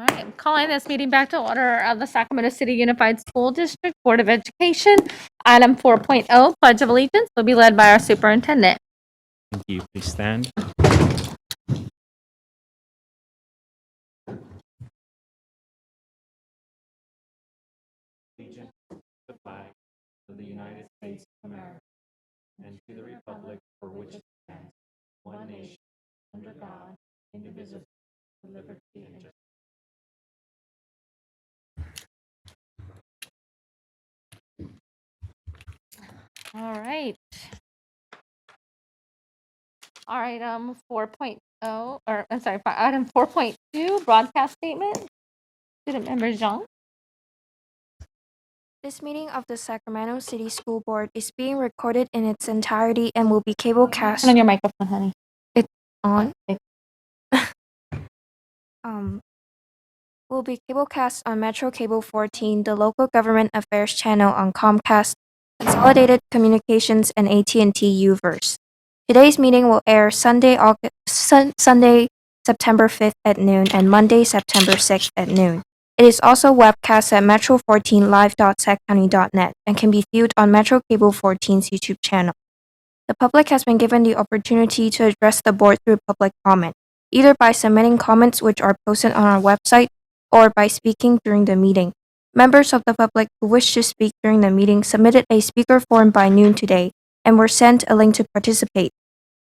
All right, I'm calling this meeting back to order of the Sacramento City Unified School District Board of Education. Item 4.0, Pledge of Allegiance, will be led by our superintendent. Thank you. Please stand. Allegiance to the flag of the United States of America and to the republic for which it stands, one nation, under God, indivisible, with liberty and justice. All right. All right, 4.0, or I'm sorry, item 4.2, broadcast statement. Student member Jean. This meeting of the Sacramento City School Board is being recorded in its entirety and will be cablecast. Turn on your microphone, honey. It's on. Okay. Will be cablecast on Metro Cable 14, the local government affairs channel on Comcast, Consolidated Communications, and AT&T Uverse. Today's meeting will air Sunday, September 5th at noon and Monday, September 6th at noon. It is also webcast at metro14live.saccounty.net and can be viewed on Metro Cable 14's YouTube channel. The public has been given the opportunity to address the board through public comment, either by submitting comments which are posted on our website or by speaking during the meeting. Members of the public who wish to speak during the meeting submitted a speaker form by noon today and were sent a link to participate.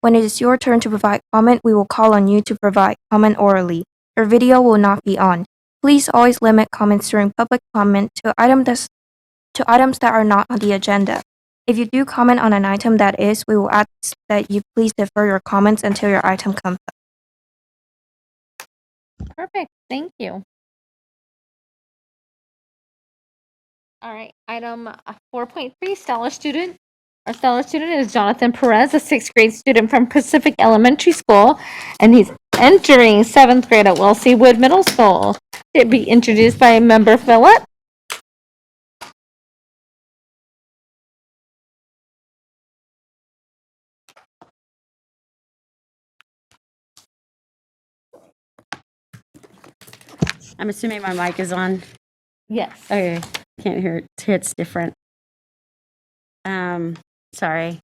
When it is your turn to provide comment, we will call on you to provide comment orally. Your video will not be on. Please always limit comments during public comment to items that are not on the agenda. If you do comment on an item that is, we will ask that you please defer your comments until your item comes up. Perfect, thank you. All right, item 4.3, Stellar Student. Our Stellar Student is Jonathan Perez, a 6th grade student from Pacific Elementary School, and he's entering 7th grade at Wilsey Wood Middle School. It'll be introduced by member Philip. I'm assuming my mic is on. Yes. Okay, can't hear it. It's different. Sorry.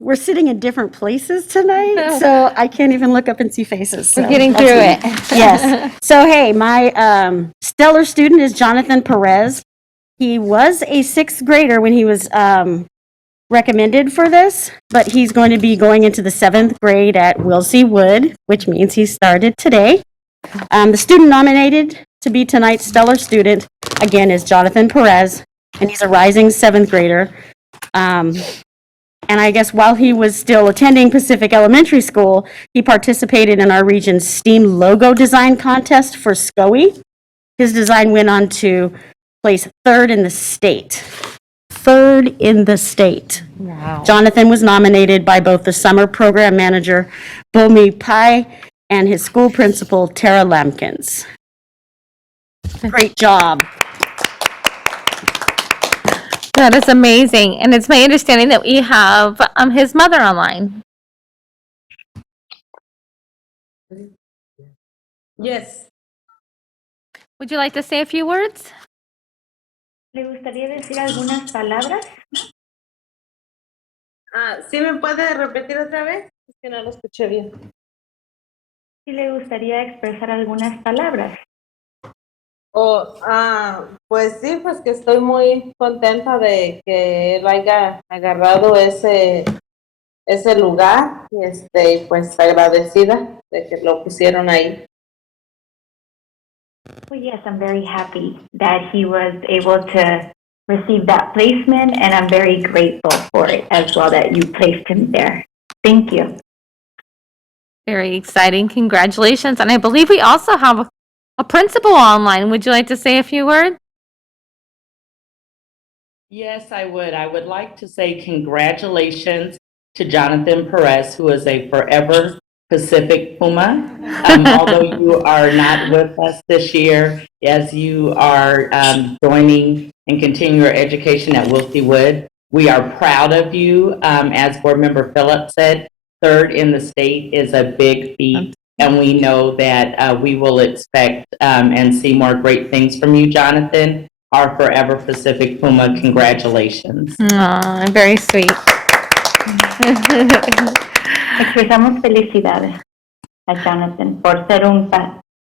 We're sitting in different places tonight, so I can't even look up and see faces. So we're getting through it. Yes. So, hey, my stellar student is Jonathan Perez. He was a 6th grader when he was recommended for this, but he's going to be going into the 7th grade at Wilsey Wood, which means he started today. The student nominated to be tonight's stellar student, again, is Jonathan Perez, and he's a rising 7th grader. And I guess while he was still attending Pacific Elementary School, he participated in our region's STEAM logo design contest for SCOE. His design went on to place 3rd in the state. 3rd in the state. Wow. Jonathan was nominated by both the summer program manager, Bomi Pai, and his school principal, Tara Lampkins. Great job. That is amazing. And it's my understanding that we have his mother online. Yes. Would you like to say a few words? ¿Le gustaría decir algunas palabras? ¿Sí me puede repetir otra vez? Es que no lo escuché bien. ¿Sí le gustaría expresar algunas palabras? Pues sí, pues que estoy muy contenta de que él haya agarrado ese lugar y pues agradecida de que lo pusieron ahí. Well, yes, I'm very happy that he was able to receive that placement, and I'm very grateful for it as well that you placed him there. Thank you. Very exciting. Congratulations. And I believe we also have a principal online. Would you like to say a few words? Yes, I would. I would like to say congratulations to Jonathan Perez, who is a forever Pacific Puma. Although you are not with us this year, as you are joining and continuing your education at Wilsey Wood, we are proud of you. As Board Member Phillips said, 3rd in the state is a big feat. And we know that we will expect and see more great things from you, Jonathan. Our Forever Pacific Puma, congratulations. Aw, very sweet. Expresamos felicidades a Jonathan por ser un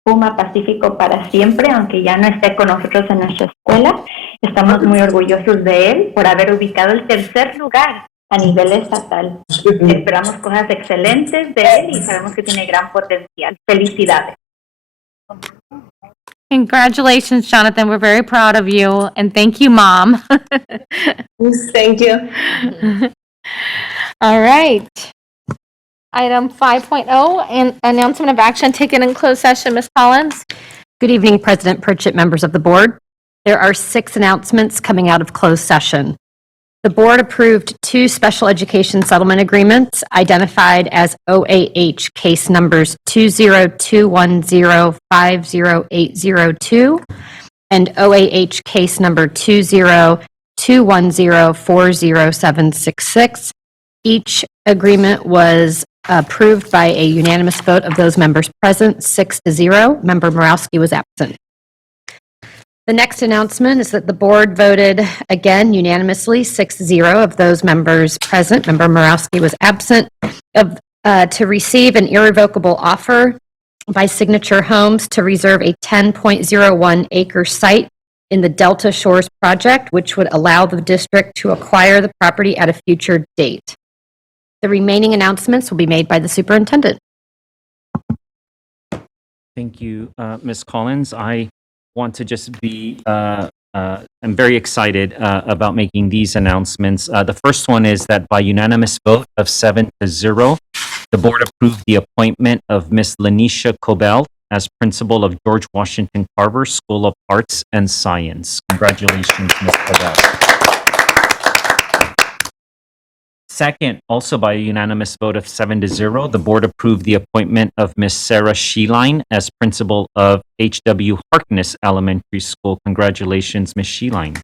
Puma Pacífico para siempre, aunque ya no esté con nosotros en nuestra escuela. Estamos muy orgullosos de él por haber ubicado el tercer lugar a nivel estatal. Esperamos cosas excelentes de él y sabemos que tiene gran potencial. Felicidades. Congratulations, Jonathan. We're very proud of you. And thank you, Mom. Thank you. All right. Item 5.0, and announcement of action taken in closed session. Ms. Collins? Good evening, President Pritchett, members of the board. There are 6 announcements coming out of closed session. The board approved 2 special education settlement agreements identified as OAH case numbers 20210508002 and OAH case number 20210407766. Each agreement was approved by a unanimous vote of those members present, 6-0. Member Morowski was absent. The next announcement is that the board voted again unanimously, 6-0 of those members present. Member Morowski was absent, to receive an irrevocable offer by Signature Homes to reserve a 10.01 acre site in the Delta Shores project, which would allow the district to acquire the property at a future date. The remaining announcements will be made by the superintendent. Thank you, Ms. Collins. I want to just be, I'm very excited about making these announcements. The first one is that by unanimous vote of 7-0, the board approved the appointment of Ms. Lanisha Cobell as principal of George Washington Carver School of Arts and Science. Congratulations, Ms. Cobell. Second, also by a unanimous vote of 7-0, the board approved the appointment of Ms. Sarah Sheline as principal of H.W. Harkness Elementary School. Congratulations, Ms. Sheline.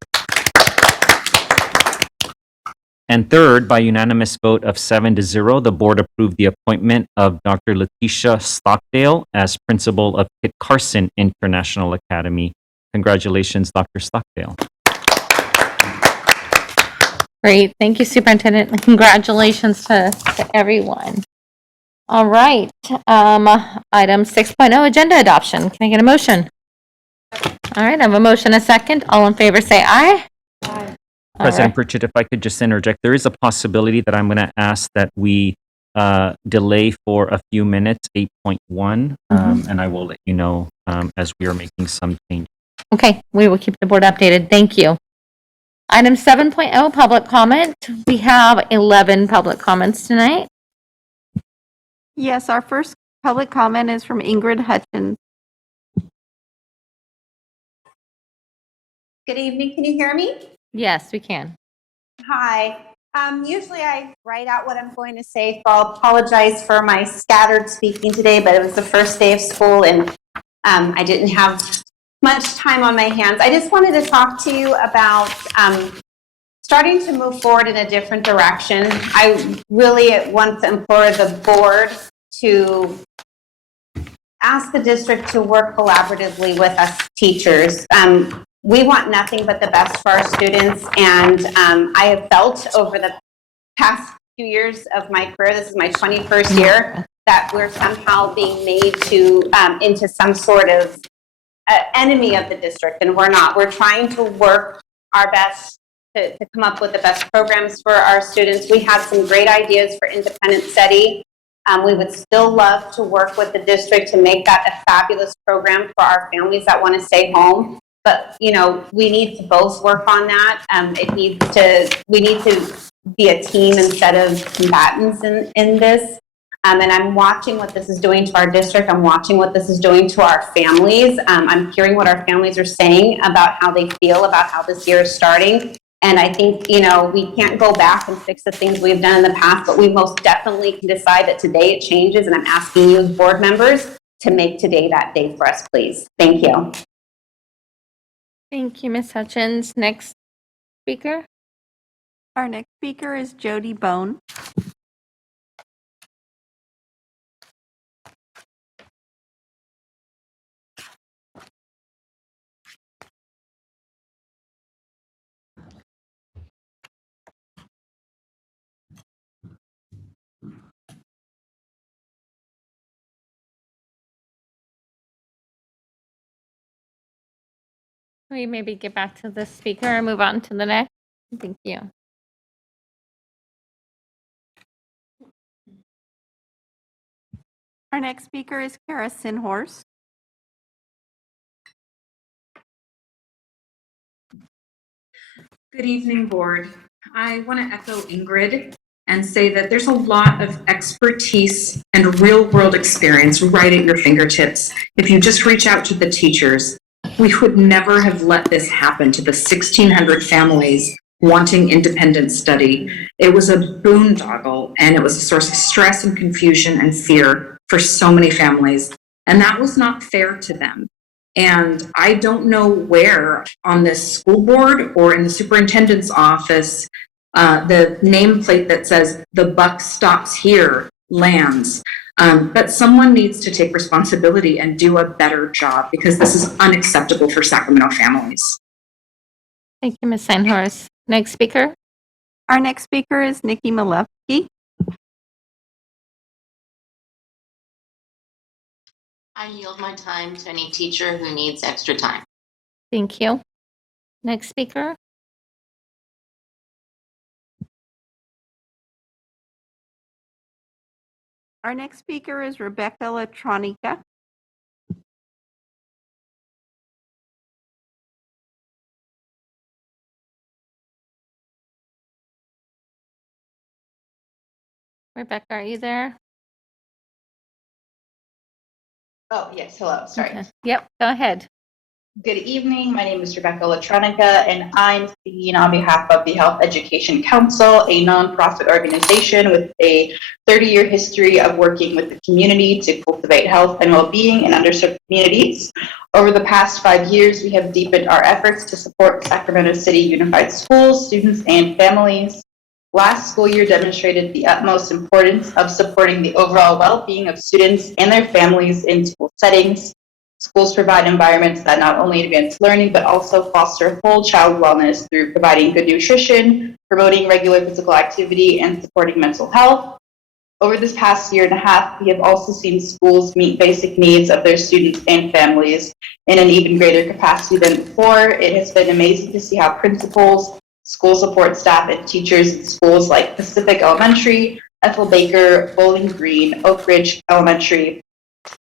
And third, by unanimous vote of 7-0, the board approved the appointment of Dr. Letitia Stockdale as principal of Kit Carson International Academy. Congratulations, Dr. Stockdale. Great. Thank you, Superintendent. and Congratulations to everyone. All right. Item 6.0, agenda adoption. Can I get a motion? All right. I have a motion, a second. All in favor, say aye. Aye. President Pritchett, if I could just interject, there is a possibility that I'm going to ask that we delay for a few minutes, 8.1, and I will let you know as we are making some changes. Okay. We will keep the board updated. Thank you. Item 7.0, public comment. We have 11 public comments tonight. Yes, our first public comment is from Ingrid Hutchins. Good evening. Can you hear me? Yes, we can. Hi. Usually I write out what I'm going to say, so I'll apologize for my scattered speaking today, but it was the first day of school and I didn't have much time on my hands. I just wanted to talk to you about starting to move forward in a different direction. I really want to implore the board to ask the district to work collaboratively with us teachers. We want nothing but the best for our students, and I have felt over the past few years of my career, this is my 21st year, that we're somehow being made to into some sort of enemy of the district, and we're not. We're trying to work our best to come up with the best programs for our students. We have some great ideas for independent study. We would still love to work with the district to make that a fabulous program for our families that want to stay home. But, you know, we need to both work on that. We need to be a team instead of combatants in this. And I'm watching what this is doing to our district. I'm watching what this is doing to our families. I'm hearing what our families are saying about how they feel about how this year is starting. And I think, you know, we can't go back and fix the things we've done in the past, but we most definitely can decide that today it changes. And I'm asking you as board members to make today that day for us, please. Thank you. Thank you, Ms. Hutchins. Next speaker. Our next speaker is Jody Bone. Can we maybe get back to the speaker and move on to the next? Thank you. Our next speaker is Kara Sinhorst. Good evening, board. I want to echo Ingrid and say that there's a lot of expertise and real-world experience right at your fingertips. If you just reach out to the teachers, we would never have let this happen to the 1,600 families wanting independent study. It was a boondoggle, and it was a source of stress and confusion and fear for so many families, and that was not fair to them. And I don't know where on this school board or in the superintendent's office the nameplate that says the buck stops here lands. But someone needs to take responsibility and do a better job, because this is unacceptable for Sacramento families. Thank you, Ms. Sandhorst. Next speaker. Our next speaker is Nikki Malevsky. I yield my time to any teacher who needs extra time. Thank you. Next speaker. Our next speaker is Rebecca Latronica. Rebecca, are you there? Oh, yes. Hello. Sorry. Okay. Yep, go ahead. Good evening. My name is Rebecca Latronica, and I'm speaking on behalf of the Health Education Council, a nonprofit organization with a 30-year history of working with the community to cultivate health and well-being in underserved communities. Over the past 5 years, we have deepened our efforts to support Sacramento City Unified Schools, students, and families. Last school year demonstrated the utmost importance of supporting the overall well-being of students and their families in school settings. Schools provide environments that not only advance learning, but also foster whole child wellness through providing good nutrition, promoting regular physical activity, and supporting mental health. Over this past year and a half, we have also seen schools meet basic needs of their students and families in an even greater capacity than before. It has been amazing to see how principals, school support staff, and teachers in schools like Pacific Elementary, Ethel Baker, Bowling Green, Oak Ridge Elementary,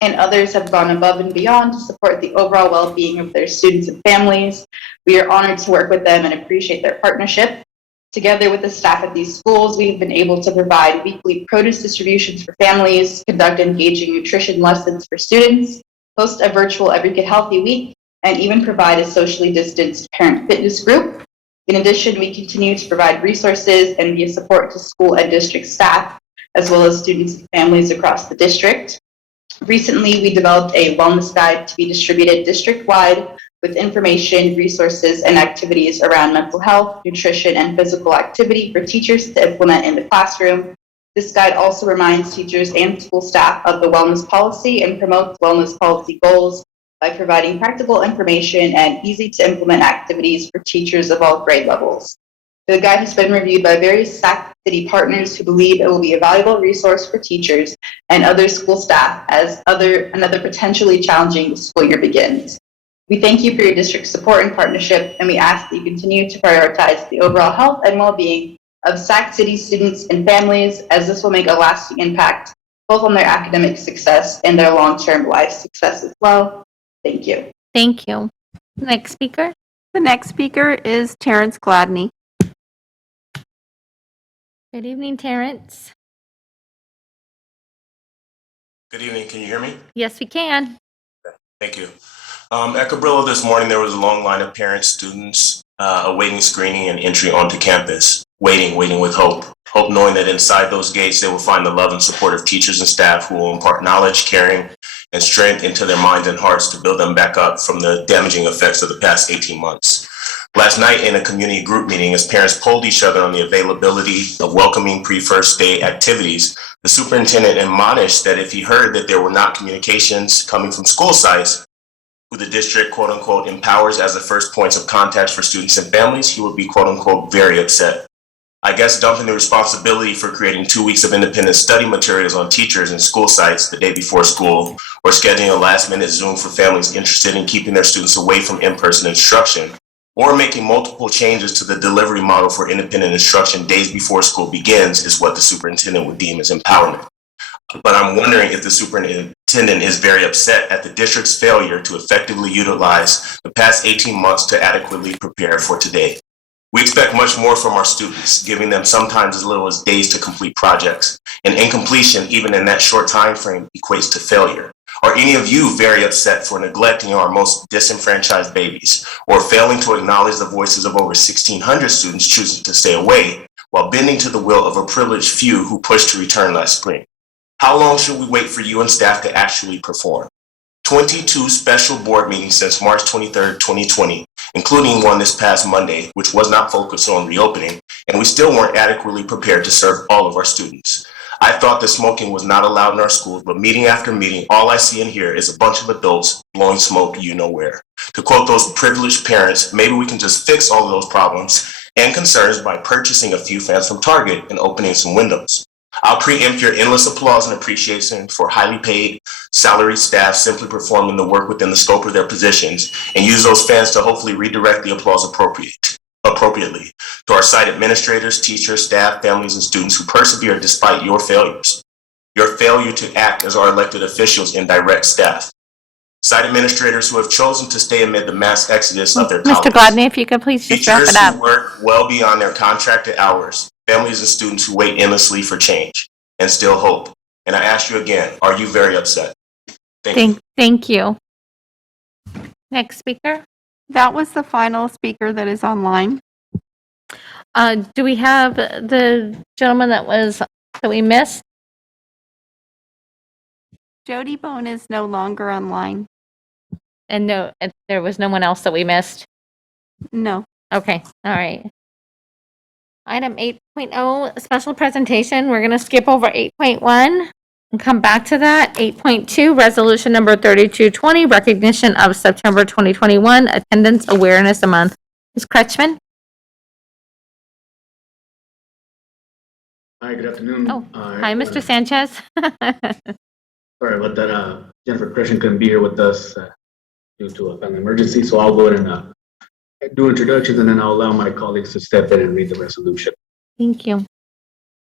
and others have gone above and beyond to support the overall well-being of their students and families. We are honored to work with them and appreciate their partnership. Together with the staff at these schools, we have been able to provide weekly produce distributions for families, conduct engaging nutrition lessons for students, host a virtual Every Kid Healthy Week, and even provide a socially distanced parent fitness group. In addition, we continue to provide resources and be a support to school and district staff, as well as students and families across the district. Recently, we developed a wellness guide to be distributed district-wide with information, resources, and activities around mental health, nutrition, and physical activity for teachers to implement in the classroom. This guide also reminds teachers and school staff of the wellness policy and promotes wellness policy goals by providing practical information and easy-to-implement activities for teachers of all grade levels. The guide has been reviewed by various SAC City partners who believe it will be a valuable resource for teachers and other school staff as another potentially challenging school year begins. We thank you for your district support and partnership, and we ask that you continue to prioritize the overall health and well-being of Sac City students and families, as this will make a lasting impact both on their academic success and their long-term life success as well. Thank you. Thank you. Next speaker. The next speaker is Terrence Gladney. Good evening, Terrence. Good evening. Can you hear me? Yes, we can. Thank you. At Cabrillo this morning, there was a long line of parents, students awaiting screening and entry onto campus, waiting with hope. Hope knowing that inside those gates, they will find the love and support of teachers and staff who will impart knowledge, caring, and strength into their minds and hearts to build them back up from the damaging effects of the past 18 months. Last night in a community group meeting, as parents polled each other on the availability of welcoming pre-first day activities, the superintendent admonished that if he heard that there were not communications coming from school sites, who the district, quote unquote, empowers as the first points of contact for students and families, he would be, quote unquote, very upset. I guess dumping the responsibility for creating 2 weeks of independent study materials on teachers and school sites the day before school, or scheduling a last-minute Zoom for families interested in keeping their students away from in-person instruction, or making multiple changes to the delivery model for independent instruction days before school begins is what the superintendent would deem as empowerment. But I'm wondering if the superintendent is very upset at the district's failure to effectively utilize the past 18 months to adequately prepare for today. We expect much more from our students, giving them sometimes as little as days to complete projects, and incompletion, even in that short time frame, equates to failure. Are any of you very upset for neglecting our most disenfranchised babies, or failing to acknowledge the voices of over 1,600 students choosing to stay away, while bending to the will of a privileged few who pushed to return last spring? How long should we wait for you and staff to actually perform? 22 special board meetings since March 23rd, 2020, including one this past Monday, which was not focused on reopening, and we still weren't adequately prepared to serve all of our students. I thought that smoking was not allowed in our schools, but meeting after meeting, all I see and hear is a bunch of adults blowing smoke you know where. To quote those privileged parents, maybe we can just fix all of those problems and concerns by purchasing a few fans from Target and opening some windows. I'll preempt your endless applause and appreciation for highly paid, salaried staff simply performing the work within the scope of their positions, and use those fans to hopefully redirect the applause appropriately to our site administrators, teachers, staff, families, and students who persevere despite your failures. Your failure to act as our elected officials and direct staff. Site administrators who have chosen to stay amid the mass exodus of their Mr. colleagues. Gladney, if you could please just wrap it Teachers up. who work well beyond their contracted hours, families and students who wait endlessly for change and still hope. And I ask you again, are you very upset? Thank you. Thank you. Next speaker. That was the final speaker that is online. Do we have the gentleman that we missed? Jody Bone is no longer online. And no, there was no one else that we missed? No. Okay, all right. Item 8.0, special presentation. We're going to skip over 8.1 and come back to that. 8.2, resolution number 3220, recognition of September 2021 Attendance Awareness Month. Ms. Kretschmann? Hi, good afternoon. Oh, hi, Mr. Sanchez. Sorry about that. Jennifer Christian couldn't be here with us due to a family emergency, so I'll go ahead and do introductions, and then I'll allow my colleagues to step in and read the resolution. Thank you.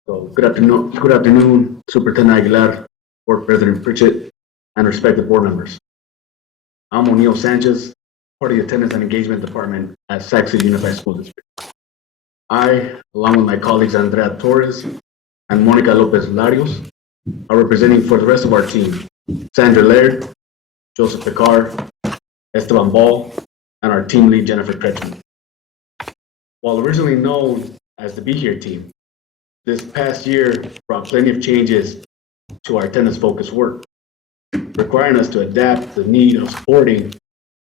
So, good afternoon, Superintendent Aguilar, Board President Pritchett, and respected board members. I'm O'Neill Sanchez, part of the Attendance and Engagement Department at Sac City Unified School District. I, along with my colleagues Andrea Torres and Monica Lopez Larios, are representing for the rest of our team, Sandra Laird, Joseph Picard, Esteban Ball, and our team lead, Jennifer Kretschmann. While originally known as the Be Here team, this past year brought plenty of changes to our attendance-focused work, requiring us to adapt to the need of supporting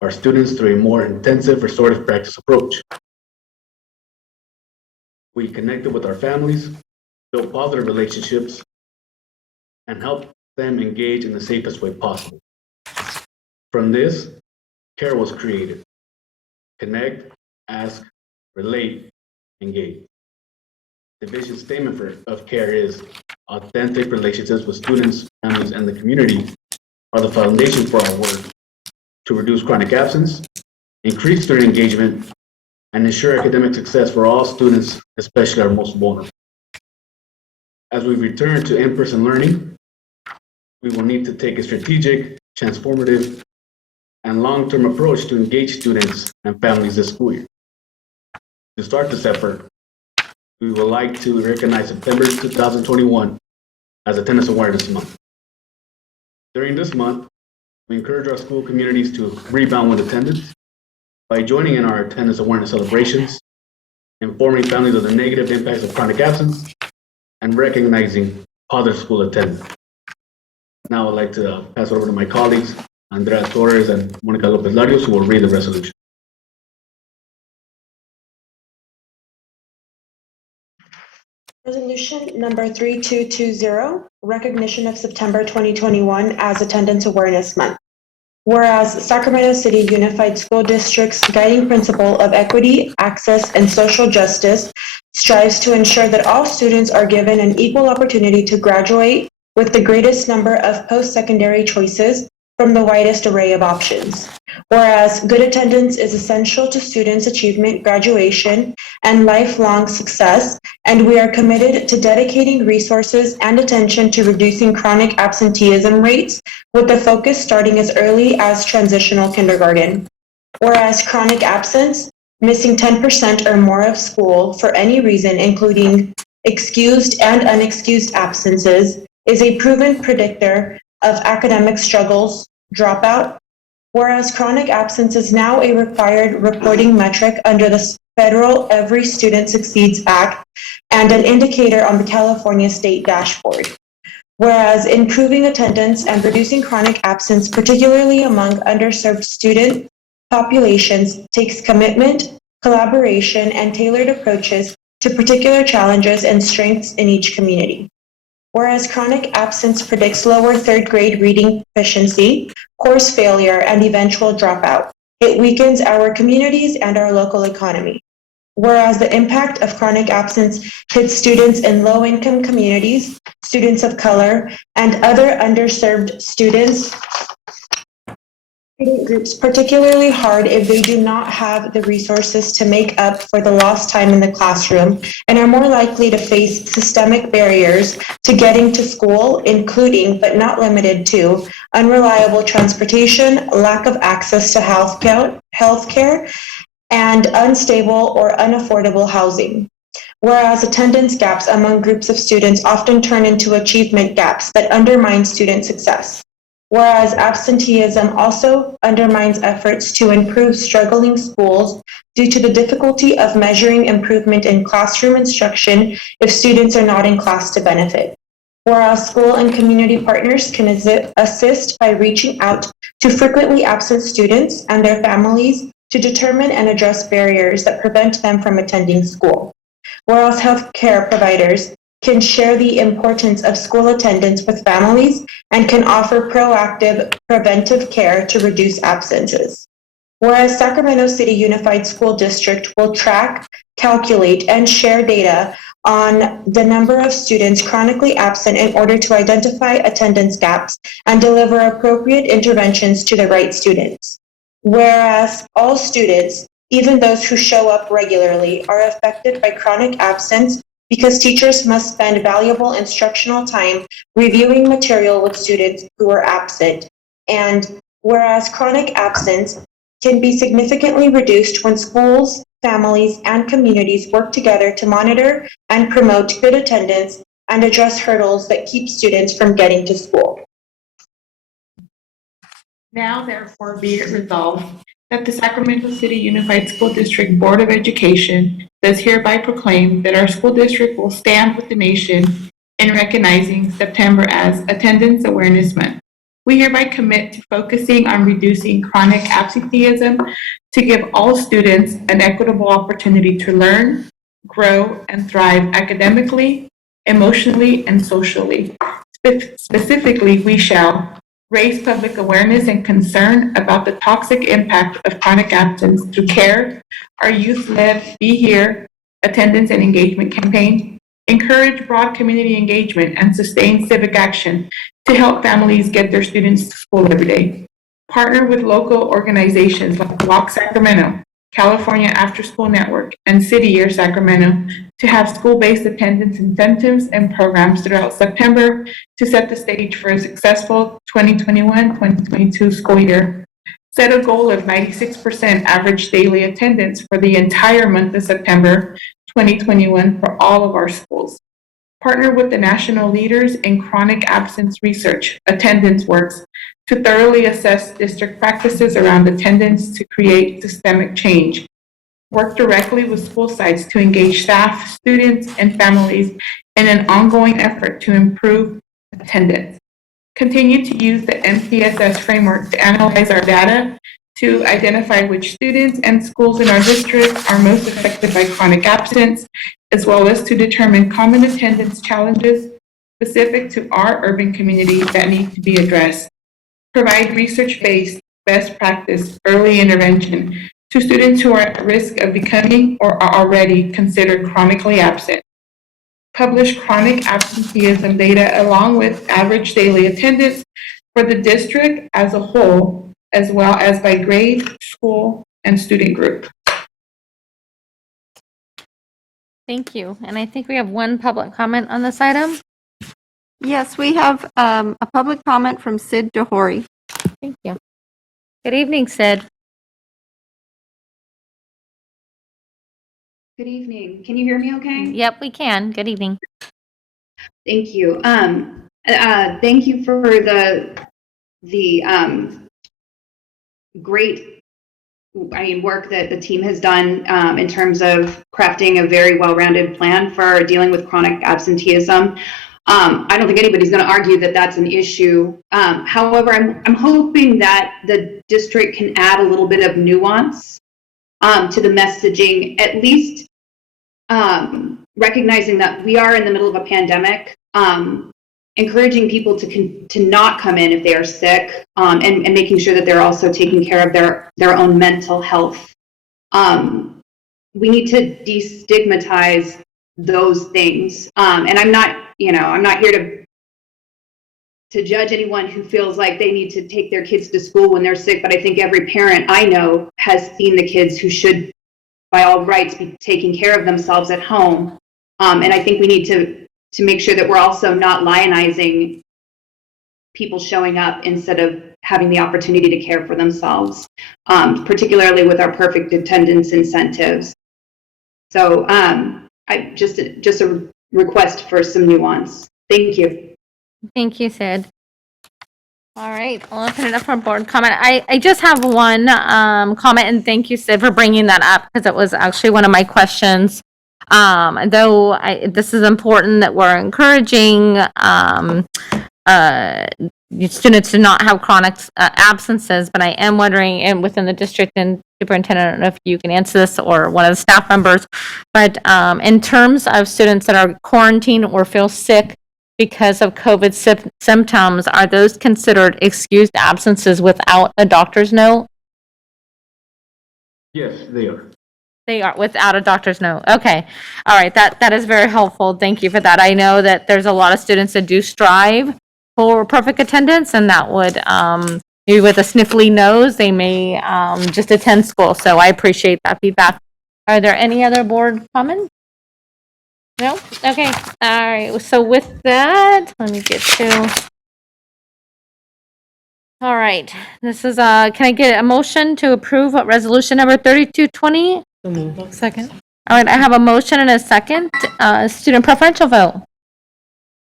our students through a more intensive restorative practice approach. We connected with our families, built positive relationships, and helped them engage in the safest way possible. From this, CARE was created. Connect, ask, relate, engage. The vision statement of CARE is authentic relationships with students, families, and the community are the foundation for our work to reduce chronic absence, increase student engagement, and ensure academic success for all students, especially our most vulnerable. As we return to in-person learning, we will need to take a strategic, transformative, and long-term approach to engage students and families this school year. To start this effort, we would like to recognize September 2021 as Attendance Awareness Month. During this month, we encourage our school communities to rebound with attendance by joining in our attendance awareness celebrations, informing families of the negative impacts of chronic absence, and recognizing positive school attendance. Now I'd like to pass it over to my colleagues, Andrea Torres and Monica Lopez Larios, who will read the resolution. Resolution number 3220, recognition of September 2021 as Attendance Awareness Month. Whereas Sacramento City Unified School District's guiding principle of equity, access, and social justice strives to ensure that all students are given an equal opportunity to graduate with the greatest number of post-secondary choices from the widest array of options. Whereas good attendance is essential to students' achievement, graduation, and lifelong success, and we are committed to dedicating resources and attention to reducing chronic absenteeism rates with the focus starting as early as transitional kindergarten. Whereas chronic absence, missing 10% or more of school for any reason, including excused and unexcused absences, is a proven predictor of academic struggles, dropout. Whereas chronic absence is now a required reporting metric under the federal Every Student Succeeds Act and an indicator on the California State Dashboard. Whereas improving attendance and reducing chronic absence, particularly among underserved student populations, takes commitment, collaboration, and tailored approaches to particular challenges and strengths in each community. Whereas chronic absence predicts lower third grade reading proficiency, course failure, and eventual dropout. It weakens our communities and our local economy. Whereas the impact of chronic absence hits students in low-income communities, students of color, and other underserved student groups particularly hard if they do not have the resources to make up for the lost time in the classroom and are more likely to face systemic barriers to getting to school, including but not limited to unreliable transportation, lack of access to health care, and unstable or unaffordable housing. Whereas attendance gaps among groups of students often turn into achievement gaps that undermine student success. Whereas absenteeism also undermines efforts to improve struggling schools due to the difficulty of measuring improvement in classroom instruction if students are not in class to benefit. Whereas school and community partners can assist by reaching out to frequently absent students and their families to determine and address barriers that prevent them from attending school. Whereas healthcare providers can share the importance of school attendance with families and can offer proactive preventive care to reduce absences. Whereas Sacramento City Unified School District will track, calculate, and share data on the number of students chronically absent in order to identify attendance gaps and deliver appropriate interventions to the right students. Whereas all students, even those who show up regularly, are affected by chronic absence because teachers must spend valuable instructional time reviewing material with students who are absent. And whereas chronic absence can be significantly reduced when schools, families, and communities work together to monitor and promote good attendance and address hurdles that keep students from getting to school. Now therefore be it resolved that the Sacramento City Unified School District Board of Education does hereby proclaim that our school district will stand with the nation in recognizing September as Attendance Awareness Month. We hereby commit to focusing on reducing chronic absenteeism to give all students an equitable opportunity to learn, grow, and thrive academically, emotionally, and socially. Specifically, we shall raise public awareness and concern about the toxic impact of chronic absence through CARE, our youth-led Be Here attendance and engagement campaign, encourage broad community engagement and sustain civic action to help families get their students to school every day. Partner with local organizations like Walk Sacramento, California After School Network, and City Year Sacramento to have school-based attendance incentives and programs throughout September to set the stage for a successful 2021-2022 school year. Set a goal of 96% average daily attendance for the entire month of September 2021 for all of our schools. Partner with the national leaders in chronic absence research, Attendance Works, to thoroughly assess district practices around attendance to create systemic change. Work directly with school sites to engage staff, students, and families in an ongoing effort to improve attendance. Continue to use the MTSS framework to analyze our data to identify which students and schools in our district are most affected by chronic absence, as well as to determine common attendance challenges specific to our urban community that need to be addressed. Provide research-based best practice early intervention to students who are at risk of becoming or are already considered chronically absent. Publish chronic absenteeism data along with average daily attendance for the district as a whole, as well as by grade, school, and student group. Thank you. And I think we have one public comment on this item. Yes, we have a public comment from Sid Johori. Thank you. Good evening, Sid. Good evening. Can you hear me okay? Yep, we can. Good evening. Thank you. Thank you for the great, work that the team has done in terms of crafting a very well-rounded plan for dealing with chronic absenteeism. I don't think anybody's going to argue that that's an issue. However, I'm hoping that the district can add a little bit of nuance to the messaging, at least recognizing that we are in the middle of a pandemic, encouraging people to not come in if they are sick, and making sure that they're also taking care of their own mental health. We need to destigmatize those things. And I'm not here to judge anyone who feels like they need to take their kids to school when they're sick, but I think every parent I know has seen the kids who should, by all rights, be taking care of themselves at home. And I think we need to make sure that we're also not lionizing people showing up instead of having the opportunity to care for themselves, particularly with our perfect attendance incentives. So I just a request for some nuance. Thank you. Thank you, Sid. All right, I'll open it up for board comment. I just have one comment, and thank you, Sid, for bringing that up because it was actually one of my questions. This is important that we're encouraging students to not have chronic absences, but I am wondering, and within the district and superintendent, I don't know if you can answer this or one of the staff members, but in terms of students that are quarantined or feel sick because of COVID symptoms, are those considered excused absences without a doctor's note? Yes, they are. They are without a doctor's note. Okay. All right. That is very helpful. Thank you for that. I know that there's a lot of students that do strive for perfect attendance, and that would, maybe with a sniffly nose, they may just attend school. So I appreciate that feedback. Are there any other board comments? No? Okay. All right. So with that, let me get to. All right. This is, can I get a motion to approve resolution number 3220? Second. All right, I have a motion and a second. Student preferential vote.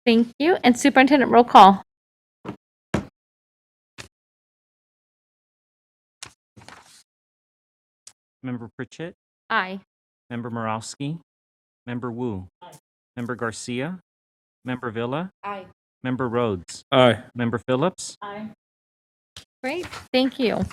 Thank you. And superintendent roll call. Member Pritchett, Aye. Member Morowski, Member Wu, Member Garcia, Member Villa, Aye. Member Rhodes, Aye. Member Phillips. Aye. Great. Thank you. All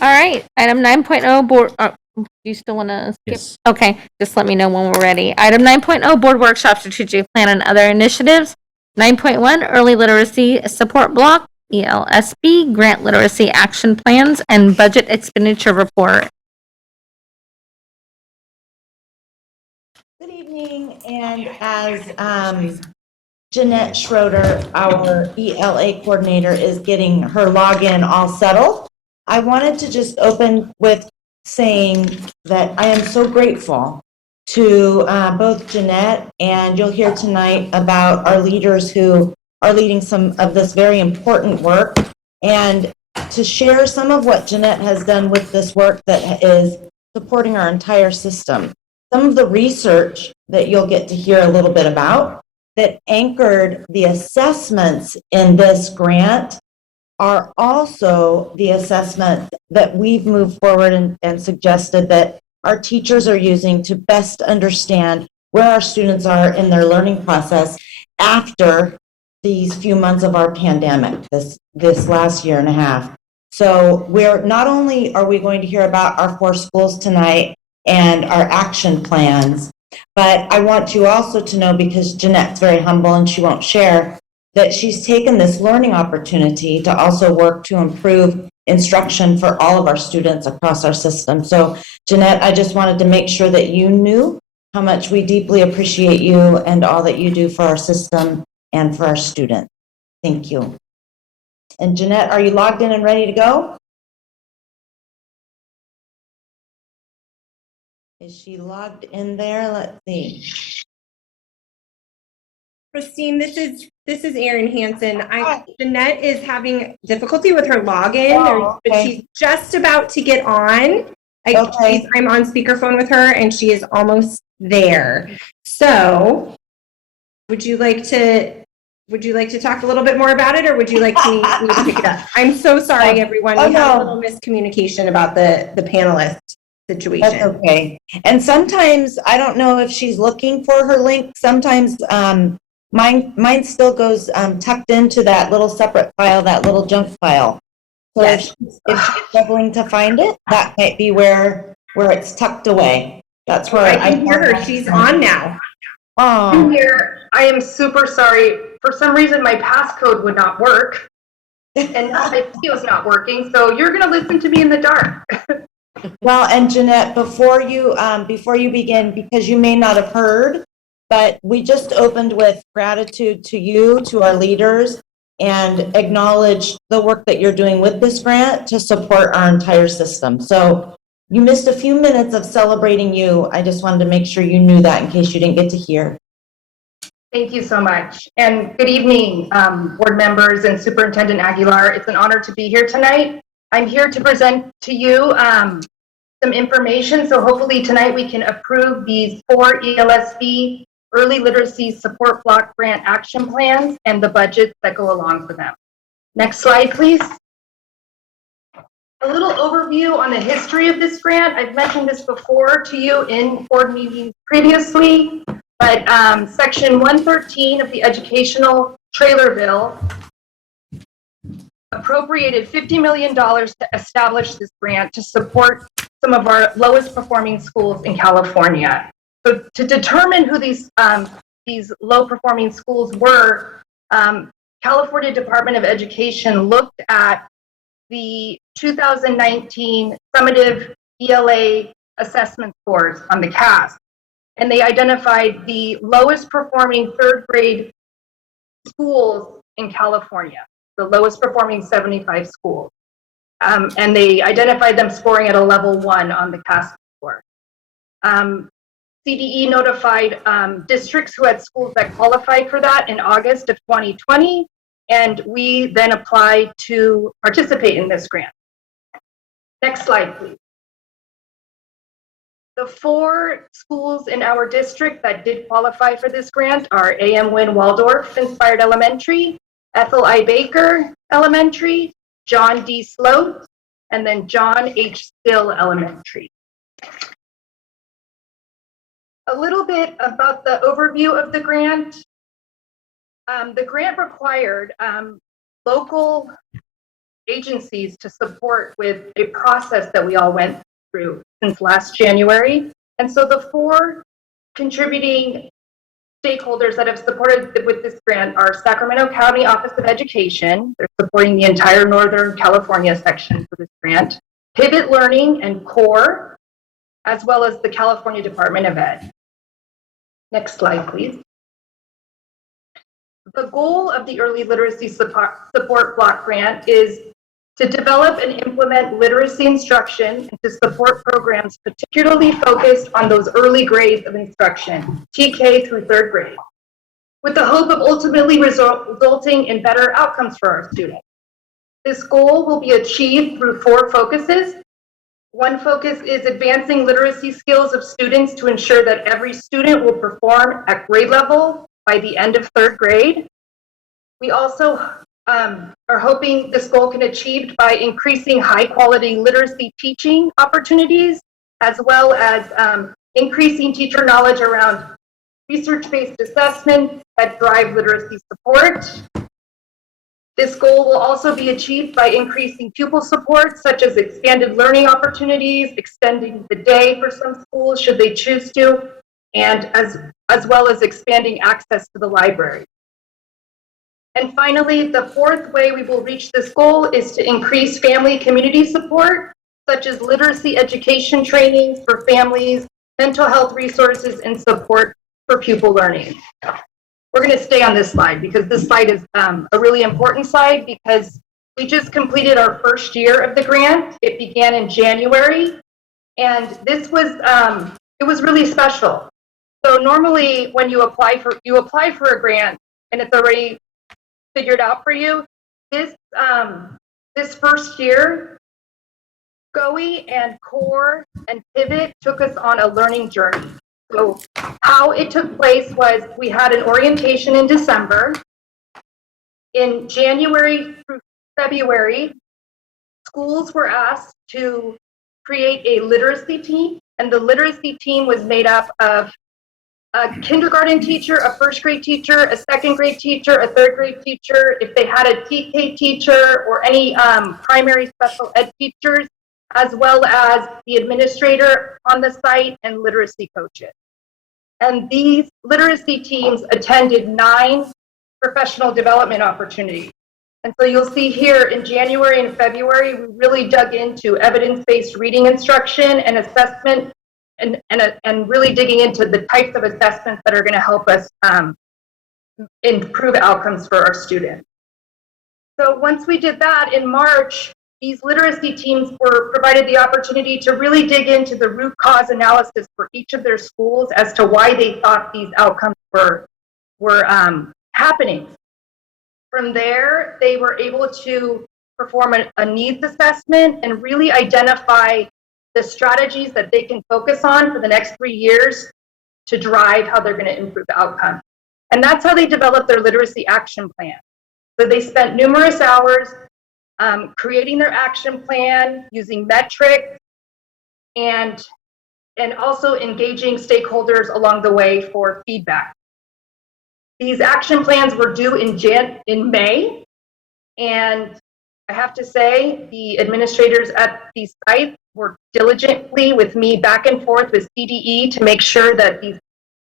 right, item 9.0 board. Do you still want to skip? Yes. Okay, just let me know when we're ready. Item 9.0 board workshop, strategic plan and other initiatives. 9.1 early literacy support block, ELSB, grant literacy action plans, and budget expenditure report. Good evening, and as Jeanette Schroeder, our ELA coordinator, is getting her login all settled, I wanted to just open with saying that I am so grateful to both Jeanette, and you'll hear tonight about our leaders who are leading some of this very important work, and to share some of what Jeanette has done with this work that is supporting our entire system. Some of the research that you'll get to hear a little bit about that anchored the assessments in this grant are also the assessments that we've moved forward and suggested that our teachers are using to best understand where our students are in their learning process after these few months of our pandemic, this last year and a half. So we're not only are we going to hear about our 4 schools tonight and our action plans, but I want you also to know, because Jeanette's very humble and she won't share, that she's taken this learning opportunity to also work to improve instruction for all of our students across our system. So Jeanette, I just wanted to make sure that you knew how much we deeply appreciate you and all that you do for our system and for our students. Thank you. And Jeanette, are you logged in and ready to go? Is she logged in there? Let's see. Christine, this is Erin Hansen. Jeanette is having difficulty with her login, but she's just about to get on. I'm on speakerphone with her, and she is almost there. So, would you like to talk a little bit more about it, or would you like me to pick it up? I'm so sorry, everyone. We had a little miscommunication about the panelist situation. That's okay. And sometimes, I don't know if she's looking for her link. Sometimes mine still goes tucked into that little separate file, that little junk file. So if she's struggling to find it, that might be where it's tucked away. That's where I can hear her. She's on now. Oh. Here, I am super sorry. For some reason, my passcode would not work, and now my video's not working. So you're going to listen to me in the dark. Well, and Jeanette, before you begin, because you may not have heard, but we just opened with gratitude to you, to our leaders, and acknowledge the work that you're doing with this grant to support our entire system. So you missed a few minutes of celebrating you. I just wanted to make sure you knew that in case you didn't get to hear. Thank you so much. And good evening, board members and Superintendent Aguilar. It's an honor to be here tonight. I'm here to present to you some information. So hopefully tonight we can approve these 4 ELSB Early Literacy Support Block Grant Action Plans and the budgets that go along with them. Next slide, please. A little overview on the history of this grant. I've mentioned this before to you in board meetings previously, but Section 113 of the Educational Trailer Bill appropriated $50 million to establish this grant to support some of our lowest performing schools in California. So to determine who these low performing schools were, California Department of Education looked at the 2019 summative ELA assessment scores on the CAS, and they identified the lowest performing third grade schools in California, the lowest performing 75 schools. And they identified them scoring at a level 1 on the CAS score. CDE notified districts who had schools that qualified for that in August of 2020, and we then applied to participate in this grant. Next slide, please. The 4 schools in our district that did qualify for this grant are A.M. Wynn Waldorf Inspired Elementary, Ethel I. Baker Elementary, John D. Sloat, and then John H. Still Elementary. A little bit about the overview of the grant. The grant required local agencies to support with a process that we all went through since last January. And so the 4 contributing stakeholders that have supported with this grant are Sacramento County Office of Education. They're supporting the entire Northern California section for this grant. Pivot Learning and CORE, as well as the California Department of Ed. Next slide, please. The goal of the Early Literacy Support Block Grant is to develop and implement literacy instruction and to support programs particularly focused on those early grades of instruction, TK through 3rd grade, with the hope of ultimately resulting in better outcomes for our students. This goal will be achieved through 4 focuses. One focus is advancing literacy skills of students to ensure that every student will perform at grade level by the end of 3rd grade. We also are hoping this goal can be achieved by increasing high quality literacy teaching opportunities, as well as increasing teacher knowledge around research-based assessments that drive literacy support. This goal will also be achieved by increasing pupil support, such as expanded learning opportunities, extending the day for some schools should they choose to, and as well as expanding access to the library. And finally, the fourth way we will reach this goal is to increase family community support, such as literacy education trainings for families, mental health resources, and support for pupil learning. We're going to stay on this slide because this slide is a really important slide because we just completed our first year of the grant. It began in January, and this was it was really special. So normally when you apply for a grant and it's already figured out for you, this this first year, GOE and CORE and Pivot took us on a learning journey. So how it took place was we had an orientation in December. In January through February, schools were asked to create a literacy team, and the literacy team was made up of a kindergarten teacher, a first grade teacher, a second grade teacher, a third grade teacher, if they had a TK teacher or any primary special ed teachers, as well as the administrator on the site and literacy coaches. And these literacy teams attended 9 professional development opportunities. And so you'll see here in January and February, we really dug into evidence-based reading instruction and assessment and really digging into the types of assessments that are going to help us improve outcomes for our students. So once we did that in March, these literacy teams were provided the opportunity to really dig into the root cause analysis for each of their schools as to why they thought these outcomes were happening. From there, they were able to perform a needs assessment and really identify the strategies that they can focus on for the next 3 years to drive how they're going to improve the outcome. And that's how they developed their literacy action plan. So they spent numerous hours creating their action plan, using metrics, and also engaging stakeholders along the way for feedback. These action plans were due in May, and I have to say the administrators at these sites worked diligently with me back and forth with CDE to make sure that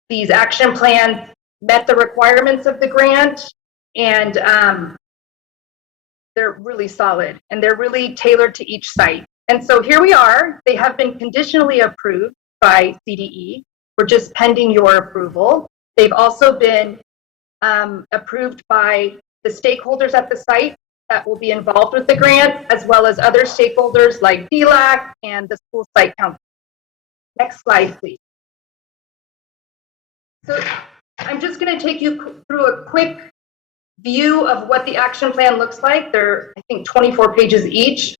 these action plans met the requirements of the grant, and they're really solid and they're really tailored to each site. And so here we are. They have been conditionally approved by CDE. We're just pending your approval. They've also been approved by the stakeholders at the site that will be involved with the grant, as well as other stakeholders like DLAC and the school site council. Next slide, please. So I'm just going to take you through a quick view of what the action plan looks like. They're, I think, 24 pages each.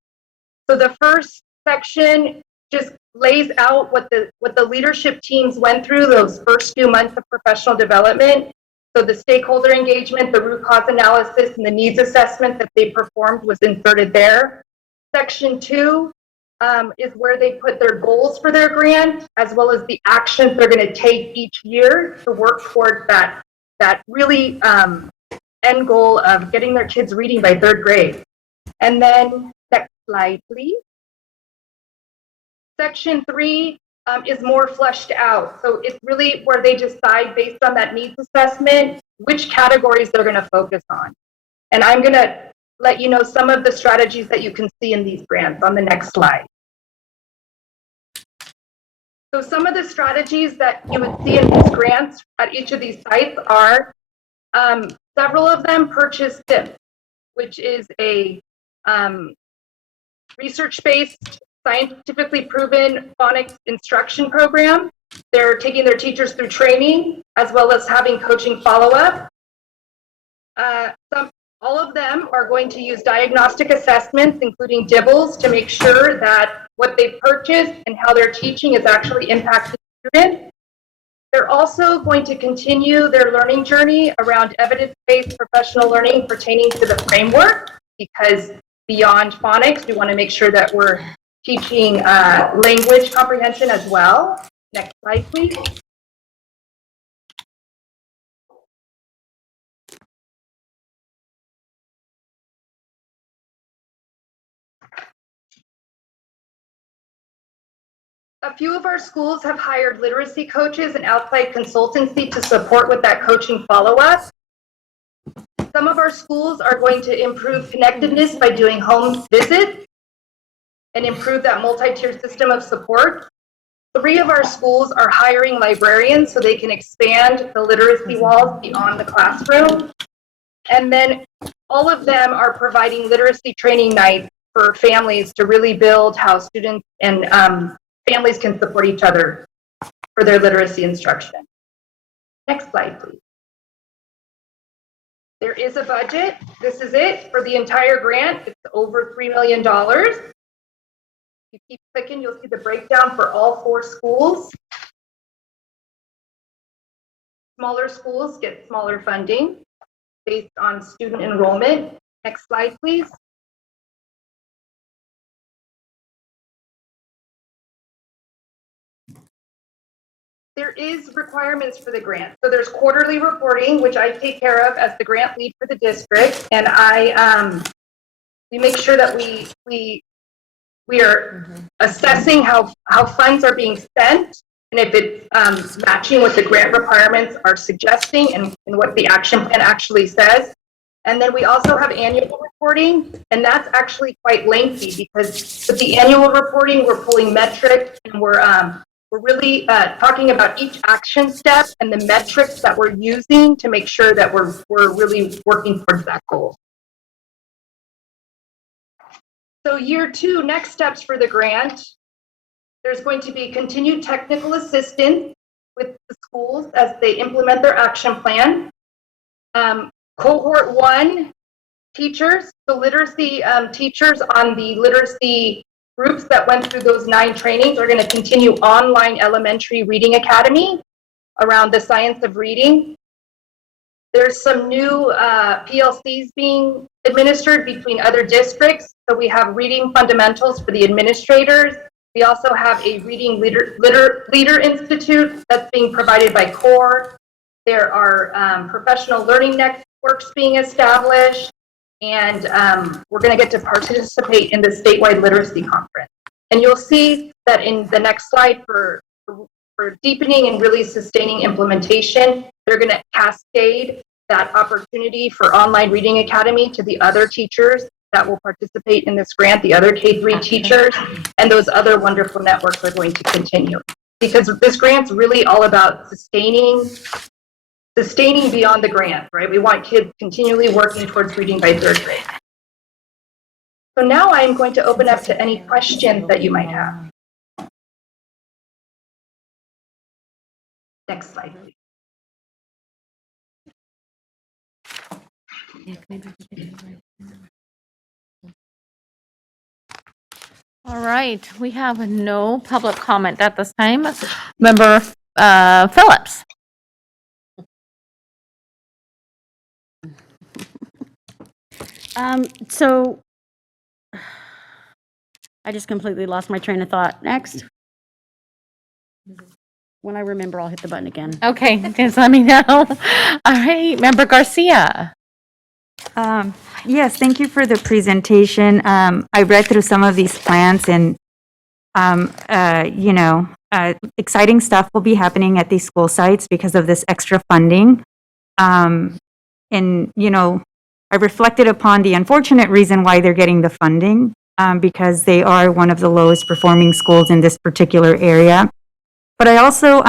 So the first section just lays out what the leadership teams went through those first few months of professional development. So the stakeholder engagement, the root cause analysis, and the needs assessment that they performed was inserted there. Section 2 is where they put their goals for their grant, as well as the actions they're going to take each year to work towards that really end goal of getting their kids reading by 3rd grade. And then next slide, please. Section 3 is more fleshed out. So it's really where they decide based on that needs assessment, which categories they're going to focus on. And I'm going to let you know some of the strategies that you can see in these grants on the next slide. So some of the strategies that you would see in these grants at each of these sites are several of them purchase SIP, which is a research-based, scientifically proven phonics instruction program. They're taking their teachers through training, as well as having coaching follow-up. All of them are going to use diagnostic assessments, including DIBELS, to make sure that what they've purchased and how they're teaching is actually impacting the student. They're also going to continue their learning journey around evidence-based professional learning pertaining to the framework, because beyond phonics, we want to make sure that we're teaching language comprehension as well. Next slide, please. A few of our schools have hired literacy coaches and outside consultancy to support with that coaching follow-up. some of our schools are going to improve connectedness by doing home visits and improve that multi-tier system of support. 3 of our schools are hiring librarians so they can expand the literacy walls beyond the classroom. And then all of them are providing literacy training nights for families to really build how students and families can support each other for their literacy instruction. Next slide, please. There is a budget. This is it for the entire grant. It's over $3 million. You keep clicking, you'll see the breakdown for all 4 schools. Smaller schools get smaller funding based on student enrollment. Next slide, please. There is requirements for the grant. So there's quarterly reporting, which I take care of as the grant lead for the district, and we make sure that we are assessing how funds are being spent, and if it's matching what the grant requirements are suggesting and what the action plan actually says. And then we also have annual reporting, and that's actually quite lengthy because with the annual reporting, we're pulling metrics and we're really talking about each action step and the metrics that we're using to make sure that we're really working towards that goal. So year 2, next steps for the grant. There's going to be continued technical assistance with the schools as they implement their action plan. Cohort 1 teachers, so literacy teachers on the literacy groups that went through those 9 trainings are going to continue online elementary reading academy around the science of reading. There's some new PLCs being administered between other districts. So we have reading fundamentals for the administrators. We also have a reading leader institute that's being provided by CORE. There are professional learning networks being established, and we're going to get to participate in the statewide literacy conference. And you'll see that in the next slide for deepening and really sustaining implementation, they're going to cascade that opportunity for online reading academy to the other teachers that will participate in this grant, the other K-3 teachers, and those other wonderful networks are going to continue. Because this grant's really all about sustaining beyond the grant, right? We want kids continually working towards reading by 3rd grade. So now I'm going to open up to any questions that you might have. Next slide, please. All right, we have no public comment at this time. Member Phillips. So I just completely lost my train of thought. Next. When I remember, I'll hit the button again. Okay, just let me know. All right, Member Garcia. Yes, thank you for the presentation. I read through some of these plans and, exciting stuff will be happening at these school sites because of this extra funding. I reflected upon the unfortunate reason why they're getting the funding, because they are one of the lowest performing schools in this particular area. But I also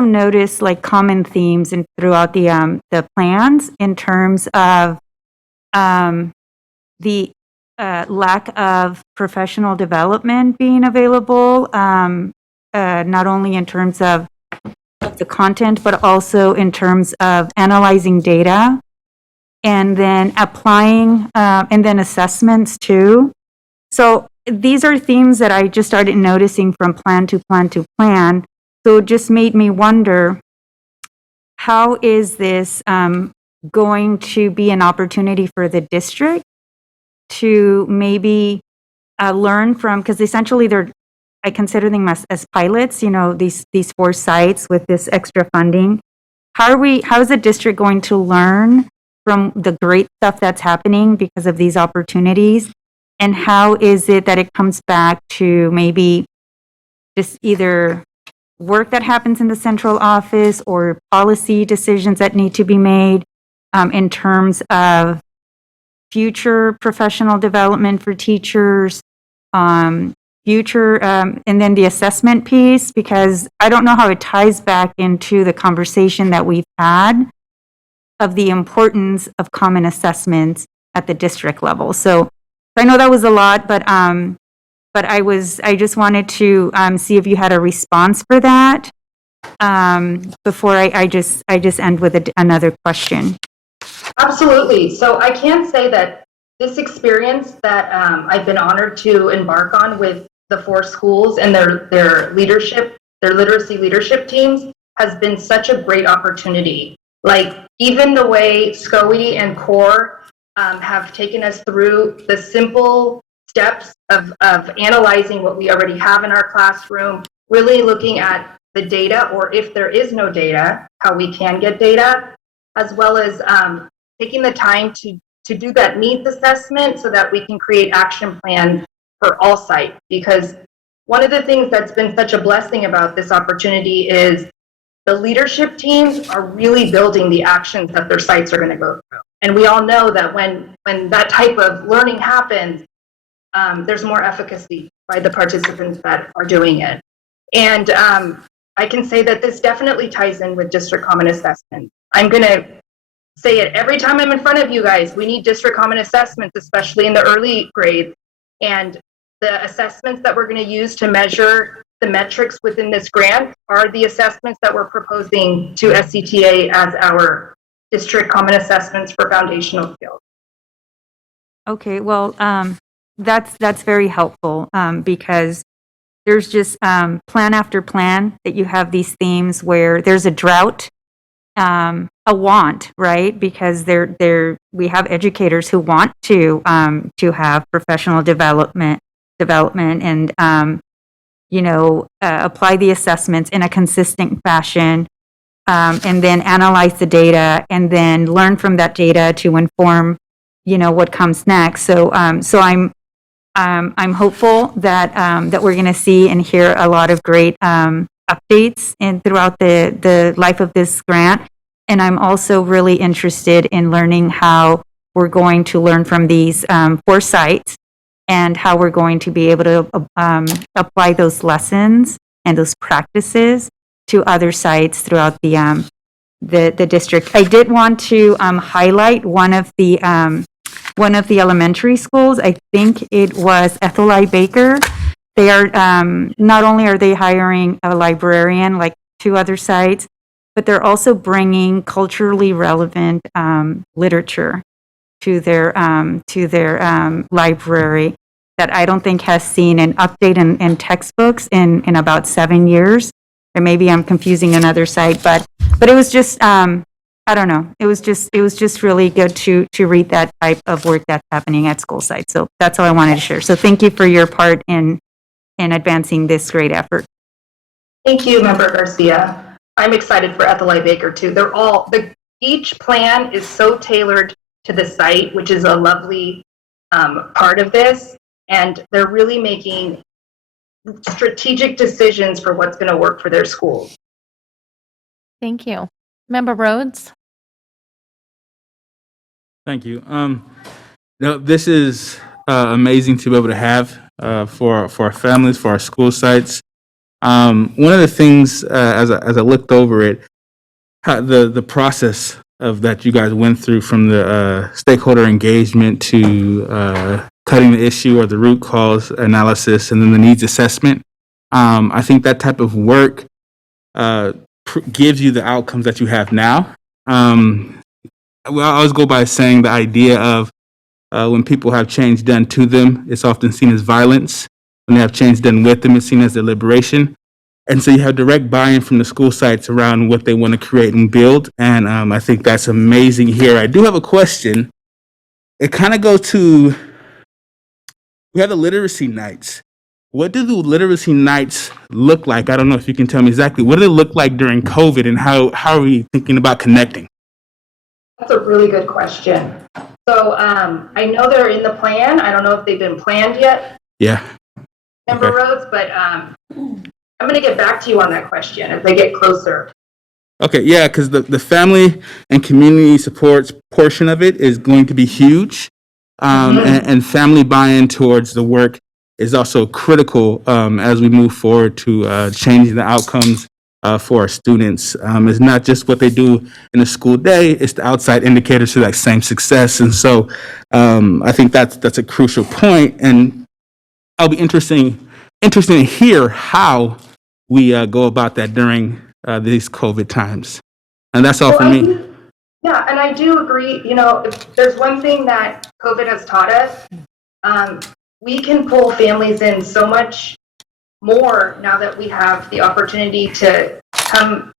noticed like common themes throughout the plans in terms of the lack of professional development being available, not only in terms of the content, but also in terms of analyzing data and then applying and then assessments too. So these are themes that I just started noticing from plan to plan to plan. So it just made me wonder, how is this going to be an opportunity for the district to maybe learn from, because essentially I consider them as pilots, these 4 sites with this extra funding. How is the district going to learn from the great stuff that's happening because of these opportunities? And how is it that it comes back to maybe just either work that happens in the central office or policy decisions that need to be made? in terms of future professional development for teachers, future, and then the assessment piece, because I don't know how it ties back into the conversation that we've had of the importance of common assessments at the district level. So I know that was a lot, but I just wanted to see if you had a response for that before I just end with another question. Absolutely. So I can say that this experience that I've been honored to embark on with the 4 schools and their leadership, their literacy leadership teams has been such a great opportunity. Like even the way SCOE and CORE have taken us through the simple steps of analyzing what we already have in our classroom, really looking at the data, or if there is no data, how we can get data, as well as taking the time to do that needs assessment so that we can create action plans for all sites. Because one of the things that's been such a blessing about this opportunity is the leadership teams are really building the actions that their sites are going to go through. And we all know that when that type of learning happens, there's more efficacy by the participants that are doing it. And I can say that this definitely ties in with district common assessment. I'm going to say it every time I'm in front of you guys. We need district common assessments, especially in the early grades. And the assessments that we're going to use to measure the metrics within this grant are the assessments that we're proposing to SCTA as our district common assessments for foundational skills. Okay, well, that's very helpful because there's just plan after plan that you have these themes where there's a drought, a want, right? Because we have educators who want to have professional development and apply the assessments in a consistent fashion, and then analyze the data and then learn from that data to inform what comes next. So I'm hopeful that we're going to see and hear a lot of great updates throughout the life of this grant. And I'm also really interested in learning how we're going to learn from these 4 sites and how we're going to be able to apply those lessons and those practices to other sites throughout the district. I did want to highlight one of the elementary schools. I think it was Ethel I. Baker. They are not only are they hiring a librarian like 2 other sites, but they're also bringing culturally relevant literature to their library that I don't think has seen an update in textbooks in about 7 years. Or maybe I'm confusing another site, but it was just I don't know. It was just really good to read that type of work that's happening at school sites. So that's all I wanted to share. So thank you for your part in advancing this great effort. Thank you, Member Garcia. I'm excited for Ethel I. Baker too. Each plan is so tailored to the site, which is a lovely part of this. And they're really making strategic decisions for what's going to work for their schools. Thank you. Member Rhodes? Thank you. This is amazing to be able to have for our families, for our school sites. One of the things, as I looked over it, the process of that you guys went through from the stakeholder engagement to cutting the issue or the root cause analysis and then the needs assessment. I think that type of work gives you the outcomes that you have now. I always go by saying the idea of when people have change done to them, it's often seen as violence. When they have change done with them, it's seen as deliberation. And so you have direct buy-in from the school sites around what they want to create and build. And I think that's amazing here. I do have a question. It kind of goes to, we have the literacy nights. What do the literacy nights look like? I don't know if you can tell me exactly. What do they look like during COVID and how are we thinking about connecting? That's a really good question. So I know they're in the plan. I don't know if they've been planned yet, Yeah. Member Rhodes, but I'm going to get back to you on that question as they get closer. Okay, yeah, because the family and community supports portion of it is going to be huge. And family buy-in towards the work is also critical as we move forward to changing the outcomes for our students. It's not just what they do in the school day, it's the outside indicators to that same success. And so I think that's a crucial point. And I'll be interesting to hear how we go about that during these COVID times. And that's all for me. Yeah, and I do agree, if there's one thing that COVID has taught us, we can pull families in so much more now that we have the opportunity to come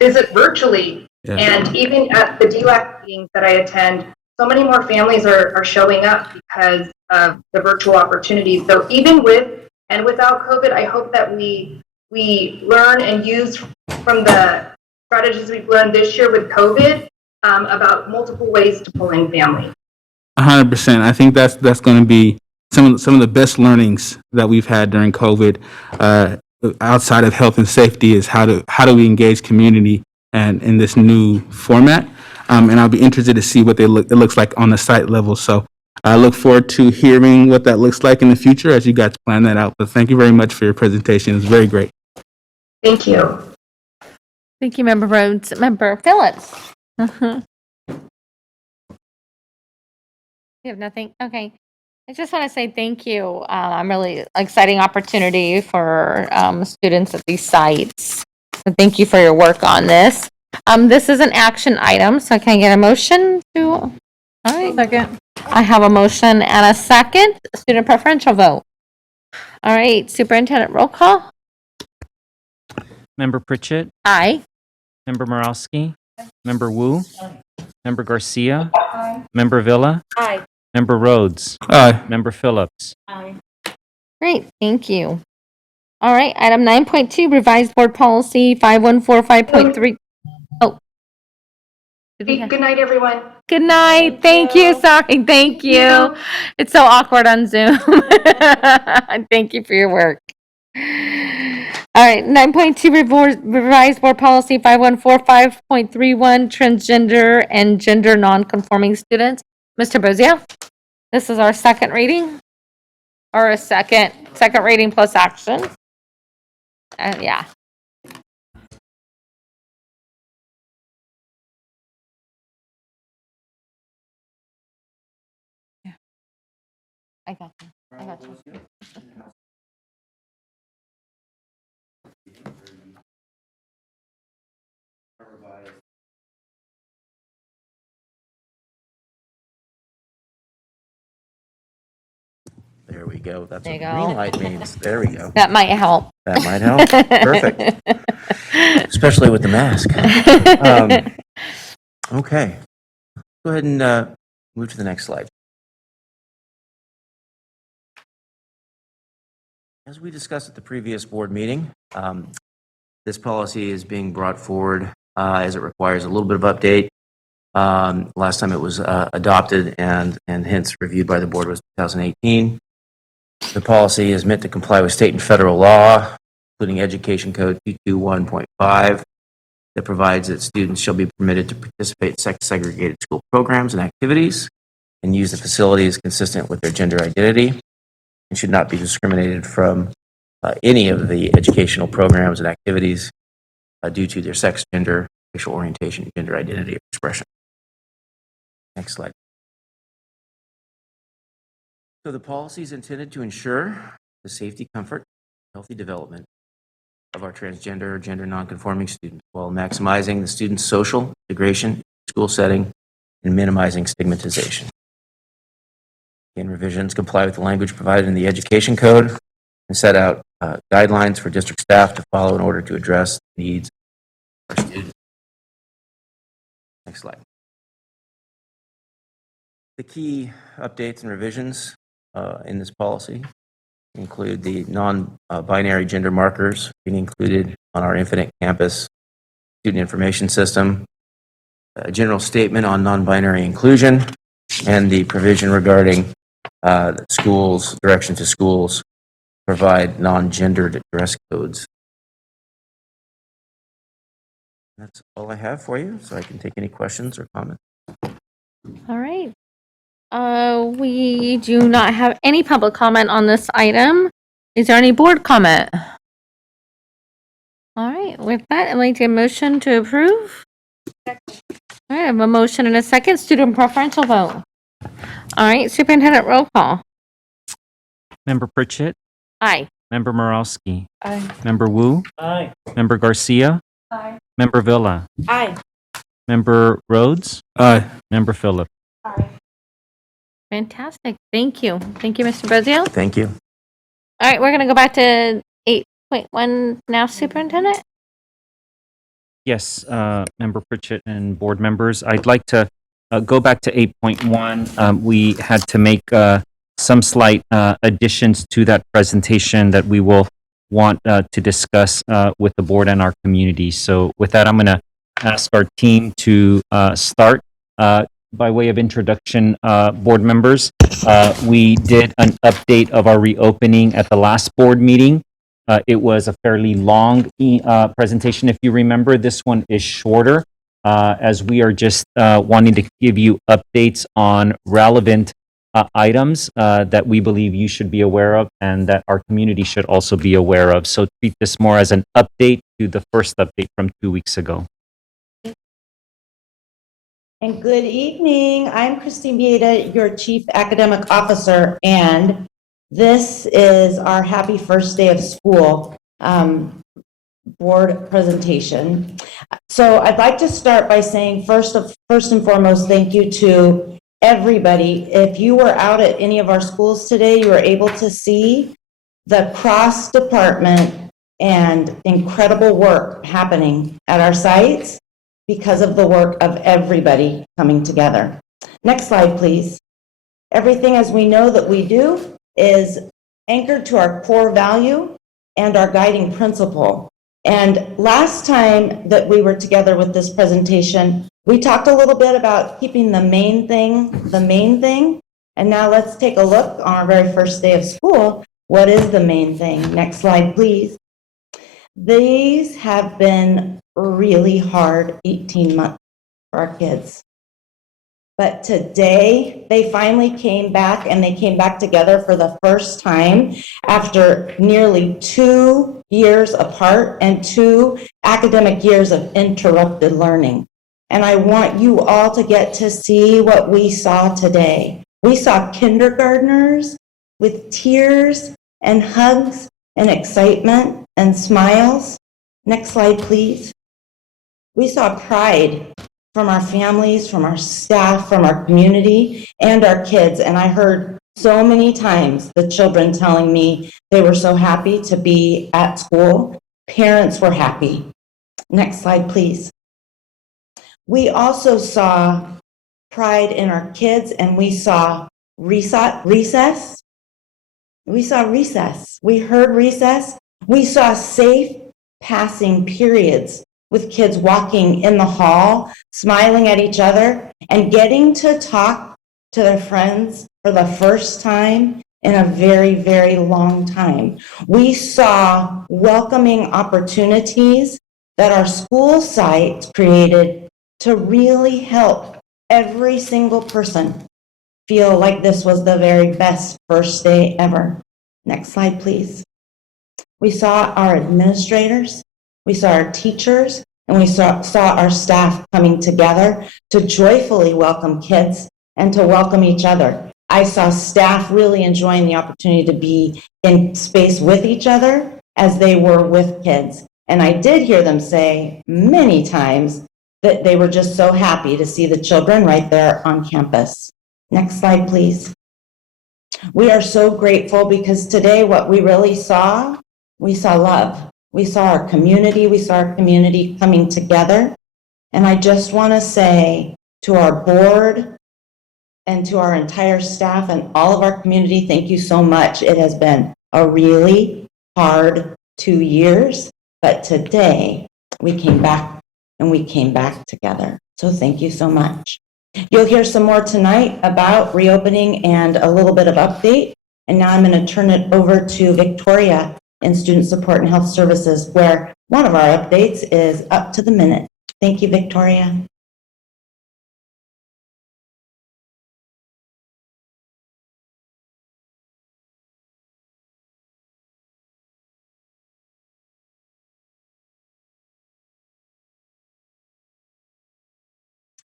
visit virtually. Yeah. And even at the DLAC meetings that I attend, so many more families are showing up because of the virtual opportunities. So even with and without COVID, I hope that we learn and use from the strategies we've learned this year with COVID about multiple ways to pull in families. 100%. I think that's going to be some of the best learnings that we've had during COVID. Outside of health and safety, is how do we engage community and in this new format. And I'll be interested to see what it looks like on the site level. So I look forward to hearing what that looks like in the future as you guys plan that out. But thank you very much for your presentation. It was very great. Thank you. Thank you, Member Rhodes. Member Phillips. You have nothing? Okay. I just want to say thank you. I'm really exciting opportunity for students at these sites. So thank you for your work on this. This is an action item, so can I get a motion to? All right. Second. I have a motion and a second. Student preferential vote. All right. Superintendent, roll call. Member Pritchett, Aye. Member Morowski, Member Wu, Member Garcia, Member Villa, Aye. Member Rhodes, Aye. Member Phillips. Great, thank you. All right, item 9.2, revised board policy 5145.3. Oh. Good night, everyone. Good night. Thank you. Sorry. Thank you. It's so awkward on Zoom. Thank you for your work. All right, 9.2, revised board policy 5145.31, transgender and gender non-conforming students. Mr. Bozia, this is our second reading, or a second reading plus action. Yeah. I got you. I got you. There we go. That's There what you the go. green light means. There we go. That might help. That might help. Perfect. Especially with the mask. Okay. Go ahead and move to the next slide. As we discussed at the previous board meeting, this policy is being brought forward as it requires a little bit of update. Last time it was adopted and hence reviewed by the board was 2018. The policy is meant to comply with state and federal law, including Education Code 221.5, that provides that students shall be permitted to participate in sex-segregated school programs and activities and use the facilities consistent with their gender identity and should not be discriminated from any of the educational programs and activities due to their sex, gender, sexual orientation, gender identity, or expression. Next slide. So the policy is intended to ensure the safety, comfort, healthy development of our transgender or gender nonconforming students while maximizing the student's social integration, school setting, and minimizing stigmatization. Again, revisions comply with the language provided in the Education Code and set out guidelines for district staff to follow in order to address the needs of our students. Next slide. The key updates and revisions in this policy include the non-binary gender markers being included on our Infinite Campus student information system, a general statement on non-binary inclusion, and the provision regarding schools, direction to schools provide non-gendered dress codes. That's all I have for you, so I can take any questions or comments. All right. We do not have any public comment on this item. Is there any board comment? All right, with that, I'd like to get a motion to approve. All right, I have a motion and a second. Student preferential vote. All right, superintendent roll call. Member Pritchett, Aye. Member Morowski, Aye. Member Wu, Aye. Member Garcia, Aye. Member Villa, Aye. Member Rhodes, Aye. Member Phillip. Fantastic. Thank you. Thank you, Mr. Bozio. Thank you. All right, we're going to go back to 8.1 now, superintendent. Yes, Member Pritchett and board members, I'd like to go back to 8.1. We had to make some slight additions to that presentation that we will want to discuss with the board and our community. So with that, I'm going to ask our team to start. By way of introduction, board members, we did an update of our reopening at the last board meeting. It was a fairly long presentation, if you remember. This one is shorter, as we are just wanting to give you updates on relevant items that we believe you should be aware of and that our community should also be aware of. So treat this more as an update to the first update from 2 weeks ago. And good evening. I'm Christine Vieta, your Chief Academic Officer, and this is our happy first day of school board presentation. So I'd like to start by saying first and foremost, thank you to everybody. If you were out at any of our schools today, you were able to see the cross-department and incredible work happening at our sites because of the work of everybody coming together. Next slide, please. Everything as we know that we do is anchored to our core value and our guiding principle. And last time that we were together with this presentation, we talked a little bit about keeping the main thing. And now let's take a look on our very first day of school. What is the main thing? Next slide, please. These have been really hard 18 months for our kids. But today, they finally came back, and they came back together for the first time after nearly 2 years apart and 2 academic years of interrupted learning. And I want you all to get to see what we saw today. We saw kindergartners with tears and hugs and excitement and smiles. Next slide, please. We saw pride from our families, from our staff, from our community, and our kids. And I heard so many times the children telling me they were so happy to be at school. Parents were happy. Next slide, please. We also saw pride in our kids, and we saw recess. We saw recess. We heard recess. We saw safe passing periods with kids walking in the hall, smiling at each other, and getting to talk to their friends for the first time in a very, very long time. We saw welcoming opportunities that our school sites created to really help every single person feel like this was the very best first day ever. Next slide, please. We saw our administrators, we saw our teachers, and we saw our staff coming together to joyfully welcome kids and to welcome each other. I saw staff really enjoying the opportunity to be in space with each other as they were with kids. And I did hear them say many times that they were just so happy to see the children right there on campus. Next slide, please. We are so grateful because today what we really saw, we saw love. We saw our community coming together. And I just want to say to our board and to our entire staff and all of our community, thank you so much. It has been a really hard 2 years, but today we came back and we came back together. So thank you so much. You'll hear some more tonight about reopening and a little bit of update. And now I'm going to turn it over to Victoria in Student Support and Health Services, where one of our updates is up to the minute. Thank you, Victoria.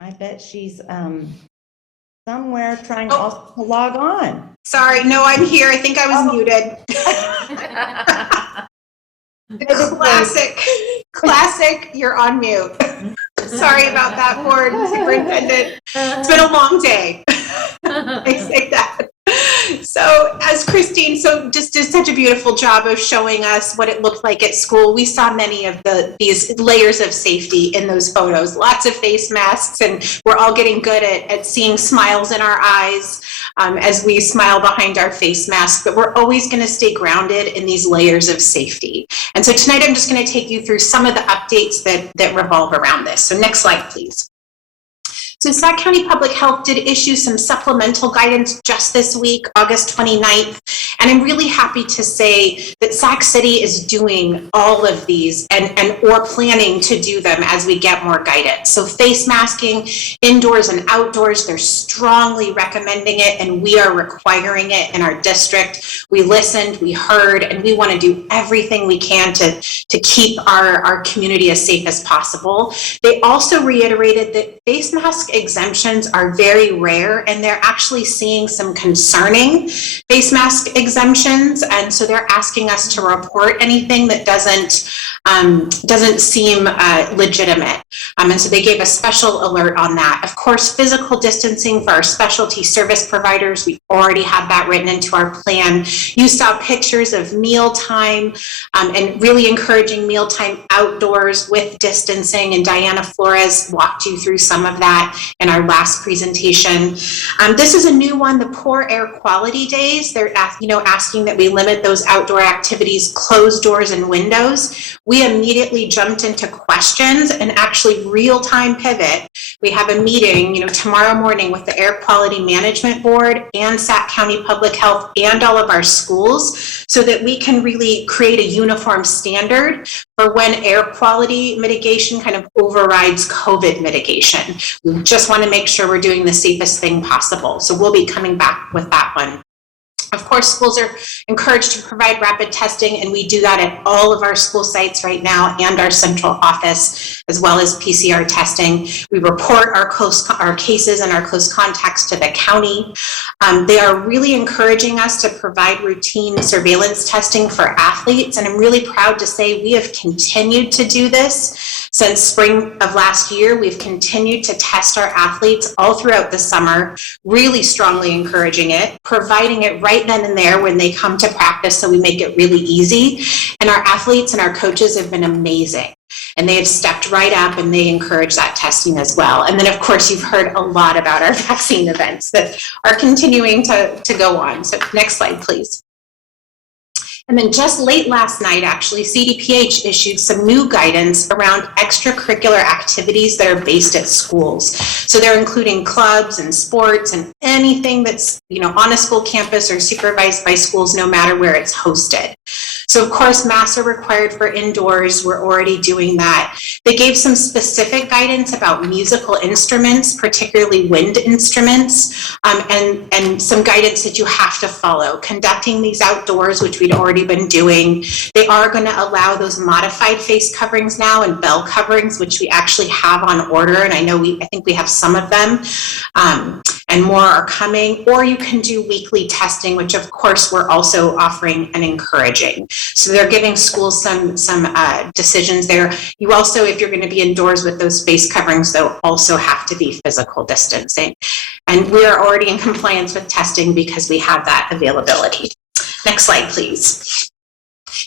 I bet she's somewhere trying also to log on. Sorry, no, I'm here. I think I was muted. Classic, you're on mute. Sorry about that, Board Superintendent. It's been a long day. I say that. So as Christine just did such a beautiful job of showing us what it looked like at school, we saw many of these layers of safety in those photos, lots of face masks, and we're all getting good at seeing smiles in our eyes as we smile behind our face mask, but we're always going to stay grounded in these layers of safety. And so tonight I'm just going to take you through some of the updates that revolve around this. So next slide, please. So Sac County Public Health did issue some supplemental guidance just this week, August 29th, and I'm really happy to say that Sac City is doing all of these and or planning to do them as we get more guidance. So face masking, indoors and outdoors, they're strongly recommending it, and we are requiring it in our district. We listened, we heard, and we want to do everything we can to keep our community as safe as possible. They also reiterated that face mask exemptions are very rare, and they're actually seeing some concerning face mask exemptions, and so they're asking us to report anything that doesn't seem legitimate. And so they gave a special alert on that. Of course, physical distancing for our specialty service providers, we already have that written into our plan. You saw pictures of mealtime and really encouraging mealtime outdoors with distancing, and Diana Flores walked you through some of that in our last presentation. This is a new one, the poor air quality days. They're asking that we limit those outdoor activities, close doors and windows. We immediately jumped into questions and actually real-time pivot. We have a meeting, tomorrow morning with the Air Quality Management Board and Sac County Public Health and all of our schools so that we can really create a uniform standard for when air quality mitigation kind of overrides COVID mitigation. We just want to make sure we're doing the safest thing possible. So we'll be coming back with that one. Of course, schools are encouraged to provide rapid testing, and we do that at all of our school sites right now and our central office, as well as PCR testing. We report our cases and our close contacts to the county. They are really encouraging us to provide routine surveillance testing for athletes, and I'm really proud to say we have continued to do this since spring of last year. We've continued to test our athletes all throughout the summer, really strongly encouraging it, providing it right then and there when they come to practice, so we make it really easy. And our athletes and our coaches have been amazing, and they have stepped right up and they encourage that testing as well. And then of course you've heard a lot about our vaccine events that are continuing to go on. So next slide, please. And then just late last night, actually, CDPH issued some new guidance around extracurricular activities that are based at schools. So they're including clubs and sports and anything that's, on a school campus or supervised by schools, no matter where it's hosted. So of course, masks are required for indoors. We're already doing that. They gave some specific guidance about musical instruments, particularly wind instruments, and some guidance that you have to follow. Conducting these outdoors, which we'd already been doing. They are going to allow those modified face coverings now and bell coverings, which we actually have on order, and I think we have some of them, and more are coming. Or you can do weekly testing, which of course we're also offering and encouraging. So they're giving schools some decisions there. You also, if you're going to be indoors with those face coverings, though, also have to be physical distancing. And we are already in compliance with testing because we have that availability. Next slide, please.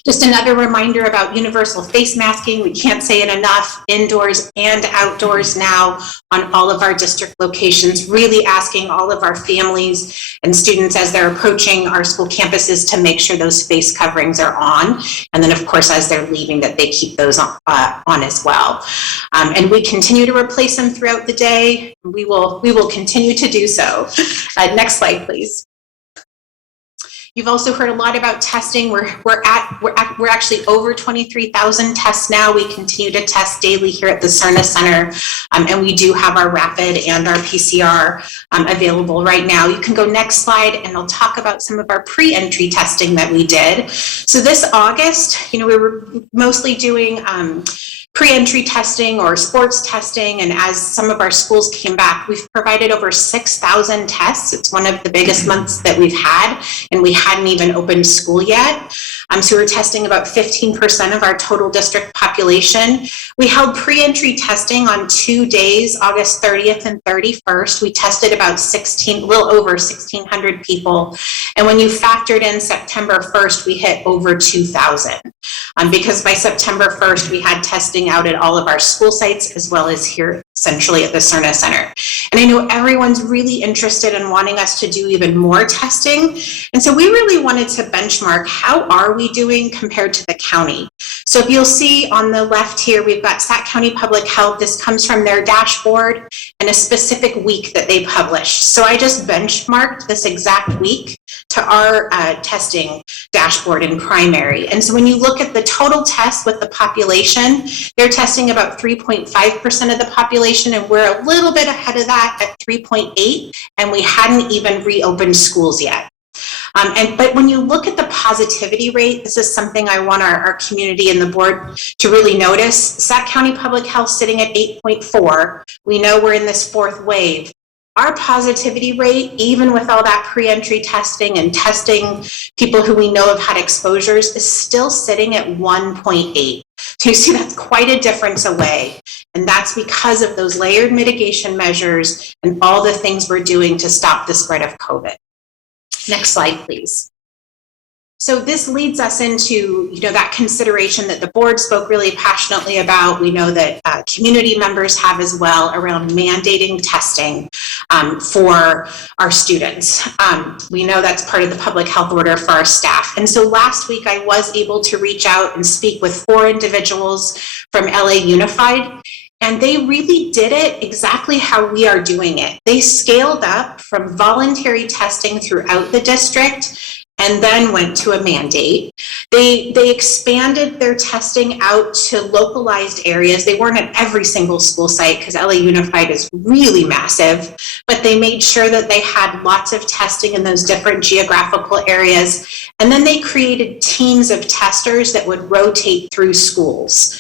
Just another reminder about universal face masking. We can't say it enough, indoors and outdoors now on all of our district locations, really asking all of our families and students as they're approaching our school campuses to make sure those face coverings are on. And then of course, as they're leaving, that they keep those on as well. And we continue to replace them throughout the day. We will continue to do so. Next slide, please. You've also heard a lot about testing. We're actually over 23,000 tests now. We continue to test daily here at the Cerna Center, and we do have our rapid and our PCR available right now. You can go next slide, and I'll talk about some of our pre-entry testing that we did. So this August, we were mostly doing pre-entry testing or sports testing, and as some of our schools came back, we've provided over 6,000 tests. It's one of the biggest months that we've had, and we hadn't even opened school yet. So we're testing about 15% of our total district population. We held pre-entry testing on 2 days, August 30th and 31st. We tested about a little over 1,600 people. And when you factored in September 1st, we hit over 2,000. Because by September 1st, we had testing out at all of our school sites as well as here centrally at the Cerna Center. And I know everyone's really interested in wanting us to do even more testing. And so we really wanted to benchmark how are we doing compared to the county. So if you'll see on the left here, we've got Sac County Public Health. This comes from their dashboard and a specific week that they published. So I just benchmarked this exact week to our testing dashboard in primary. And so when you look at the total tests with the population, they're testing about 3.5% of the population, and we're a little bit ahead of that at 3.8, and we hadn't even reopened schools yet. But when you look at the positivity rate, this is something I want our community and the board to really notice. Sac County Public Health sitting at 8.4. We know we're in this fourth wave. Our positivity rate, even with all that pre-entry testing and testing people who we know have had exposures, is still sitting at 1.8. So you see that's quite a difference away. And that's because of those layered mitigation measures and all the things we're doing to stop the spread of COVID. Next slide, please. So this leads us into, that consideration that the board spoke really passionately about. We know that community members have as well around mandating testing for our students. We know that's part of the public health order for our staff. And so last week I was able to reach out and speak with 4 individuals from LA Unified. And they really did it exactly how we are doing it. They scaled up from voluntary testing throughout the district and then went to a mandate. They expanded their testing out to localized areas. They weren't at every single school site because LA Unified is really massive, but they made sure that they had lots of testing in those different geographical areas. And then they created teams of testers that would rotate through schools.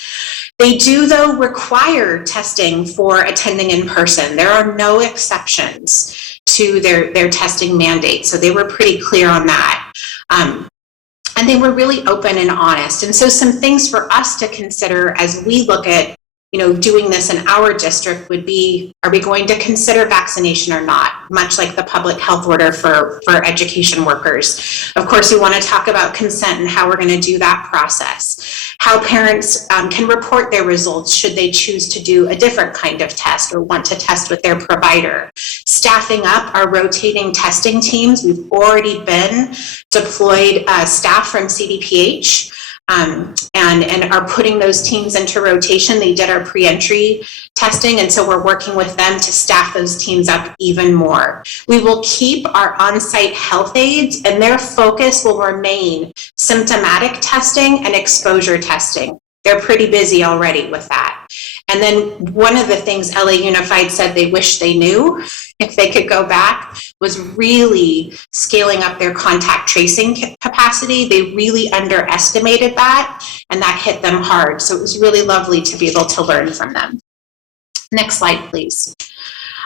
They do, though, require testing for attending in person. There are no exceptions to their testing mandate, so they were pretty clear on that. And they were really open and honest. And so some things for us to consider as we look at doing this in our district would be, are we going to consider vaccination or not? Much like the public health order for education workers. Of course, we want to talk about consent and how we're going to do that process. How parents can report their results should they choose to do a different kind of test or want to test with their provider. Staffing up our rotating testing teams. We've already been deployed staff from CDPH. And are putting those teams into rotation. They did our pre-entry testing, and so we're working with them to staff those teams up even more. We will keep our on-site health aides, and their focus will remain symptomatic testing and exposure testing. They're pretty busy already with that. And then one of the things LA Unified said they wish they knew, if they could go back, was really scaling up their contact tracing capacity. They really underestimated that, and that hit them hard. So it was really lovely to be able to learn from them. Next slide, please.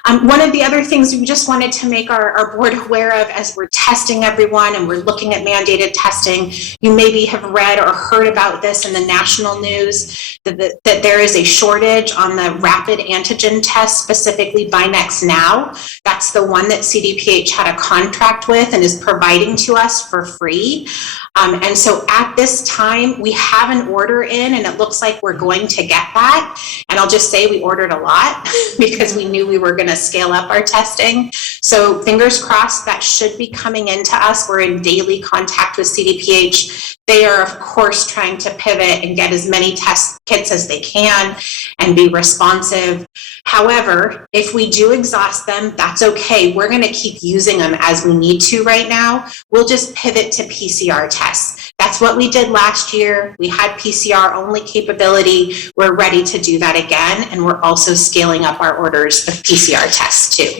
One of the other things we just wanted to make our board aware of as we're testing everyone and we're looking at mandated testing, you maybe have read or heard about this in the national news, that there is a shortage on the rapid antigen test, specifically Binex Now. That's the one that CDPH had a contract with and is providing to us for free. And so at this time, we have an order in, and it looks like we're going to get that. And I'll just say we ordered a lot because we knew we were going to scale up our testing. So fingers crossed that should be coming into us. We're in daily contact with CDPH They are, of course, trying to pivot and get as many test kits as they can and be responsive. However, if we do exhaust them, that's okay. We're going to keep using them as we need to right now. We'll just pivot to PCR tests. That's what we did last year. We had PCR only capability. We're ready to do that again. And we're also scaling up our orders of PCR tests too.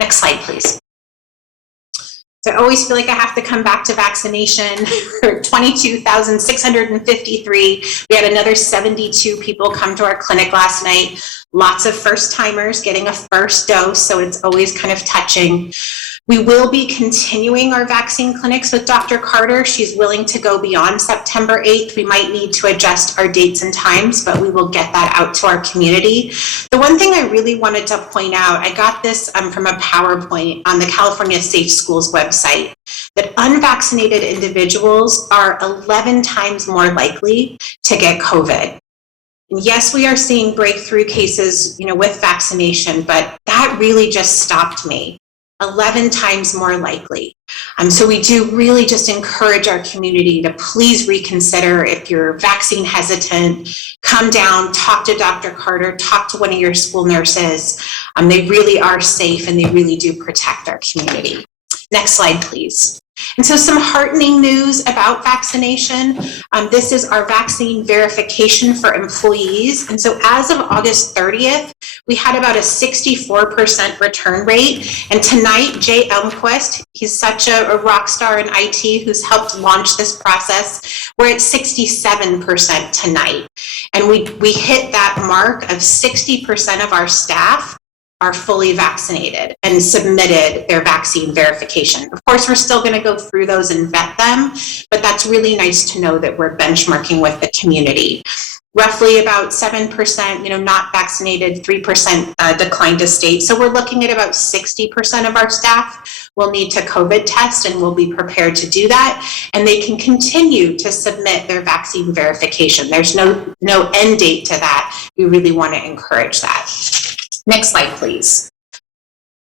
Next slide, please. So I always feel like I have to come back to vaccination. 22,653. We had another 72 people come to our clinic last night. Lots of first timers getting a first dose, so it's always kind of touching. We will be continuing our vaccine clinics with Dr. Carter. She's willing to go beyond September 8th. We might need to adjust our dates and times, but we will get that out to our community. The one thing I really wanted to point out, I got this from a PowerPoint on the California Safe Schools website, that unvaccinated individuals are 11 times more likely to get COVID. And yes, we are seeing breakthrough cases, with vaccination, but that really just stopped me. 11 times more likely. So we do really just encourage our community to please reconsider. If you're vaccine hesitant, come down, talk to Dr. Carter, talk to one of your school nurses. They really are safe and they really do protect our community. Next slide, please. And so some heartening news about vaccination. This is our vaccine verification for employees. And so as of August 30th, we had about a 64% return rate. And tonight, Jay Elmquist, he's such a rock star in IT who's helped launch this process. We're at 67% tonight. And we hit that mark of 60% of our staff are fully vaccinated and submitted their vaccine verification. Of course, we're still going to go through those and vet them, but that's really nice to know that we're benchmarking with the community. Roughly about 7%, not vaccinated, 3% declined to state. So we're looking at about 60% of our staff will need to COVID test, and we'll be prepared to do that. And they can continue to submit their vaccine verification. There's no end date to that. We really want to encourage that. Next slide, please.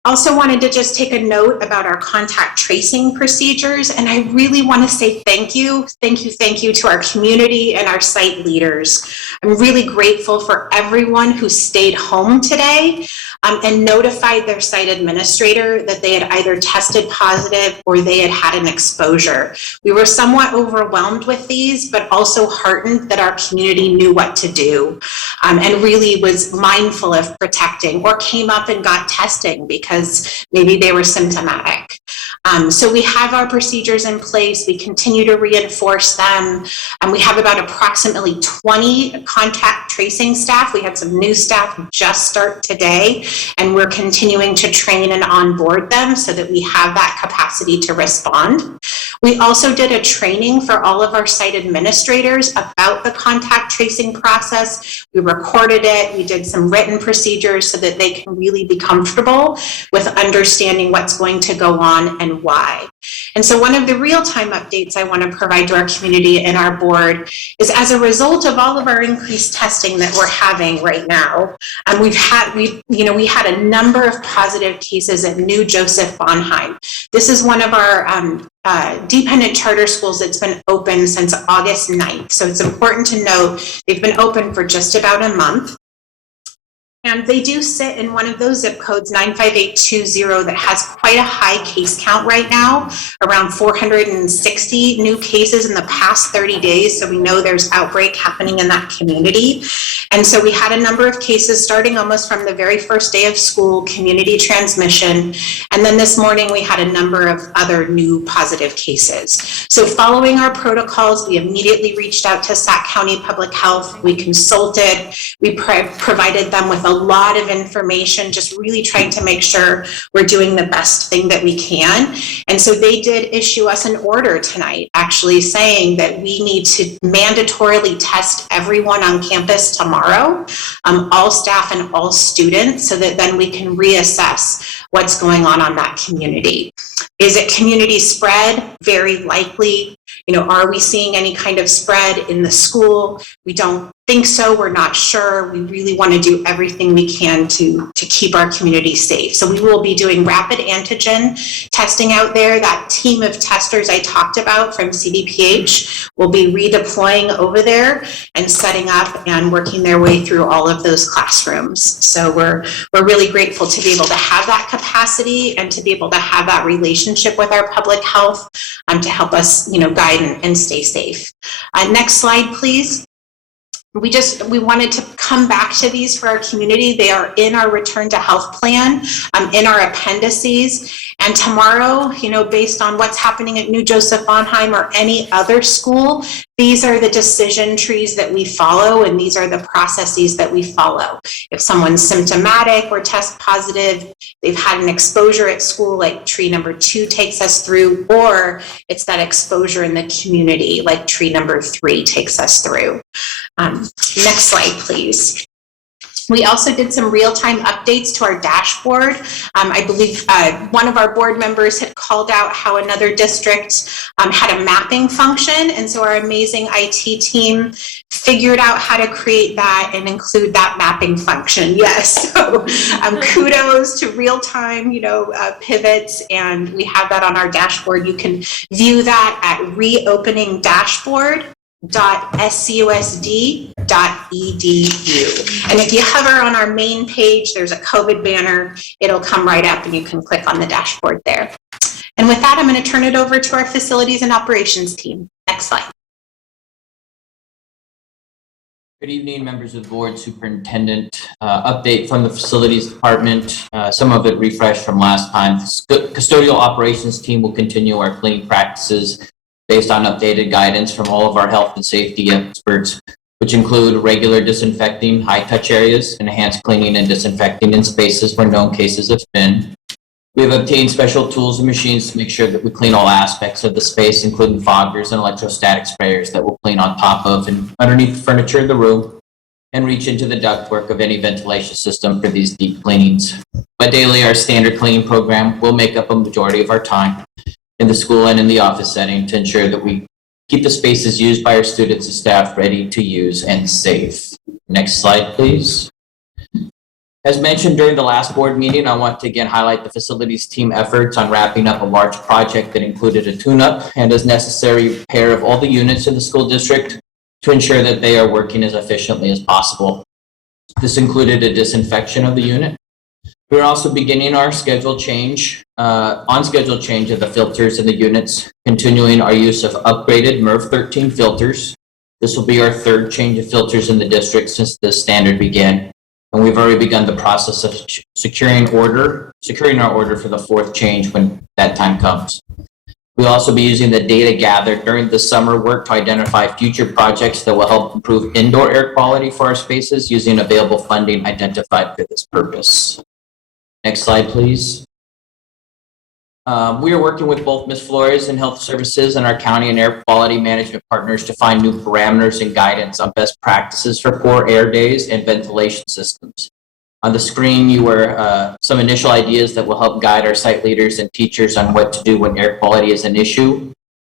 Also wanted to just take a note about our contact tracing procedures, and I really want to say thank you to our community and our site leaders. I'm really grateful for everyone who stayed home today and notified their site administrator that they had either tested positive or they had had an exposure. We were somewhat overwhelmed with these, but also heartened that our community knew what to do and really was mindful of protecting or came up and got testing because maybe they were symptomatic. So we have our procedures in place. We continue to reinforce them. We have about approximately 20 contact tracing staff. We had some new staff just start today, and we're continuing to train and onboard them so that we have that capacity to respond. We also did a training for all of our site administrators about the contact tracing process. We recorded it. We did some written procedures so that they can really be comfortable with understanding what's going to go on and why. And so one of the real-time updates I want to provide to our community and our board is, as a result of all of our increased testing that we're having right now, we had a number of positive cases at New Joseph Bonheim. This is one of our dependent charter schools that's been open since August 9th. So it's important to note they've been open for just about a month. And they do sit in one of those zip codes, 95820, that has quite a high case count right now, around 460 new cases in the past 30 days. So we know there's outbreak happening in that community. And so we had a number of cases starting almost from the very first day of school, community transmission. And then this morning we had a number of other new positive cases. So following our protocols, we immediately reached out to Sac County Public Health. We consulted, we provided them with a lot of information, just really trying to make sure we're doing the best thing that we can. And so they did issue us an order tonight, actually saying that we need to mandatorily test everyone on campus tomorrow, all staff and all students, so that then we can reassess what's going on that community. Is it community spread? Very likely. Are we seeing any kind of spread in the school? We don't think so, we're not sure. We really want to do everything we can to keep our community safe. So we will be doing rapid antigen testing out there. That team of testers I talked about from CDPH will be redeploying over there and setting up and working their way through all of those classrooms. So we're really grateful to be able to have that capacity and to be able to have that relationship with our public health to help us, guide and stay safe. Next slide, please. We wanted to come back to these for our community. They are in our return to health plan, in our appendices. And tomorrow, based on what's happening at New Joseph Bonheim or any other school, these are the decision trees that we follow, and these are the processes that we follow. If someone's symptomatic or test positive, they've had an exposure at school, like tree number 2 takes us through, or it's that exposure in the community, like tree number 3 takes us through. Next slide, please. We also did some real-time updates to our dashboard. I believe one of our board members had called out how another district had a mapping function, and so our amazing IT team figured out how to create that and include that mapping function. Yes, so kudos to real-time, pivots, and we have that on our dashboard. You can view that at reopening-dashboard.scusd.edu. And if you hover on our main page, there's a COVID banner. It'll come right up and you can click on the dashboard there. And with that, I'm going to turn it over to our facilities and operations team. Next slide. Good evening, members of the board, superintendent. Update from the facilities department, some of it refreshed from last time. Custodial operations team will continue our cleaning practices based on updated guidance from all of our health and safety experts, which include regular disinfecting high-touch areas, enhanced cleaning and disinfecting in spaces where known cases have been. We have obtained special tools and machines to make sure that we clean all aspects of the space, including foggers and electrostatic sprayers that will clean on top of and underneath the furniture in the room and reach into the ductwork of any ventilation system for these deep cleanings. But daily, our standard cleaning program will make up a majority of our time in the school and in the office setting to ensure that we keep the spaces used by our students and staff ready to use and safe. Next slide, please. As mentioned during the last board meeting, I want to again highlight the facilities team efforts on wrapping up a large project that included a tune-up and as necessary repair of all the units in the school district to ensure that they are working as efficiently as possible. This included a disinfection of the unit. We're also beginning our on-schedule change of the filters in the units, continuing our use of upgraded MERV 13 filters. This will be our third change of filters in the district since the standard began, and we've already begun the process of securing our order for the fourth change when that time comes. We'll also be using the data gathered during the summer work to identify future projects that will help improve indoor air quality for our spaces using available funding identified for this purpose. Next slide, please. We are working with both Ms. Flores and Health Services and our county and air quality management partners to find new parameters and guidance on best practices for poor air days and ventilation systems. On the screen, you were some initial ideas that will help guide our site leaders and teachers on what to do when air quality is an issue.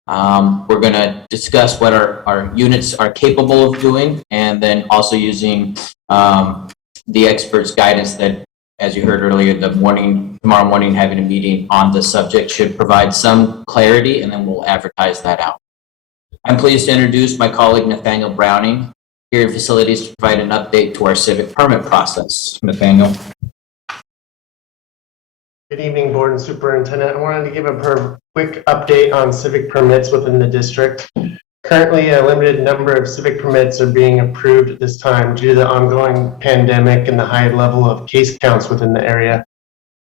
We're going to discuss what our units are capable of doing, and then also using the experts' guidance that, as you heard earlier, tomorrow morning, having a meeting on the subject should provide some clarity, and then we'll advertise that out. I'm pleased to introduce my colleague, Nathaniel Browning, here in facilities to provide an update to our civic permit process. Nathaniel. Good evening, board and superintendent. I wanted to give a quick update on civic permits within the district. Currently, a limited number of civic permits are being approved at this time due to the ongoing pandemic and the high level of case counts within the area.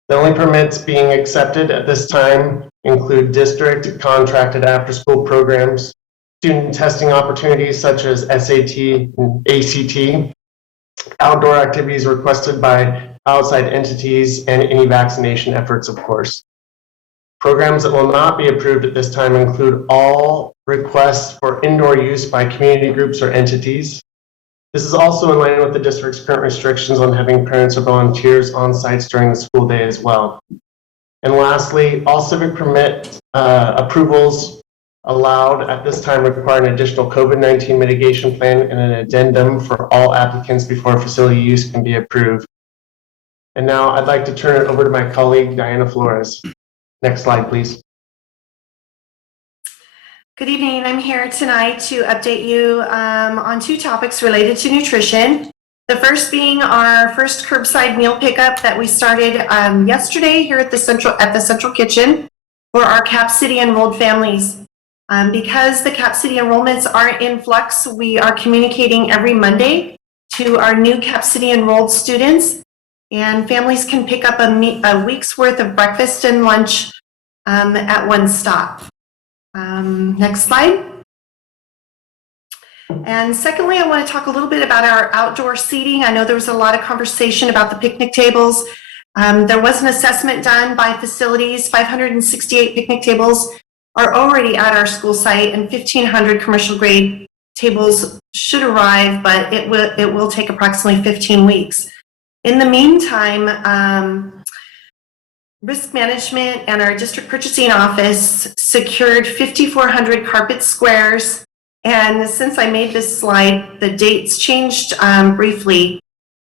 The only permits being accepted at this time include district contracted after-school programs, student testing opportunities such as SAT and ACT, outdoor activities requested by outside entities, and any vaccination efforts, of course. Programs that will not be approved at this time include all requests for indoor use by community groups or entities. This is also in line with the district's current restrictions on having parents or volunteers on sites during the school day as well. And lastly, all civic permit approvals allowed at this time require an additional COVID-19 mitigation plan and an addendum for all applicants before facility use can be approved. And now I'd like to turn it over to my colleague, Diana Flores. Next slide, please. Good evening. I'm here tonight to update you on two topics related to nutrition. The first being our first curbside meal pickup that we started yesterday here at the Central Kitchen for our Cap City enrolled families. Because the Cap City enrollments aren't in flux, we are communicating every Monday to our new Cap City enrolled students, and families can pick up a week's worth of breakfast and lunch at one stop. Next slide. And secondly, I want to talk a little bit about our outdoor seating. I know there was a lot of conversation about the picnic tables. There was an assessment done by facilities. 568 picnic tables are already at our school site, and 1,500 commercial grade tables should arrive, but it will take approximately 15 weeks. In the meantime, risk management and our district purchasing office secured 5,400 carpet squares. And since I made this slide, the dates changed briefly.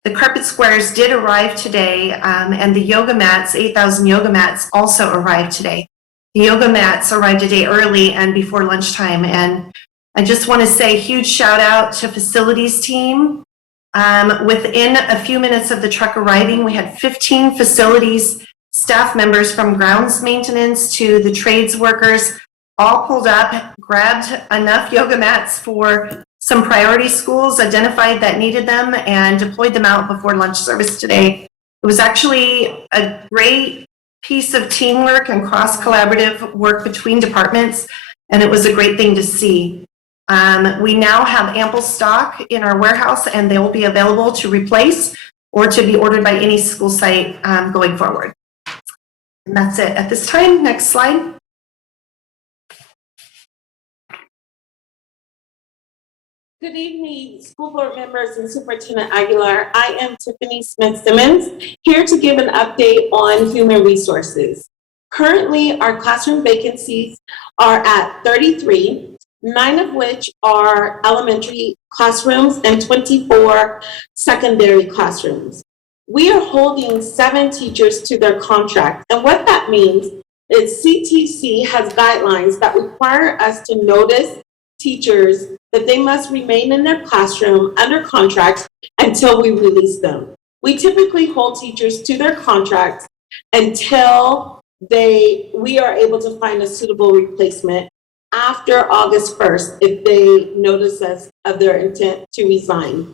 The carpet squares did arrive today, and the yoga mats, 8,000 yoga mats, also arrived today. The yoga mats arrived a day early and before lunchtime. And I just want to say a huge shout out to facilities team. Within a few minutes of the truck arriving, we had 15 facilities staff members from grounds maintenance to the trades workers all pulled up, grabbed enough yoga mats for some priority schools, identified that needed them, and deployed them out before lunch service today. It was actually a great piece of teamwork and cross-collaborative work between departments, and it was a great thing to see. We now have ample stock in our warehouse, and they will be available to replace or to be ordered by any school site going forward. And that's it at this time. Next slide. Good evening, school board members and Superintendent Aguilar. I am Tiffany Smith-Simmons, here to give an update on human resources. Currently, our classroom vacancies are at 33, 9 of which are elementary classrooms and 24 secondary classrooms. We are holding 7 teachers to their contract, and what that means is CTC has guidelines that require us to notice teachers that they must remain in their classroom under contract until we release them. We typically hold teachers to their contracts until we are able to find a suitable replacement after August 1st if they notice us of their intent to resign.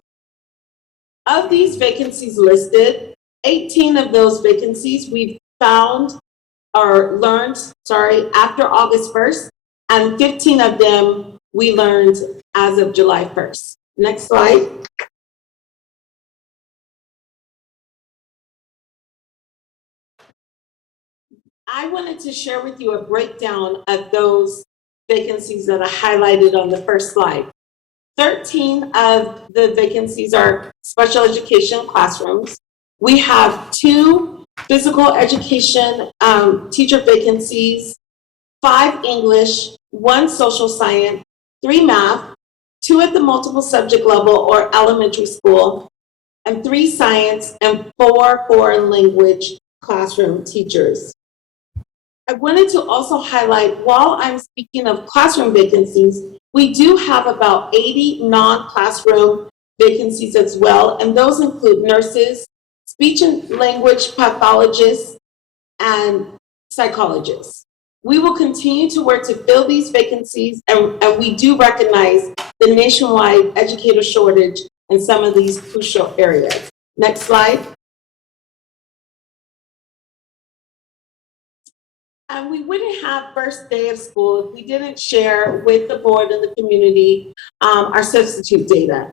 Of these vacancies listed, 18 of those vacancies we've found or learned, after August 1st, and 15 of them we learned as of July 1st. Next slide. I wanted to share with you a breakdown of those vacancies that are highlighted on the first slide. 13 of the vacancies are special education classrooms. We have 2 physical education teacher vacancies, 5 English, 1 social science, 3 math, 2 at the multiple subject level or elementary school, and 3 science and 4 foreign language classroom teachers. I wanted to also highlight, while I'm speaking of classroom vacancies, we do have about 80 non-classroom vacancies as well, and those include nurses, speech and language pathologists, and psychologists. We will continue to work to fill these vacancies, and we do recognize the nationwide educator shortage in some of these crucial areas. Next slide. And we wouldn't have first day of school if we didn't share with the board and the community our substitute data.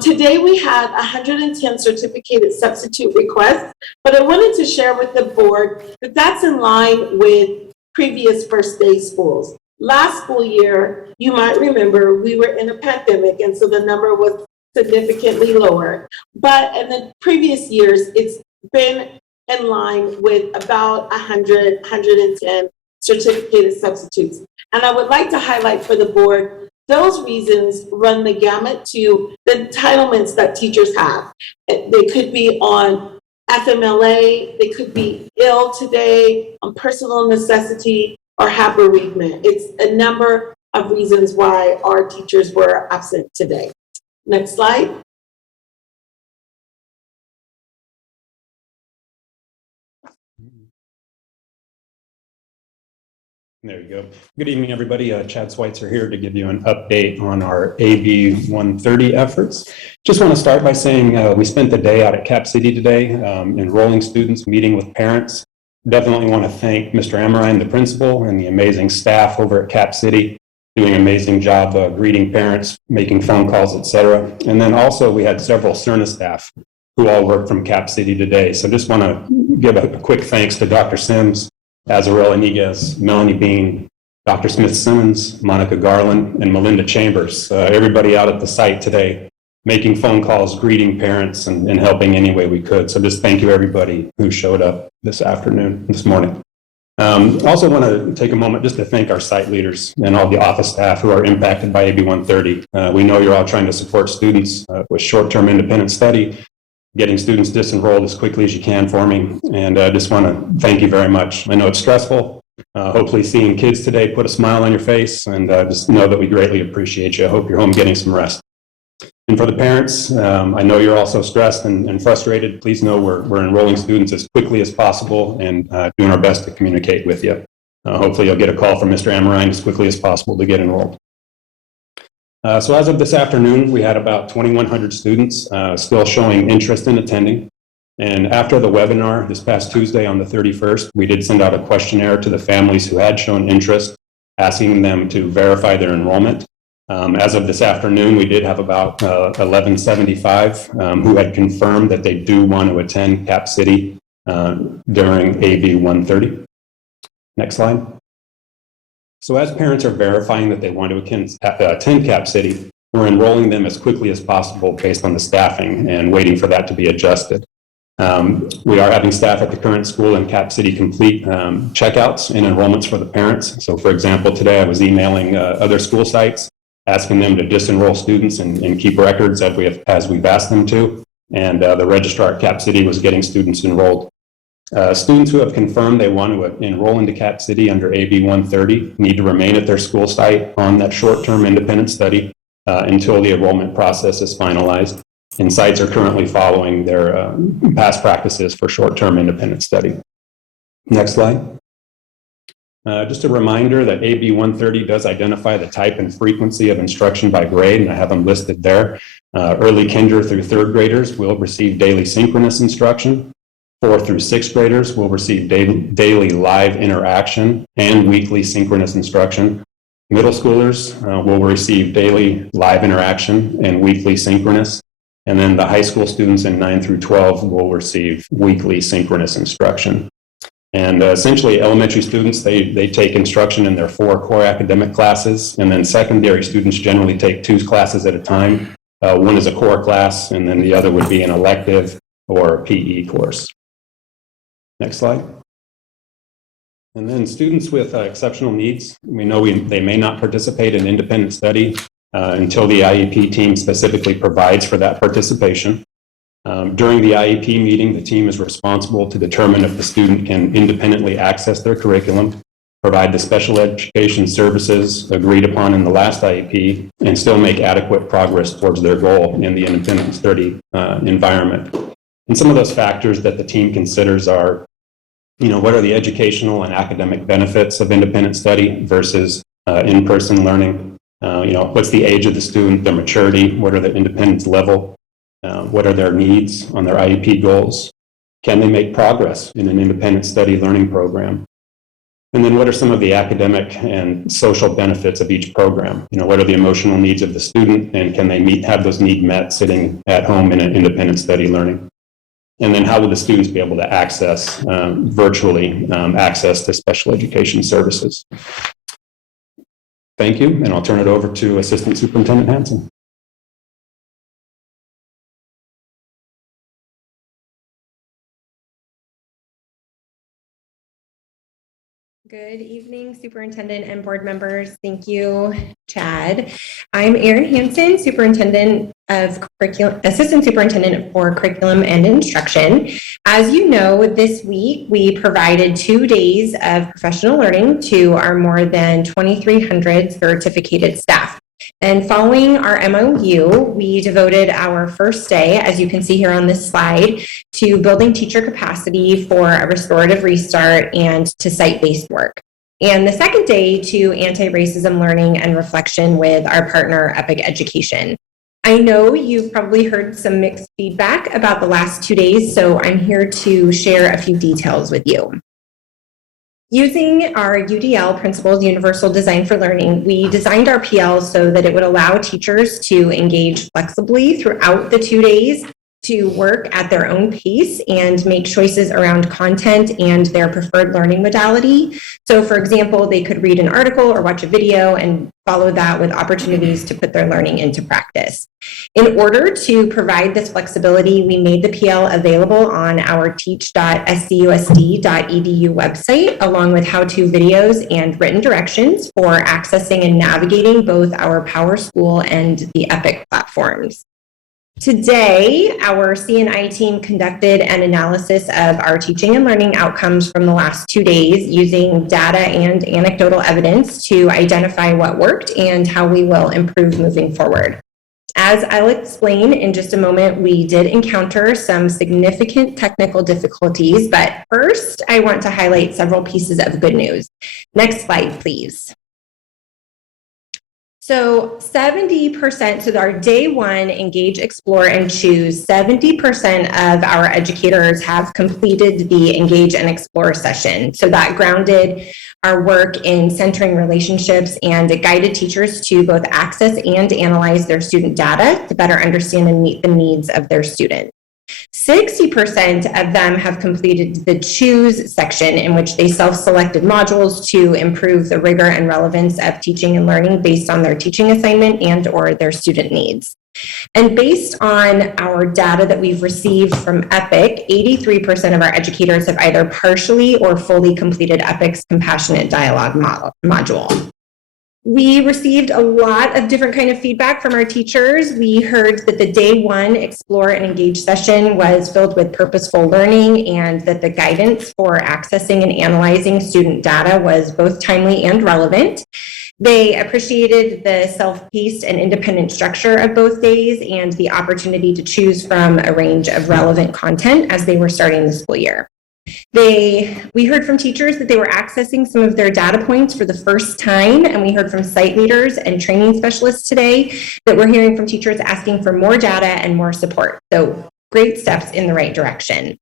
Today we had 110 certificated substitute requests, but I wanted to share with the board that that's in line with previous first day schools. Last school year, you might remember, we were in a pandemic, and so the number was significantly lower. But in the previous years, it's been in line with about 100, 110 certificated substitutes. And I would like to highlight for the board, those reasons run the gamut to the entitlements that teachers have. They could be on FMLA, they could be ill today, on personal necessity, or have bereavement. It's a number of reasons why our teachers were absent today. Next slide. There you go. Good evening, everybody. Chad Schweitzer here to give you an update on our AB 130 efforts. Just want to start by saying we spent the day out at Cap City today, enrolling students, meeting with parents. Definitely want to thank Mr. Amorine, the principal, and the amazing staff over at Cap City, doing an amazing job greeting parents, making phone calls, etc. And then also we had several CERNA staff who all work from Cap City today. So just want to give a quick thanks to Dr. Sims, Azarella Niguez, Melanie Bean, Dr. Smith-Simmons, Monica Garland, and Melinda Chambers. Everybody out at the site today making phone calls, greeting parents, and helping any way we could. So just thank you, everybody who showed up this morning. Also want to take a moment just to thank our site leaders and all the office staff who are impacted by AB 130. We know you're all trying to support students with short-term independent study, getting students disenrolled as quickly as you can for me. And I just want to thank you very much. I know it's stressful. Hopefully seeing kids today put a smile on your face, and just know that we greatly appreciate you. I hope you're home getting some rest. And for the parents, I know you're also stressed and frustrated. Please know we're enrolling students as quickly as possible and doing our best to communicate with you. Hopefully you'll get a call from Mr. Amorine as quickly as possible to get enrolled. So as of this afternoon, we had about 2,100 students still showing interest in attending. And after the webinar this past Tuesday on the 31st, we did send out a questionnaire to the families who had shown interest, asking them to verify their enrollment. As of this afternoon, we did have about 1175 who had confirmed that they do want to attend Cap City during AB 130. Next slide. So as parents are verifying that they want to attend Cap City, we're enrolling them as quickly as possible based on the staffing and waiting for that to be adjusted. We are having staff at the current school in Cap City complete checkouts and enrollments for the parents. So for example, today I was emailing other school sites, asking them to disenroll students and keep records as we've asked them to. And the registrar at Cap City was getting students enrolled. Students who have confirmed they want to enroll into Cap City under AB 130 need to remain at their school site on that short-term independent study until the enrollment process is finalized. And sites are currently following their past practices for short-term independent study. Next slide. Just a reminder that AB 130 does identify the type and frequency of instruction by grade, and I have them listed there. Early kinder through third graders will receive daily synchronous instruction. 4th through 6th graders will receive daily live interaction and weekly synchronous instruction. Middle schoolers will receive daily live interaction and weekly synchronous. And then the high school students in 9 through 12 will receive weekly synchronous instruction. And essentially elementary students, they take instruction in their 4 core academic classes, and then secondary students generally take 2 classes at a time. One is a core class, and then the other would be an elective or a PE course. Next slide. And then students with exceptional needs, we know they may not participate in independent study until the IEP team specifically provides for that participation. During the IEP meeting, the team is responsible to determine if the student can independently access their curriculum, provide the special education services agreed upon in the last IEP, and still make adequate progress towards their goal in the independent study environment. And some of those factors that the team considers are, what are the educational and academic benefits of independent study versus in-person learning? What's the age of the student, their maturity, what are the independence level? What are their needs on their IEP goals? Can they make progress in an independent study learning program? And then what are some of the academic and social benefits of each program? What are the emotional needs of the student, and can they have those needs met sitting at home in an independent study learning? And then how will the students be able to access, virtually, access to special education services? Thank you, and I'll turn it over to Assistant Superintendent Hanson. Good evening, Superintendent and board members. Thank you, Chad. I'm Erin Hansen, Superintendent of Curriculum, Assistant Superintendent for Curriculum and Instruction. As you know, this week we provided 2 days of professional learning to our more than 2,300 certificated staff. And following our MOU, we devoted our first day, as you can see here on this slide, to building teacher capacity for a restorative restart and to site-based work. And the second day to anti-racism learning and reflection with our partner, Epic Education. I know you've probably heard some mixed feedback about the last 2 days, so I'm here to share a few details with you. Using our UDL principles, Universal Design for Learning, we designed our PL so that it would allow teachers to engage flexibly throughout the 2 days, to work at their own pace and make choices around content and their preferred learning modality. So for example, they could read an article or watch a video and follow that with opportunities to put their learning into practice. In order to provide this flexibility, we made the PL available on our teach.scusd.edu website, along with how-to videos and written directions for accessing and navigating both our PowerSchool and the Epic platforms. Today, our C&I team conducted an analysis of our teaching and learning outcomes from the last 2 days using data and anecdotal evidence to identify what worked and how we will improve moving forward. As I'll explain in just a moment, we did encounter some significant technical difficulties, but first I want to highlight several pieces of good news. Next slide, please. So 70%, so our day one, engage, explore, and choose, 70% of our educators have completed the engage and explore session. So that grounded our work in centering relationships and it guided teachers to both access and analyze their student data to better understand and meet the needs of their students. 60% of them have completed the choose section, in which they self-selected modules to improve the rigor and relevance of teaching and learning based on their teaching assignment and or their student needs. And based on our data that we've received from Epic, 83% of our educators have either partially or fully completed Epic's compassionate dialogue module. We received a lot of different kind of feedback from our teachers. We heard that the day one explore and engage session was filled with purposeful learning and that the guidance for accessing and analyzing student data was both timely and relevant. They appreciated the self-paced and independent structure of both days and the opportunity to choose from a range of relevant content as they were starting the school year. We heard from teachers that they were accessing some of their data points for the first time, and we heard from site leaders and training specialists today that we're hearing from teachers asking for more data and more support. So great steps in the right direction.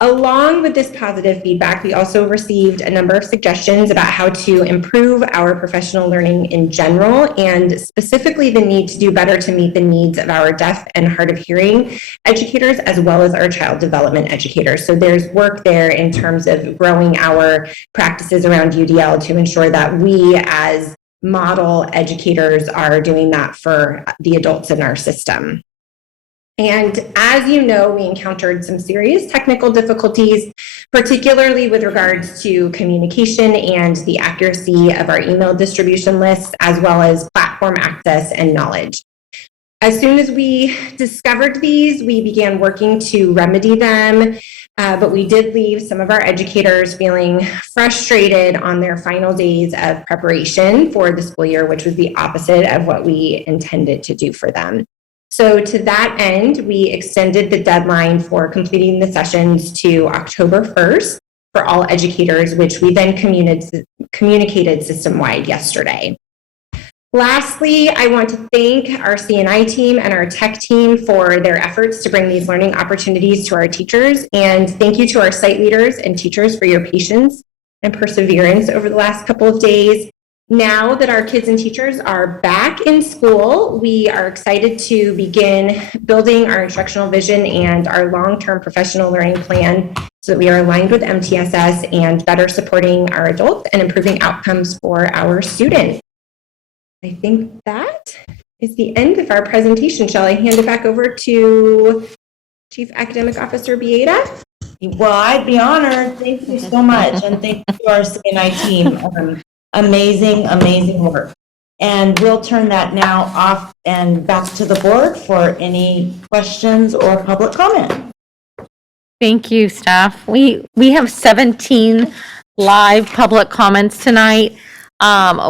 Along with this positive feedback, we also received a number of suggestions about how to improve our professional learning in general, and specifically the need to do better to meet the needs of our deaf and hard of hearing educators, as well as our child development educators. So there's work there in terms of growing our practices around UDL to ensure that we as model educators are doing that for the adults in our system. And as you know, we encountered some serious technical difficulties, particularly with regards to communication and the accuracy of our email distribution lists, as well as platform access and knowledge. As soon as we discovered these, we began working to remedy them, but we did leave some of our educators feeling frustrated on their final days of preparation for the school year, which was the opposite of what we intended to do for them. So to that end, we extended the deadline for completing the sessions to October 1st for all educators, which we then communicated system-wide yesterday. Lastly, I want to thank our C&I team and our tech team for their efforts to bring these learning opportunities to our teachers. And thank you to our site leaders and teachers for your patience and perseverance over the last couple of days. Now that our kids and teachers are back in school, we are excited to begin building our instructional vision and our long-term professional learning plan so that we are aligned with MTSS and better supporting our adults and improving outcomes for our students. I think that is the end of our presentation. Shall I hand it back over to Chief Academic Officer Bieda? Well, I'd be honored. Thank you so much. And thank you to our CNI team. Amazing, amazing work. And we'll turn that now off and back to the board for any questions or public comment. Thank you, staff. We have 17 live public comments tonight.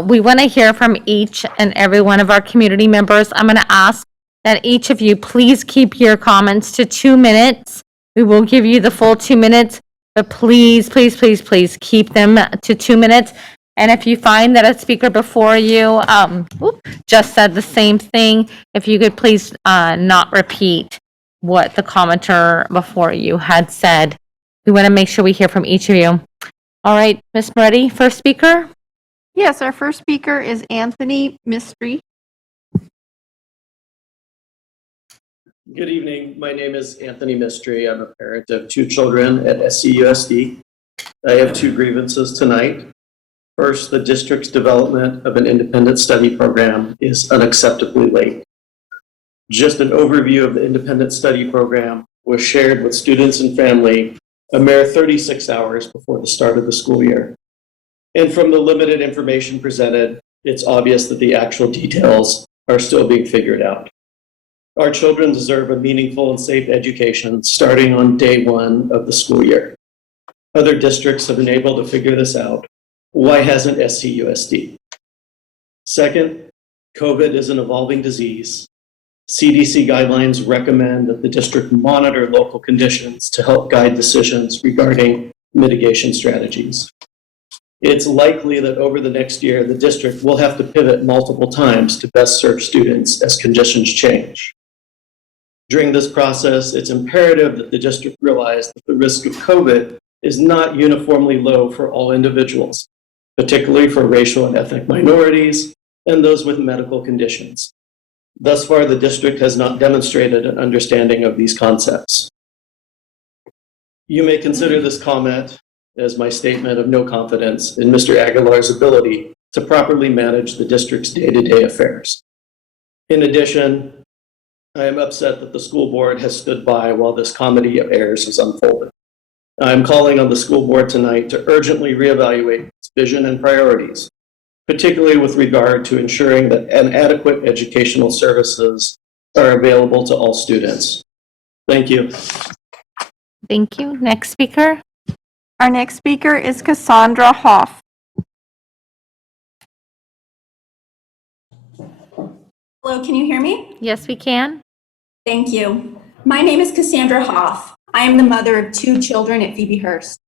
We want to hear from each and every one of our community members. I'm going to ask that each of you please keep your comments to 2 minutes. We will give you the full 2 minutes, but please, please, please, please keep them to 2 minutes. And if you find that a speaker before you just said the same thing, if you could please not repeat what the commenter before you had said. We want to make sure we hear from each of you. All right, Ms. Moretti, first speaker. Yes, our first speaker is Anthony Mystery. Good evening. My name is Anthony Mystery. I'm a parent of 2 children at SCUSD. I have 2 grievances tonight. First, the district's development of an independent study program is unacceptably late. Just an overview of the independent study program was shared with students and family a mere 36 hours before the start of the school year. And from the limited information presented, it's obvious that the actual details are still being figured out. Our children deserve a meaningful and safe education starting on day 1 of the school year. Other districts have been able to figure this out. Why hasn't SCUSD? Second, COVID is an evolving disease. CDC guidelines recommend that the district monitor local conditions to help guide decisions regarding mitigation strategies. It's likely that over the next year, the district will have to pivot multiple times to best serve students as conditions change. During this process, it's imperative that the district realize that the risk of COVID is not uniformly low for all individuals, particularly for racial and ethnic minorities and those with medical conditions. Thus far, the district has not demonstrated an understanding of these concepts. You may consider this comment as my statement of no confidence in Mr. Aguilar's ability to properly manage the district's day-to-day affairs. In addition, I am upset that the school board has stood by while this comedy of errors has unfolded. I'm calling on the school board tonight to urgently reevaluate its vision and priorities, particularly with regard to ensuring that adequate educational services are available to all students. Thank you. Thank you. Next speaker. Our next speaker is Cassandra Hoff. Hello, can you hear me? Yes, we can. Thank you. My name is Cassandra Hoff. I am the mother of 2 children at Phoebehurst.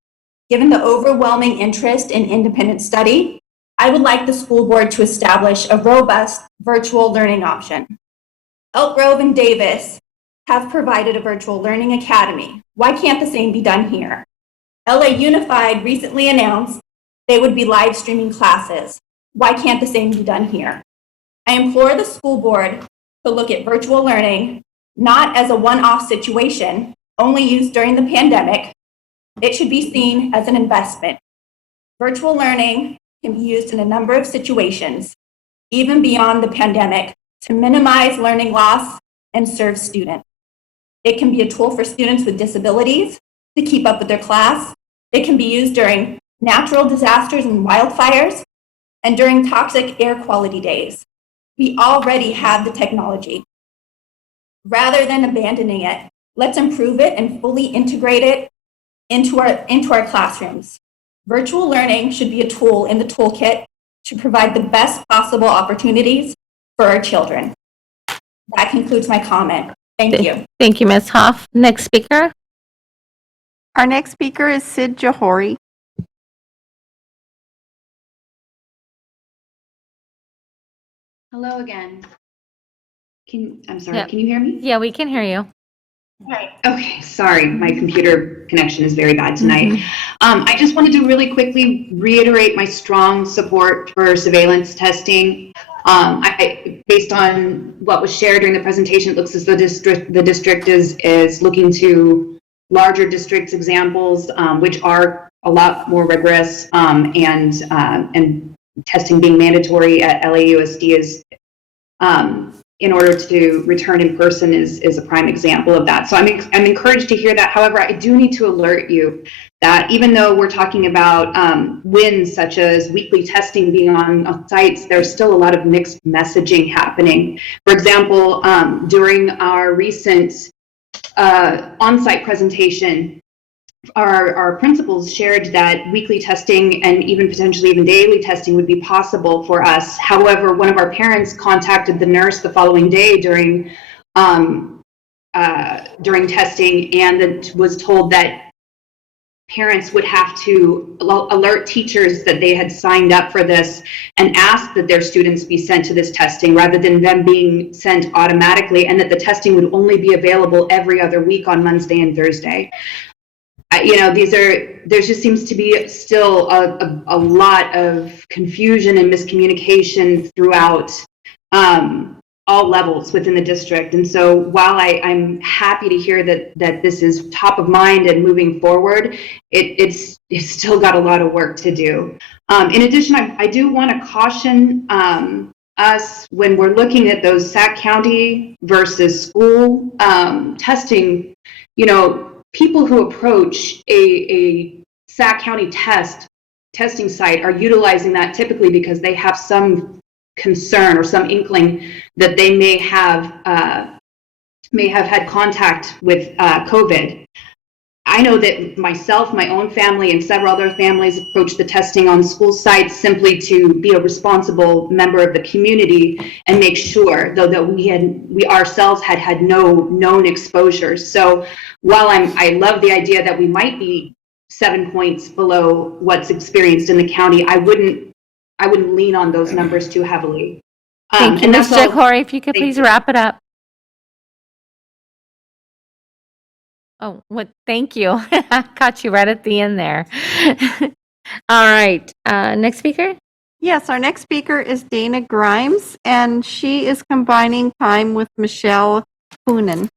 Given the overwhelming interest in independent study, I would like the school board to establish a robust virtual learning option. Elk Grove and Davis have provided a virtual learning academy. Why can't the same be done here? LA Unified recently announced they would be live streaming classes. Why can't the same be done here? I implore the school board to look at virtual learning not as a one-off situation only used during the pandemic. It should be seen as an investment. Virtual learning can be used in a number of situations, even beyond the pandemic, to minimize learning loss and serve students. It can be a tool for students with disabilities to keep up with their class. It can be used during natural disasters and wildfires and during toxic air quality days. We already have the technology. Rather than abandoning it, let's improve it and fully integrate it into our classrooms. Virtual learning should be a tool in the toolkit to provide the best possible opportunities for our children. That concludes my comment. Thank you. Thank you, Ms. Hoff. Next speaker. Our next speaker is Sid Johori. Hello again. I'm sorry, Yeah. can you hear me? Yeah, we can hear you. Okay, sorry, my computer connection is very bad tonight. I just wanted to really quickly reiterate my strong support for surveillance testing. Based on what was shared during the presentation, it looks as though the district is looking to larger districts examples, which are a lot more rigorous, and testing being mandatory at LAUSD is in order to return in person is a prime example of that. So I'm encouraged to hear that. However, I do need to alert you that even though we're talking about wins such as weekly testing being on sites, there's still a lot of mixed messaging happening. For example, during our recent on-site presentation, our principals shared that weekly testing and even potentially even daily testing would be possible for us. However, one of our parents contacted the nurse the following day during testing and was told that parents would have to alert teachers that they had signed up for this and ask that their students be sent to this testing rather than them being sent automatically, and that the testing would only be available every other week on Wednesday and Thursday. There just seems to be still a lot of confusion and miscommunication throughout all levels within the district. And so while I'm happy to hear that this is top of mind and moving forward, it's still got a lot of work to do. In addition, I do want to caution us when we're looking at those Sac County versus school testing, people who approach a Sac County testing site are utilizing that typically because they have some concern or some inkling that they may have had contact with COVID. I know that myself, my own family, and several other families approach the testing on school sites simply to be a responsible member of the community and make sure, though, that we ourselves had no known exposures. So while I love the idea that we might be 7 points below what's experienced in the county, I wouldn't lean on those numbers too heavily. Thank you, And Ms. that's all. Jacory. If you could please wrap it up. Oh, what? Thank you. Caught you right at the end there. All right. Next speaker. Yes, our next speaker is Dana Grimes, and she is combining time with Michelle Poonen.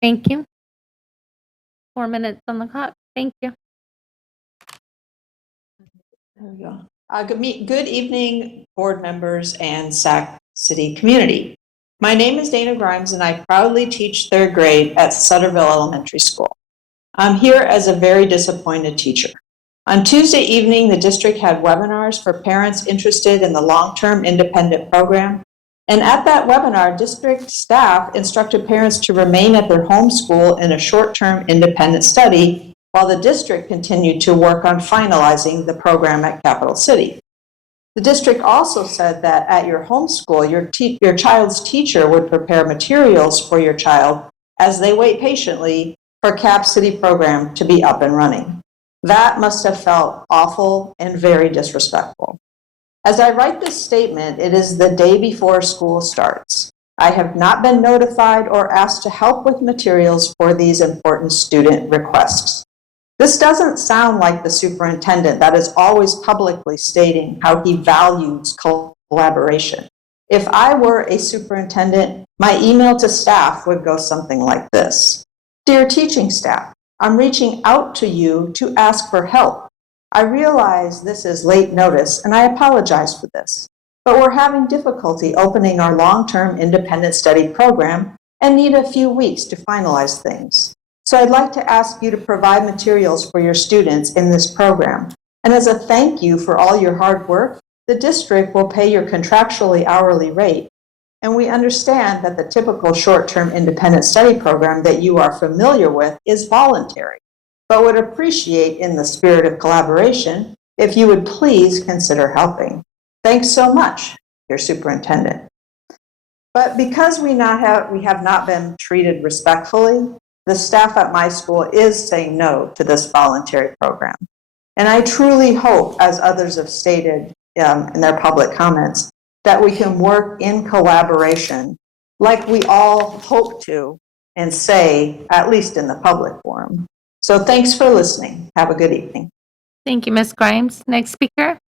Thank you. 4 minutes on the clock. Thank you. There we go. Good evening, board members and Sac City community. My name is Dana Grimes, and I proudly teach 3rd grade at Sutterville Elementary School. I'm here as a very disappointed teacher. On Tuesday evening, the district had webinars for parents interested in the long-term independent program. And at that webinar, district staff instructed parents to remain at their home school in a short-term independent study while the district continued to work on finalizing the program at Capital City. The district also said that at your home school, your child's teacher would prepare materials for your child as they wait patiently for Cap City program to be up and running. That must have felt awful and very disrespectful. As I write this statement, it is the day before school starts. I have not been notified or asked to help with materials for these important student requests. This doesn't sound like the superintendent that is always publicly stating how he values collaboration. If I were a superintendent, my email to staff would go something like this. Dear teaching staff, I'm reaching out to you to ask for help. I realize this is late notice and I apologize for this, but we're having difficulty opening our long-term independent study program and need a few weeks to finalize things. So I'd like to ask you to provide materials for your students in this program. And as a thank you for all your hard work, the district will pay your contractually hourly rate. And we understand that the typical short-term independent study program that you are familiar with is voluntary, but would appreciate, in the spirit of collaboration, if you would please consider helping. Thanks so much, your superintendent. But because we have not been treated respectfully, the staff at my school is saying no to this voluntary program. And I truly hope, as others have stated in their public comments, that we can work in collaboration like we all hope to and say, at least in the public forum. So thanks for listening. Have a good evening. Thank you, Ms. Grimes. Next speaker.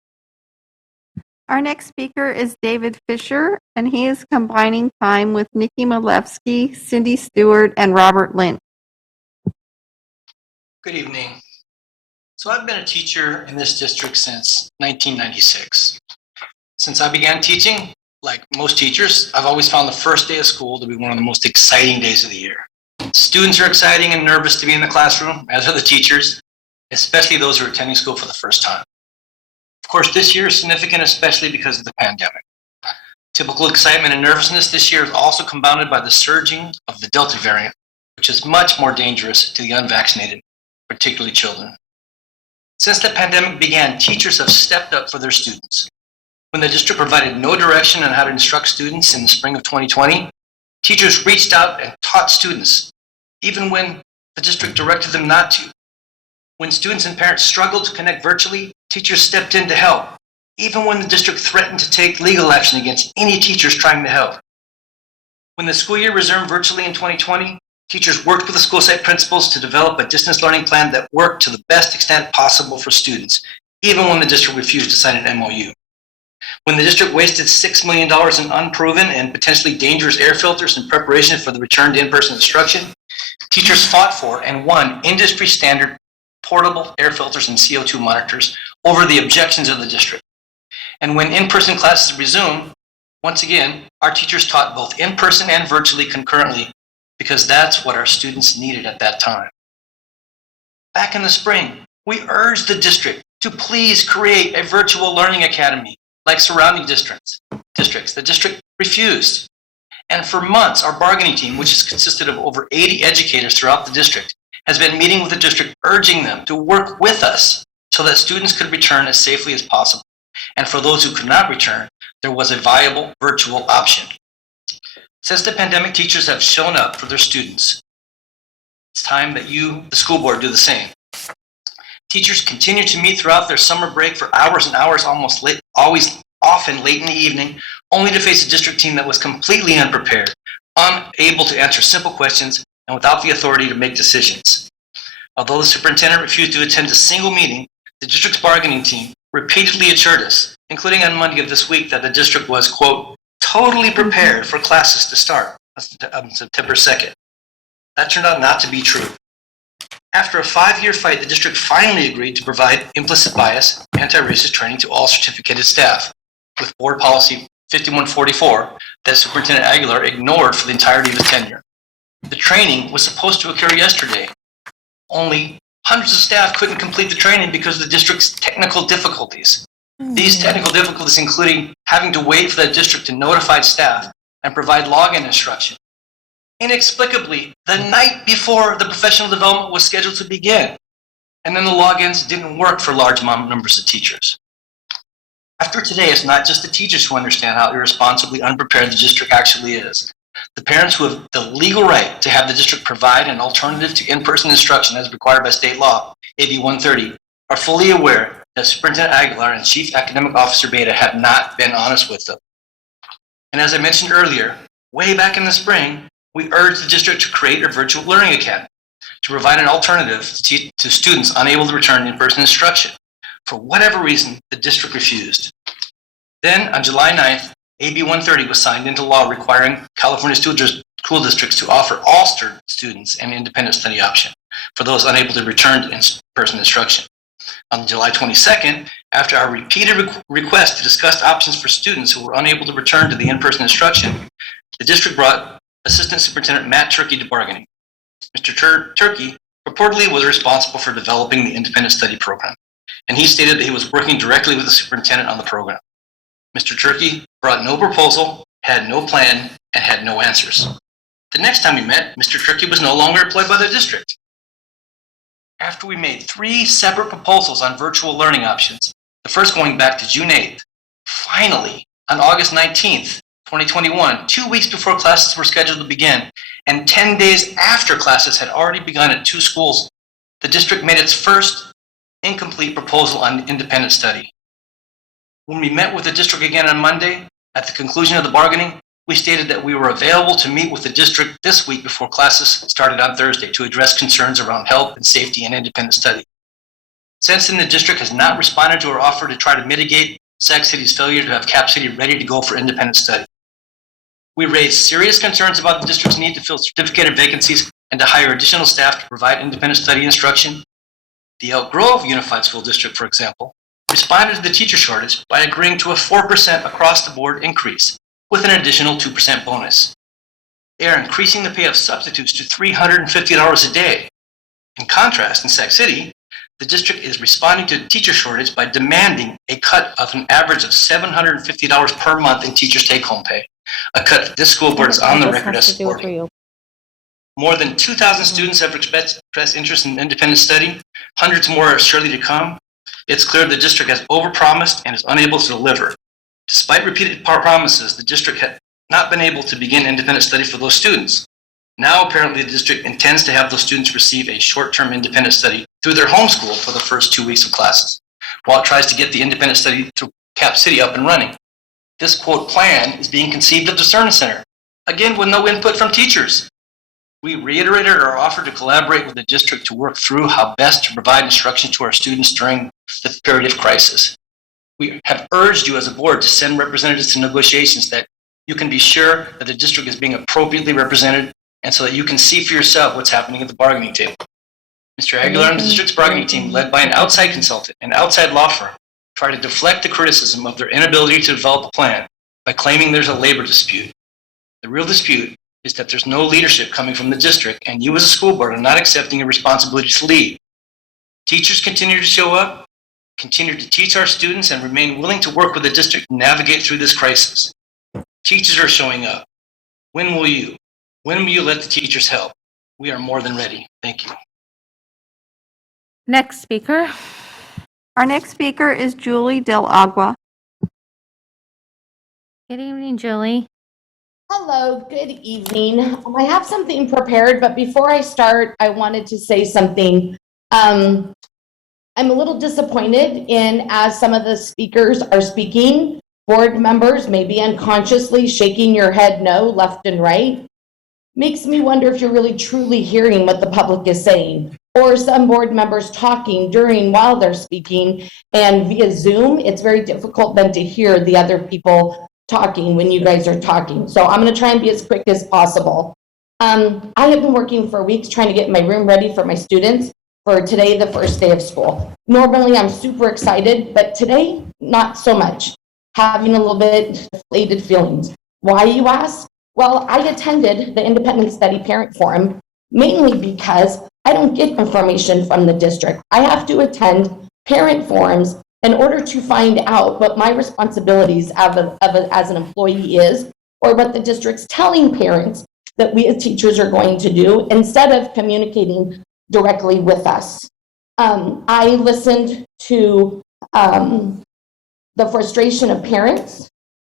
Our next speaker is David Fisher, and he is combining time with Nikki Malevsky, Cindy Stewart, and Robert Lynch. Good evening. So I've been a teacher in this district since 1996. Since I began teaching, like most teachers, I've always found the first day of school to be one of the most exciting days of the year. Students are exciting and nervous to be in the classroom, as are the teachers, especially those who are attending school for the first time. Of course, this year is significant, especially because of the pandemic. Typical excitement and nervousness this year is also compounded by the surging of the Delta variant, which is much more dangerous to the unvaccinated, particularly children. Since the pandemic began, teachers have stepped up for their students. When the district provided no direction on how to instruct students in the spring of 2020, teachers reached out and taught students, even when the district directed them not to. When students and parents struggled to connect virtually, teachers stepped in to help, even when the district threatened to take legal action against any teachers trying to help. When the school year resumed virtually in 2020, teachers worked with the school site principals to develop a distance learning plan that worked to the best extent possible for students, even when the district refused to sign an MOU. When the district wasted $6 million in unproven and potentially dangerous air filters in preparation for the return to in-person instruction, teachers fought for and won industry standard portable air filters and CO2 monitors over the objections of the district. And when in-person classes resumed, once again, our teachers taught both in-person and virtually concurrently because that's what our students needed at that time. Back in the spring, we urged the district to please create a virtual learning academy like surrounding districts. The district refused. And for months, our bargaining team, which has consisted of over 80 educators throughout the district, has been meeting with the district, urging them to work with us so that students could return as safely as possible. And for those who could not return, there was a viable virtual option. Since the pandemic, teachers have shown up for their students. It's time that you, the school board, do the same. Teachers continue to meet throughout their summer break for hours and hours, often late in the evening, only to face a district team that was completely unprepared, unable to answer simple questions, and without the authority to make decisions. Although the superintendent refused to attend a single meeting, the district's bargaining team repeatedly assured us, including on Monday of this week, that the district was, quote, totally prepared for classes to start on September 2nd. That turned out not to be true. After a 5-year fight, the district finally agreed to provide implicit bias, anti-racist training to all certificated staff, with board policy 5144 that Superintendent Aguilar ignored for the entirety of his tenure. The training was supposed to occur yesterday. Only hundreds of staff couldn't complete the training because of the district's technical difficulties. These technical difficulties including having to wait for the district to notify staff and provide login instruction. Inexplicably, the night before the professional development was scheduled to begin, and then the logins didn't work for large numbers of teachers. After today, it's not just the teachers who understand how irresponsibly unprepared the district actually is. The parents who have the legal right to have the district provide an alternative to in-person instruction as required by state law, AB 130, are fully aware that Superintendent Aguilar and Chief Academic Officer Beta have not been honest with them. And as I mentioned earlier, way back in the spring, we urged the district to create a virtual learning academy to provide an alternative to students unable to return to in-person instruction. For whatever reason, the district refused. Then, on July 9th, AB 130 was signed into law requiring California school districts to offer all students an independent study option for those unable to return to in-person instruction. On July 22nd, after our repeated request to discuss options for students who were unable to return to the in-person instruction, the district brought Assistant Superintendent Matt Turkey to bargaining. Mr. Turkey reportedly was responsible for developing the independent study program, and he stated that he was working directly with the superintendent on the program. Mr. Turkey brought no proposal, had no plan, and had no answers. The next time we met, Mr. Turkey was no longer employed by the district. After we made 3 separate proposals on virtual learning options, the first going back to June 8th, finally, on August 19th, 2021, 2 weeks before classes were scheduled to begin, and 10 days after classes had already begun at 2 schools, the district made its first incomplete proposal on independent study. When we met with the district again on Monday, at the conclusion of the bargaining, we stated that we were available to meet with the district this week before classes started on Thursday to address concerns around health and safety and independent study. Since then, the district has not responded to our offer to try to mitigate Sac City's failure to have Cap City ready to go for independent study. We raised serious concerns about the district's need to fill certificated vacancies and to hire additional staff to provide independent study instruction. The Elk Grove Unified School District, for example, responded to the teacher shortage by agreeing to a 4% across-the-board increase with an additional 2% bonus. They are increasing the pay of substitutes to $350 a day. In contrast, in Sac City, the district is responding to the teacher shortage by demanding a cut of an average of $750 per month in teachers' take-home pay, a cut that this school board is on the record as supporting. More than 2,000 students have expressed interest in independent study. Hundreds more are surely to come. It's clear the district has overpromised and is unable to deliver. Despite repeated promises, the district had not been able to begin independent study for those students. Now, apparently, the district intends to have those students receive a short-term independent study through their homeschool for the first 2 weeks of classes, while it tries to get the independent study through Cap City up and running. This, quote, plan is being conceived at the CERN Center, again with no input from teachers. We reiterated our offer to collaborate with the district to work through how best to provide instruction to our students during the period of crisis. We have urged you as a board to send representatives to negotiations that you can be sure that the district is being appropriately represented and so that you can see for yourself what's happening at the bargaining table. Mr. Aguilar and the district's bargaining team, led by an outside consultant and outside law firm, try to deflect the criticism of their inability to develop a plan by claiming there's a labor dispute. The real dispute is that there's no leadership coming from the district, and you as a school board are not accepting a responsibility to lead. Teachers continue to show up, continue to teach our students, and remain willing to work with the district to navigate through this crisis. Teachers are showing up. When will you? When will you let the teachers help? We are more than ready. Thank you. Next speaker. Our next speaker is Julie Del Agua. Good evening, Julie. Hello, good evening. I have something prepared, but before I start, I wanted to say something. I'm a little disappointed in as some of the speakers are speaking, board members maybe unconsciously shaking your head no left and right. Makes me wonder if you're really truly hearing what the public is saying, or some board members talking during while they're speaking, and via Zoom, it's very difficult then to hear the other people talking when you guys are talking. So I'm going to try and be as quick as possible. I have been working for weeks trying to get my room ready for my students for today, the first day of school. Normally I'm super excited, but today, not so much. Having a little bit deflated feelings. Why, you ask? Well, I attended the Independent Study Parent Forum mainly because I don't get information from the district. I have to attend parent forums in order to find out what my responsibilities as an employee is, or what the district's telling parents that we as teachers are going to do, instead of communicating directly with us. I listened to the frustration of parents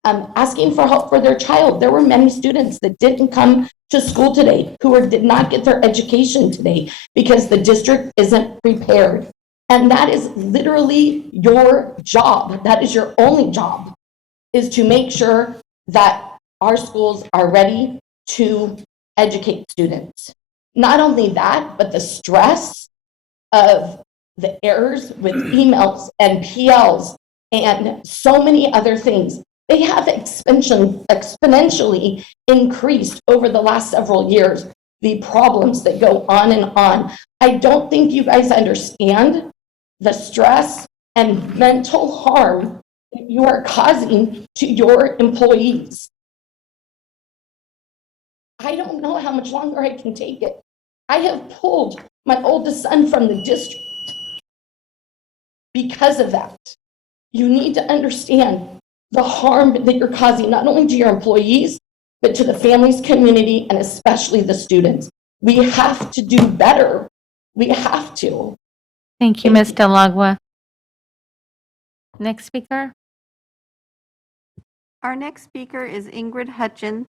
asking for help for their child. There were many students that didn't come to school today, who did not get their education today because the district isn't prepared. And that is literally your job. That is your only job, is to make sure that our schools are ready to educate students. Not only that, but the stress of the errors with emails and PLs and so many other things. They have exponentially increased over the last several years, the problems that go on and on. I don't think you guys understand the stress and mental harm that you are causing to your employees. I don't know how much longer I can take it. I have pulled my oldest son from the district because of that. You need to understand the harm that you're causing, not only to your employees, but to the families, community, and especially the students. We have to do better. We have to. Thank you, Ms. Del Agua. Next speaker. Our next speaker is Ingrid Hutchins.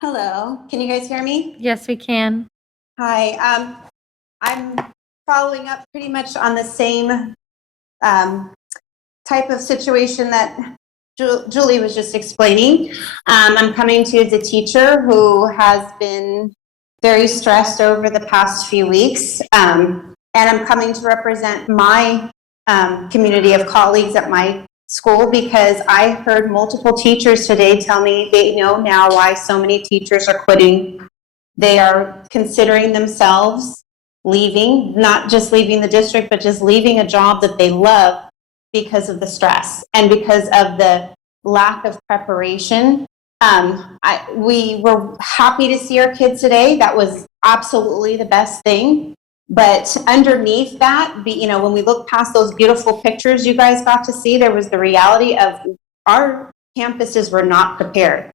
Hello, can you guys hear me? Yes, we can. Hi, I'm following up pretty much on the same type of situation that Julie was just explaining. I'm coming to you as a teacher who has been very stressed over the past few weeks, and I'm coming to represent my community of colleagues at my school because I heard multiple teachers today tell me they know now why so many teachers are quitting. They are considering themselves leaving, not just leaving the district, but just leaving a job that they love because of the stress and because of the lack of preparation. We were happy to see our kids today. That was absolutely the best thing. But underneath that, when we look past those beautiful pictures you guys got to see, there was the reality of our campuses were not prepared.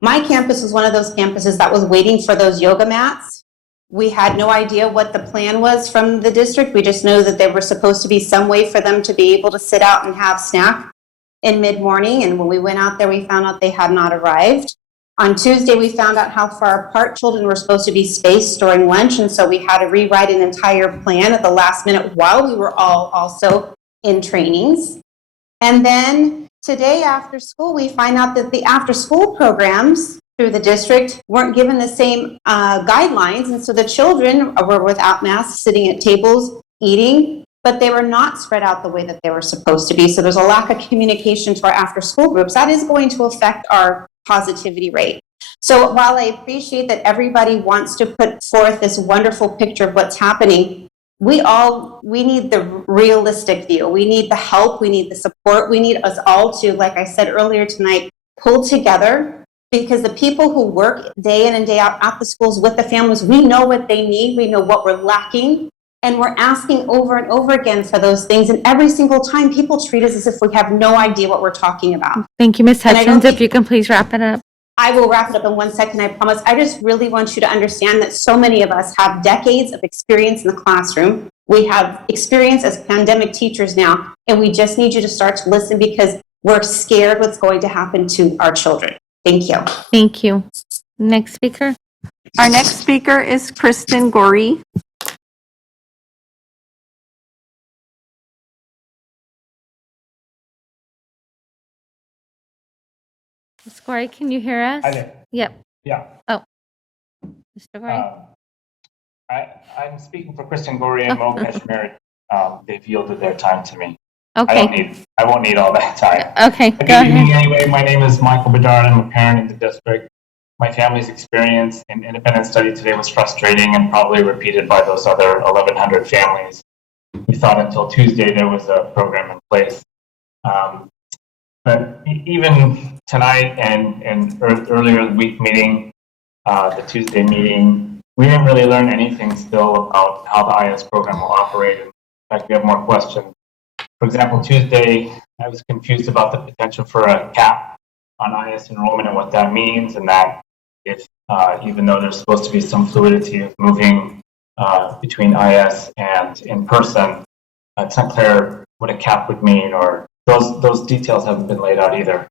My campus was one of those campuses that was waiting for those yoga mats. We had no idea what the plan was from the district. We just know that there was supposed to be some way for them to be able to sit out and have snack in mid-morning. And when we went out there, we found out they had not arrived. On Tuesday, we found out how far apart children were supposed to be spaced during lunch. And so we had to rewrite an entire plan at the last minute while we were all also in trainings. And then today after school, we find out that the after school programs through the district weren't given the same guidelines. And so the children were without masks, sitting at tables, eating, but they were not spread out the way that they were supposed to be. So there's a lack of communication to our after school groups. That is going to affect our positivity rate. So while I appreciate that everybody wants to put forth this wonderful picture of what's happening, we need the realistic view. We need the help. We need the support. We need us all to, like I said earlier tonight, pull together, because the people who work day in and day out at the schools with the families, we know what they need. We know what we're lacking. And we're asking over and over again for those things. And every single time, people treat us as if we have no idea what we're talking about. Thank you, Ms. Hutchins. If you can please wrap it up. I will wrap it up in 1 second, I promise. I just really want you to understand that so many of us have decades of experience in the classroom. We have experience as pandemic teachers now, and we just need you to start to listen, because we're scared what's going to happen to our children. Thank you. Thank you. Next speaker. Our next speaker is Kristen Gorey. Ms. Gorey, can you hear us? Hi there. Yep. Yeah. Oh, Mr. Gorey. I'm speaking for Kristen Gorey and Mo Kashmir. They've yielded their time to me. Okay. I won't need all that time. Okay, Good go evening ahead. anyway. My name is Michael Bedard. I'm a parent in the district. My family's experience in independent study today was frustrating and probably repeated by those other 1,100 families. We thought until Tuesday there was a program in place. But even tonight and earlier the week meeting, the Tuesday meeting, we didn't really learn anything still about how the IS program will operate. In fact, we have more questions. For example, Tuesday, I was confused about the potential for a cap on IS enrollment and what that means, and that if, even though there's supposed to be some fluidity of moving between IS and in person, it's not clear what a cap would mean, or those details haven't been laid out either.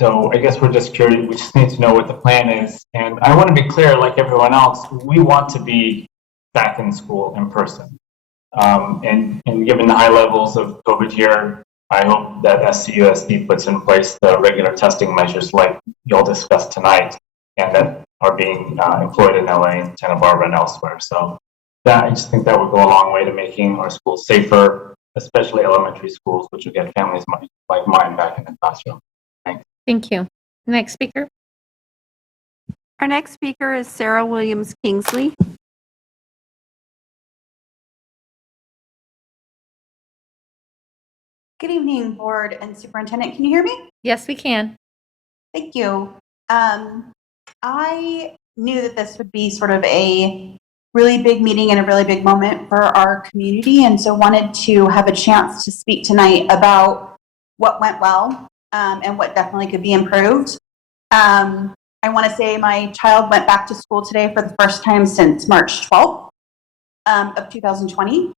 So I guess we're just curious. We just need to know what the plan is. And I want to be clear, like everyone else, we want to be back in school in person. And given the high levels of COVID here, I hope that SCUSD puts in place the regular testing measures like you'll discuss tonight, and that are being employed in LA and Santa Barbara and elsewhere. So I just think that would go a long way to making our schools safer, especially elementary schools, which will get families like mine back in the classroom. Thanks. Thank you. Next speaker. Our next speaker is Sarah Williams Kingsley. Good evening, board and superintendent. Can you hear me? Yes, we can. Thank you. I knew that this would be sort of a really big meeting and a really big moment for our community, and so wanted to have a chance to speak tonight about what went well and what definitely could be improved. I want to say my child went back to school today for the first time since March 12th of 2020.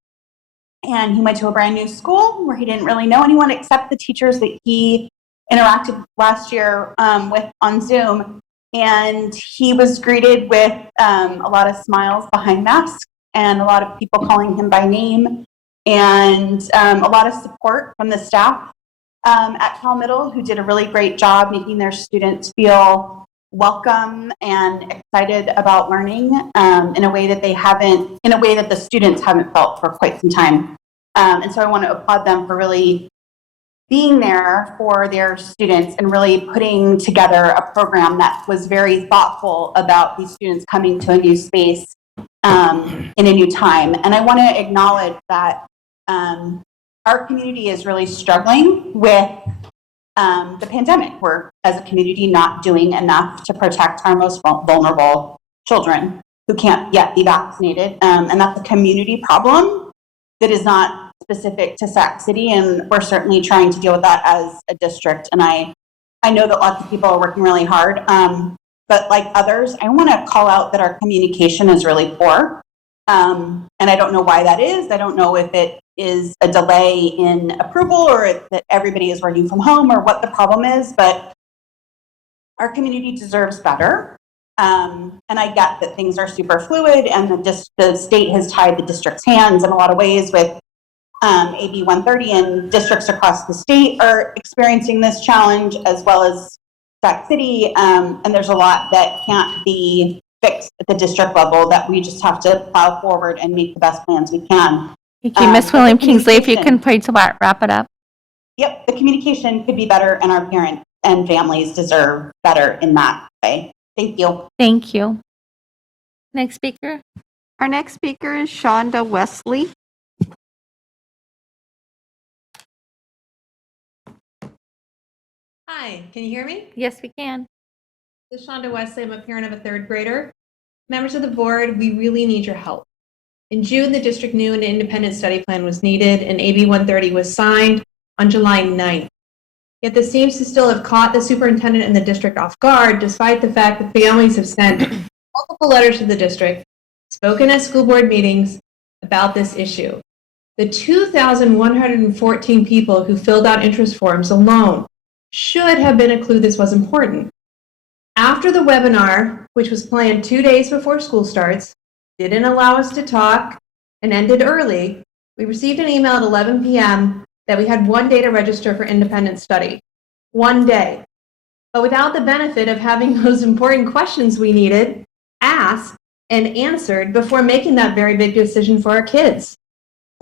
And he went to a brand new school where he didn't really know anyone except the teachers that he interacted last year with on Zoom. And he was greeted with a lot of smiles behind masks and a lot of people calling him by name, and a lot of support from the staff at Cal Middle, who did a really great job making their students feel welcome and excited about learning in a way that the students haven't felt for quite some time. And so I want to applaud them for really being there for their students and really putting together a program that was very thoughtful about these students coming to a new space in a new time. And I want to acknowledge that our community is really struggling with the pandemic. We're, as a community, not doing enough to protect our most vulnerable children who can't yet be vaccinated. And that's a community problem that is not specific to Sac City, and we're certainly trying to deal with that as a district. And I know that lots of people are working really hard, but like others, I want to call out that our communication is really poor. And I don't know why that is. I don't know if it is a delay in approval or that everybody is working from home or what the problem is, but our community deserves better. And I get that things are super fluid and the state has tied the district's hands in a lot of ways with AB 130, and districts across the state are experiencing this challenge as well as Sac City. And there's a lot that can't be fixed at the district level that we just have to plow forward and make the best plans we can. Thank you, Ms. William Kingsley. If you can please wrap it up. Yep, the communication could be better, and our parents and families deserve better in that way. Thank you. Thank you. Next speaker. Our next speaker is Shonda Wesley. Hi, can you hear me? Yes, we can. This is Shonda Wesley. I'm a parent of a third grader. Members of the board, we really need your help. In June, the district knew an independent study plan was needed, and AB 130 was signed on July 9th. Yet this seems to still have caught the superintendent and the district off guard, despite the fact that families have sent multiple letters to the district, spoken at school board meetings about this issue. The 2,114 people who filled out interest forms alone should have been a clue this was important. After the webinar, which was planned 2 days before school starts, didn't allow us to talk and ended early, we received an email at 11 p.m. that we had 1 day to register for independent study. 1 day. But without the benefit of having those important questions we needed asked and answered before making that very big decision for our kids.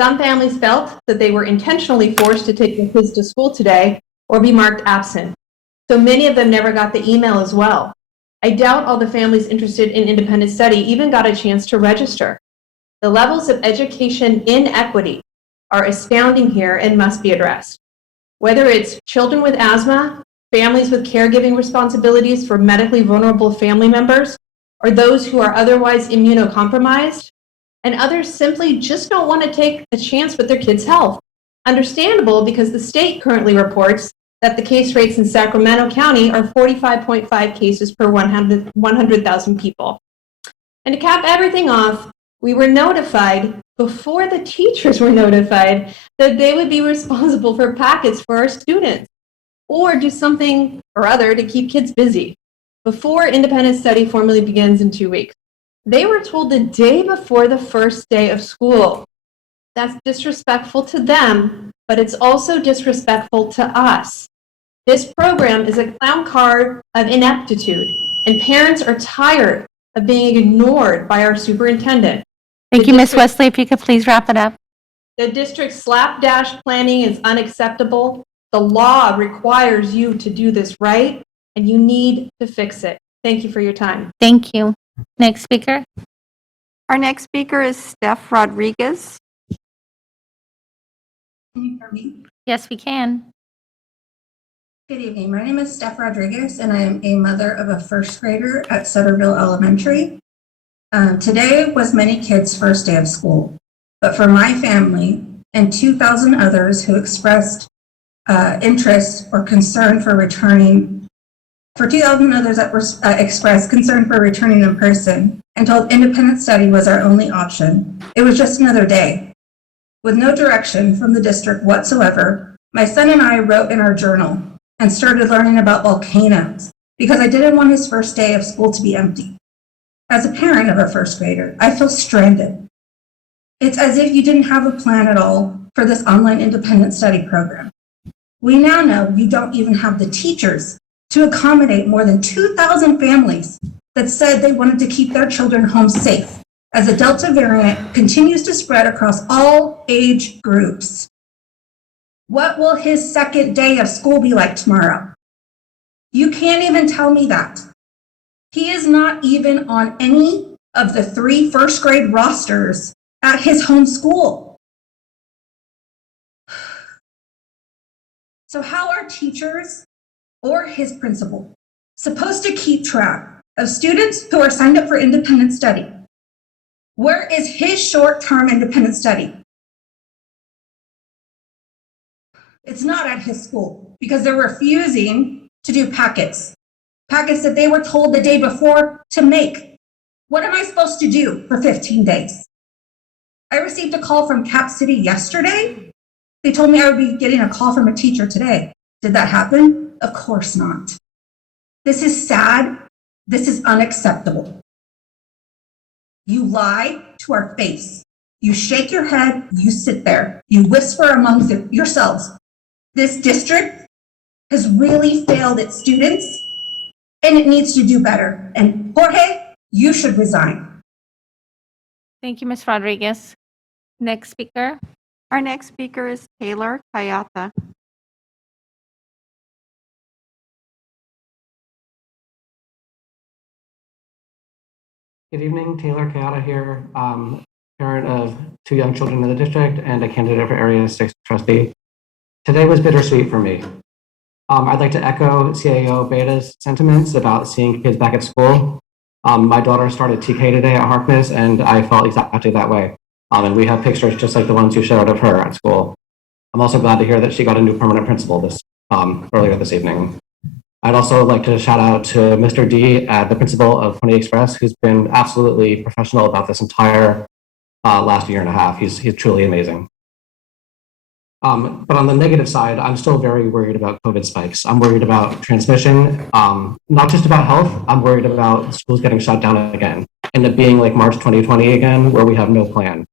Some families felt that they were intentionally forced to take their kids to school today or be marked absent. So many of them never got the email as well. I doubt all the families interested in independent study even got a chance to register. The levels of education inequity are astounding here and must be addressed. Whether it's children with asthma, families with caregiving responsibilities for medically vulnerable family members, or those who are otherwise immunocompromised, and others simply just don't want to take a chance with their kids' health. Understandable, because the state currently reports that the case rates in Sacramento County are 45.5 cases per 100,000 people. And to cap everything off, we were notified before the teachers were notified that they would be responsible for packets for our students or do something or other to keep kids busy before independent study formally begins in 2 weeks. They were told the day before the first day of school. That's disrespectful to them, but it's also disrespectful to us. This program is a clown car of ineptitude, and parents are tired of being ignored by our superintendent. Thank you, Ms. Wesley. If you could please wrap it up. The district's slapdash planning is unacceptable. The law requires you to do this right, and you need to fix it. Thank you for your time. Thank you. Next speaker. Our next speaker is Steph Rodriguez. Can you hear me? Yes, we can. Good evening. My name is Steph Rodriguez, and I am a mother of a first grader at Sutterville Elementary. Today was many kids' first day of school, but for my family and 2,000 others who expressed interest or concern for returning, for 2,000 others that were expressed concern for returning in person and told independent study was our only option, it was just another day. With no direction from the district whatsoever, my son and I wrote in our journal and started learning about volcanoes because I didn't want his first day of school to be empty. As a parent of a first grader, I feel stranded. It's as if you didn't have a plan at all for this online independent study program. We now know you don't even have the teachers to accommodate more than 2,000 families that said they wanted to keep their children home safe as the Delta variant continues to spread across all age groups. What will his second day of school be like tomorrow? You can't even tell me that. He is not even on any of the 3 first grade rosters at his home school. So how are teachers or his principal supposed to keep track of students who are signed up for independent study? Where is his short-term independent study? It's not at his school because they're refusing to do packets that they were told the day before to make. What am I supposed to do for 15 days? I received a call from Cap City yesterday. They told me I would be getting a call from a teacher today. Did that happen? Of course not. This is sad. This is unacceptable. You lie to our face. You shake your head, you sit there, you whisper amongst yourselves. This district has really failed its students and it needs to do better. And Jorge, you should resign. Thank you, Ms. Rodriguez. Next speaker. Our next speaker is Taylor Kayata. Good evening, Taylor Kayata here, parent of 2 young children in the district and a candidate for Area 6 trustee. Today was bittersweet for me. I'd like to echo CAO Beta's sentiments about seeing kids back at school. My daughter started TK today at Harkness, and I felt exactly that way. And we have pictures just like the ones you showed of her at school. I'm also glad to hear that she got a new permanent principal earlier this evening. I'd also like to shout out to Mr. D, the principal of Pony Express, who's been absolutely professional about this entire last year and a half. He's truly amazing. But on the negative side, I'm still very worried about COVID spikes. I'm worried about transmission, not just about health. I'm worried about schools getting shut down again and it being like March 2020 again, where we have no plan.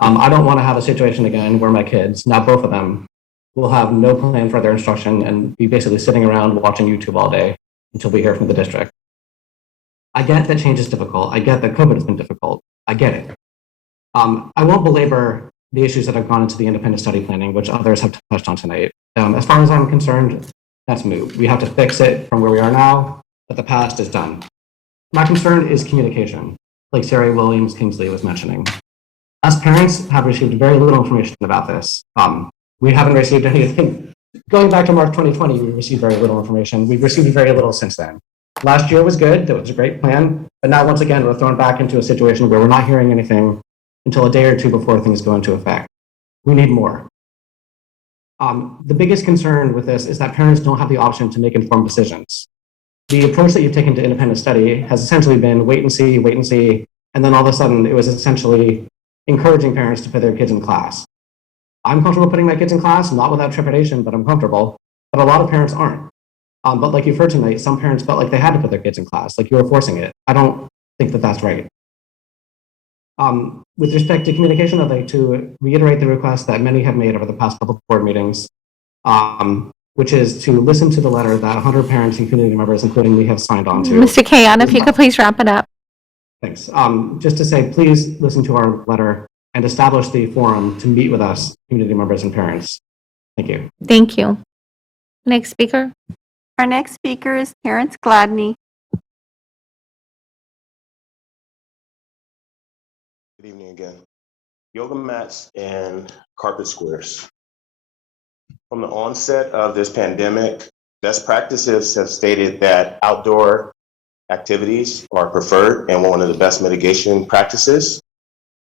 I don't want to have a situation again where my kids, now both of them, will have no plan for their instruction and be basically sitting around watching YouTube all day until we hear from the district. I get that change is difficult. I get that COVID has been difficult. I get it. I won't belabor the issues that have gone into the independent study planning, which others have touched on tonight. As far as I'm concerned, that's moot. We have to fix it from where we are now, but the past is done. My concern is communication, like Sarah Williams Kingsley was mentioning. Us parents have received very little information about this. We haven't received anything. Going back to March 2020, we received very little information. We've received very little since then. Last year was good. That was a great plan. But now, once again, we're thrown back into a situation where we're not hearing anything until a day or two before things go into effect. We need more. The biggest concern with this is that parents don't have the option to make informed decisions. The approach that you've taken to independent study has essentially been wait and see, and then all of a sudden it was essentially encouraging parents to put their kids in class. I'm comfortable putting my kids in class, not without trepidation, but I'm comfortable. But a lot of parents aren't. But like you've heard tonight, some parents felt like they had to put their kids in class, like you were forcing it. I don't think that that's right. With respect to communication, I'd like to reiterate the request that many have made over the past couple of board meetings, which is to listen to the letter that 100 parents and community members, including me, have signed on to. Mr. Kayan, if you could please wrap it up. Thanks. Just to say, please listen to our letter and establish the forum to meet with us, community members and parents. Thank you. Thank you. Next speaker. Our next speaker is Terrence Gladney. Good evening again. Yoga mats and carpet squares. From the onset of this pandemic, best practices have stated that outdoor activities are preferred and one of the best mitigation practices.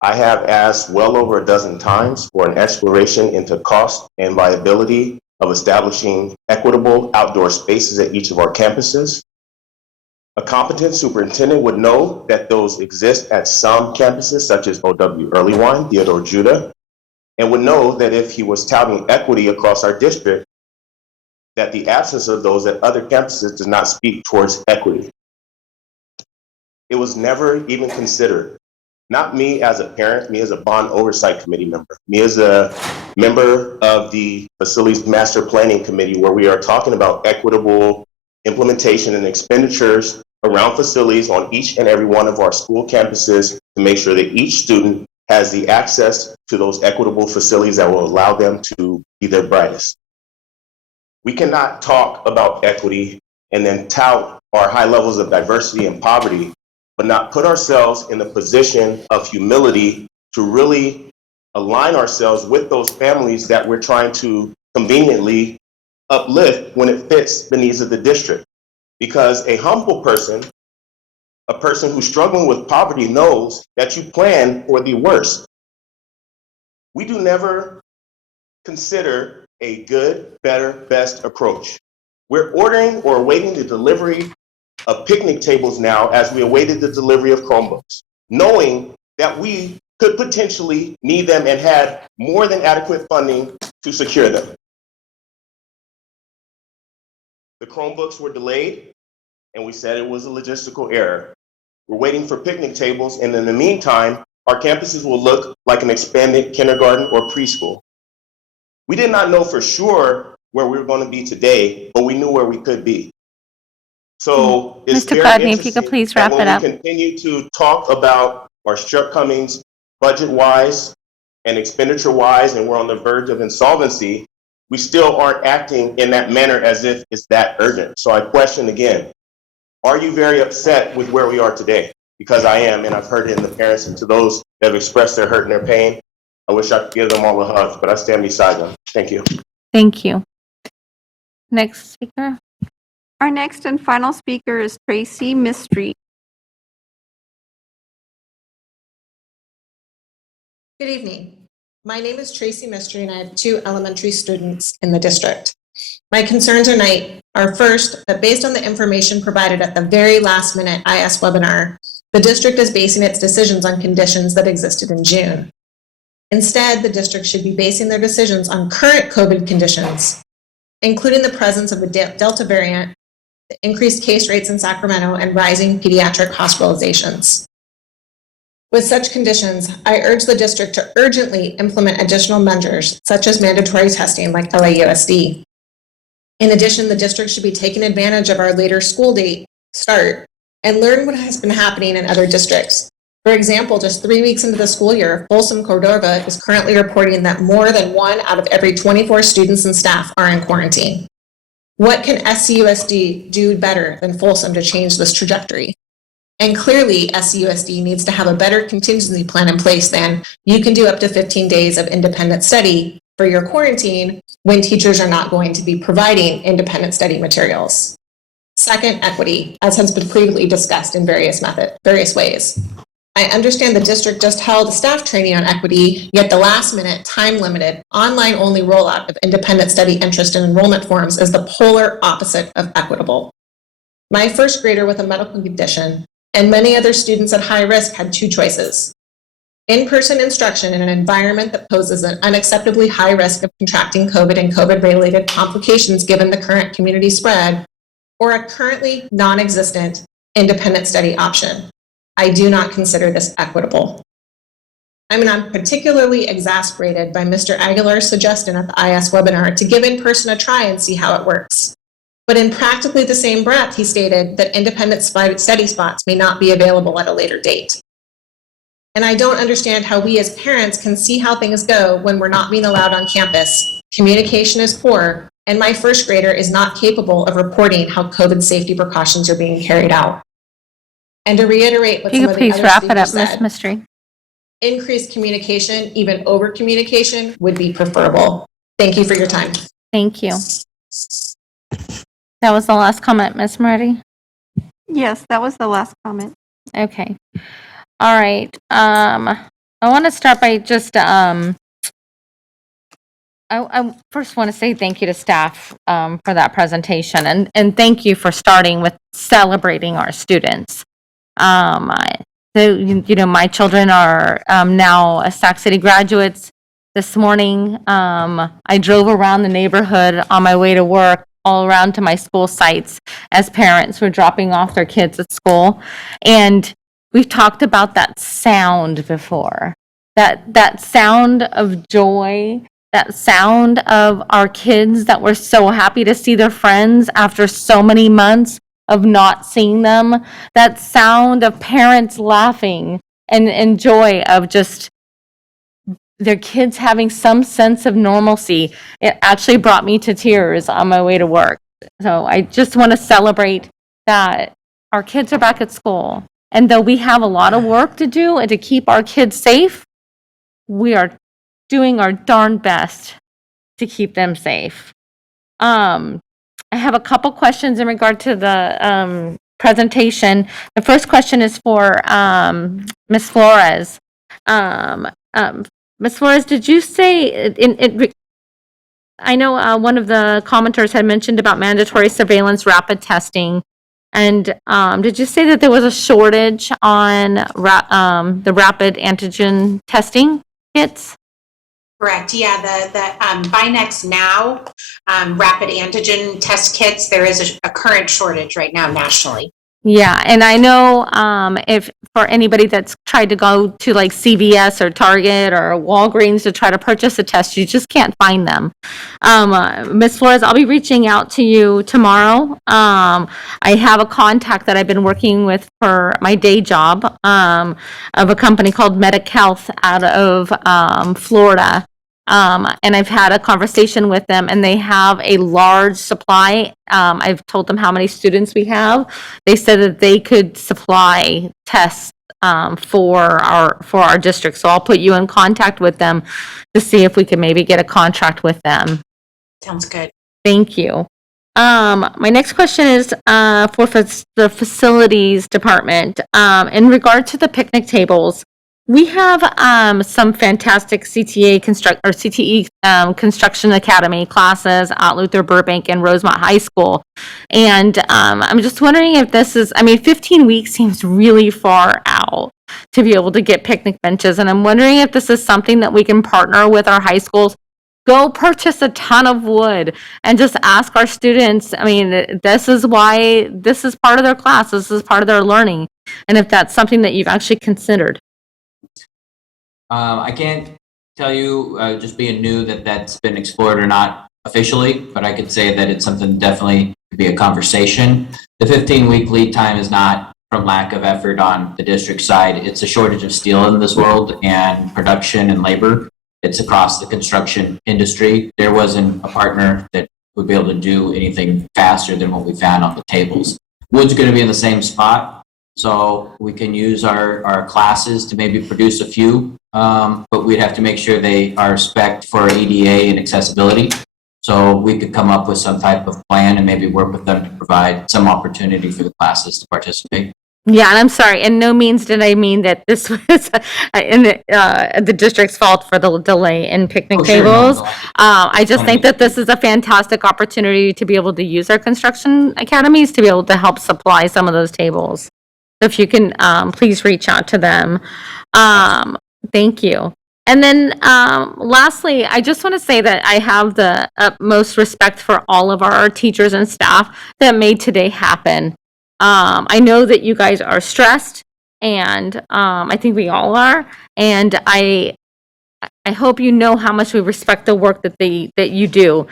I have asked well over a dozen times for an exploration into cost and viability of establishing equitable outdoor spaces at each of our campuses. A competent superintendent would know that those exist at some campuses, such as OW Earlywine, Theodore Judah, and would know that if he was touting equity across our district, that the absence of those at other campuses does not speak towards equity. It was never even considered. Not me as a parent, me as a bond oversight committee member, me as a member of the facilities master planning committee, where we are talking about equitable implementation and expenditures around facilities on each and every one of our school campuses to make sure that each student has the access to those equitable facilities that will allow them to be their brightest. We cannot talk about equity and then tout our high levels of diversity and poverty, but not put ourselves in the position of humility to really align ourselves with those families that we're trying to conveniently uplift when it fits the needs of the district. Because a humble person, a person who's struggling with poverty, knows that you plan for the worst. We do never consider a good, better, best approach. We're ordering or awaiting the delivery of picnic tables now as we awaited the delivery of Chromebooks, knowing that we could potentially need them and had more than adequate funding to secure them. The Chromebooks were delayed, and we said it was a logistical error. We're waiting for picnic tables, and in the meantime, our campuses will look like an expanded kindergarten or preschool. We did not know for sure where we were going to be today, but we knew where we could be. So it's Mr. very Gladney, if you interesting could please that wrap it up. when we continue to talk about our shortcomings budget-wise and expenditure-wise, and we're on the verge of insolvency, we still aren't acting in that manner as if it's that urgent. So I question again, are you very upset with where we are today? Because I am, and I've heard it in the parents, and to those that have expressed their hurt and their pain, I wish I could give them all a hug, but I stand beside them. Thank you. Thank you. Next speaker. Our next and final speaker is Tracy Mistry. Good evening. My name is Tracy Mistry, and I have 2 elementary students in the district. My concerns are first, that based on the information provided at the very last minute IS webinar, the district is basing its decisions on conditions that existed in June. Instead, the district should be basing their decisions on current COVID conditions, including the presence of the Delta variant, the increased case rates in Sacramento, and rising pediatric hospitalizations. With such conditions, I urge the district to urgently implement additional measures, such as mandatory testing like LAUSD. In addition, the district should be taking advantage of our later school date start and learn what has been happening in other districts. For example, just 3 weeks into the school year, Folsom Cordova is currently reporting that more than 1 out of every 24 students and staff are in quarantine. What can SCUSD do better than Folsom to change this trajectory? And clearly, SCUSD needs to have a better contingency plan in place than you can do up to 15 days of independent study for your quarantine when teachers are not going to be providing independent study materials. Second, equity, as has been previously discussed in various ways. I understand the district just held a staff training on equity, yet the last minute, time limited, online only rollout of independent study interest and enrollment forms is the polar opposite of equitable. My first grader with a medical condition and many other students at high risk had 2 choices. In-person instruction in an environment that poses an unacceptably high risk of contracting COVID and COVID-related complications given the current community spread, or a currently non-existent independent study option. I do not consider this equitable. I'm particularly exasperated by Mr. Aguilar's suggestion at the IS webinar to give in-person a try and see how it works. But in practically the same breath, he stated that independent study spots may not be available at a later date. And I don't understand how we as parents can see how things go when we're not being allowed on campus, communication is poor, and my first grader is not capable of reporting how COVID safety precautions are being carried out. And to reiterate what some of the Please other wrap it up, speakers Ms. said, Mistry. increased communication, even over communication, would be preferable. Thank you for your time. Thank you. That was the last comment, Ms. Moretti? Yes, that was the last comment. Okay. All right. I want to start by just, I first want to say thank you to staff for that presentation, and thank you for starting with celebrating our students. So, my children are now Sac City graduates. This morning, I drove around the neighborhood on my way to work, all around to my school sites as parents were dropping off their kids at school. And we've talked about that sound before, that sound of joy, that sound of our kids that were so happy to see their friends after so many months of not seeing them, that sound of parents laughing and joy of just their kids having some sense of normalcy. It actually brought me to tears on my way to work. So I just want to celebrate that our kids are back at school. And though we have a lot of work to do and to keep our kids safe, we are doing our darn best to keep them safe. I have a couple questions in regard to the presentation. The first question is for Ms. Flores. Ms. Flores, did you say I know one of the commenters had mentioned about mandatory surveillance rapid testing. And did you say that there was a shortage on the rapid antigen testing kits? Correct. Yeah, the Binex Now rapid antigen test kits, there is a current shortage right now nationally. Yeah, and I know if for anybody that's tried to go to like CVS or Target or Walgreens to try to purchase a test, you just can't find them. Ms. Flores, I'll be reaching out to you tomorrow. I have a contact that I've been working with for my day job of a company called Medic Health out of Florida. And I've had a conversation with them, and they have a large supply. I've told them how many students we have. They said that they could supply tests for our district. So I'll put you in contact with them to see if we can maybe get a contract with them. Sounds good. Thank you. My next question is for the facilities department. In regard to the picnic tables, we have some fantastic CTE Construction Academy classes at Luther Burbank and Rosemont High School. And I'm just wondering if this is, 15 weeks seems really far out to be able to get picnic benches. And I'm wondering if this is something that we can partner with our high schools. Go purchase a ton of wood and just ask our students. This is why this is part of their class. This is part of their learning. And if that's something that you've actually considered. I can't tell you, just being new, that that's been explored or not officially, but I could say that it's something definitely to be a conversation. The 15-week lead time is not from lack of effort on the district side. It's a shortage of steel in this world and production and labor. It's across the construction industry. There wasn't a partner that would be able to do anything faster than what we found on the tables. Wood's going to be in the same spot. So we can use our classes to maybe produce a few, but we'd have to make sure they are spec'd for ADA and accessibility. So we could come up with some type of plan and maybe work with them to provide some opportunity for the classes to participate. Yeah, and I'm sorry, in no means did I mean that this was in the district's fault for the delay in picnic tables. I just think that this is a fantastic opportunity to be able to use our construction academies to be able to help supply some of those tables. So if you can, please reach out to them. Thank you. And then lastly, I just want to say that I have the utmost respect for all of our teachers and staff that made today happen. I know that you guys are stressed, and I think we all are. And I hope you know how much we respect the work that you do.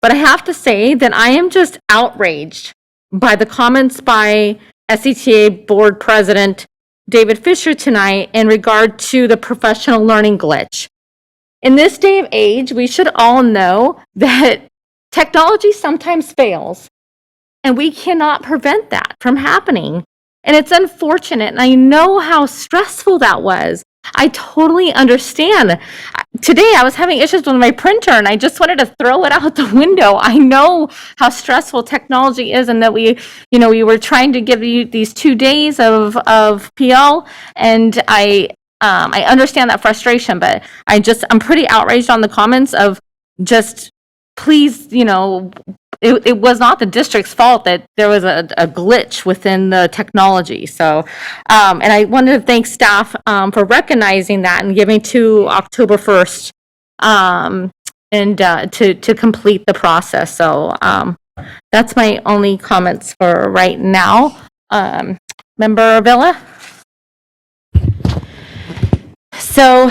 But I have to say that I am just outraged by the comments by SETA Board President David Fisher tonight in regard to the professional learning glitch. In this day of age, we should all know that technology sometimes fails, and we cannot prevent that from happening. And it's unfortunate, and I know how stressful that was. I totally understand. Today I was having issues with my printer, and I just wanted to throw it out the window. I know how stressful technology is, and that we were trying to give you these 2 days of PL, and I understand that frustration, but I'm pretty outraged on the comments of just please, it was not the district's fault that there was a glitch within the technology. So, and I wanted to thank staff for recognizing that and giving to October 1st and to complete the process. So that's my only comments for right now. Member Villa? So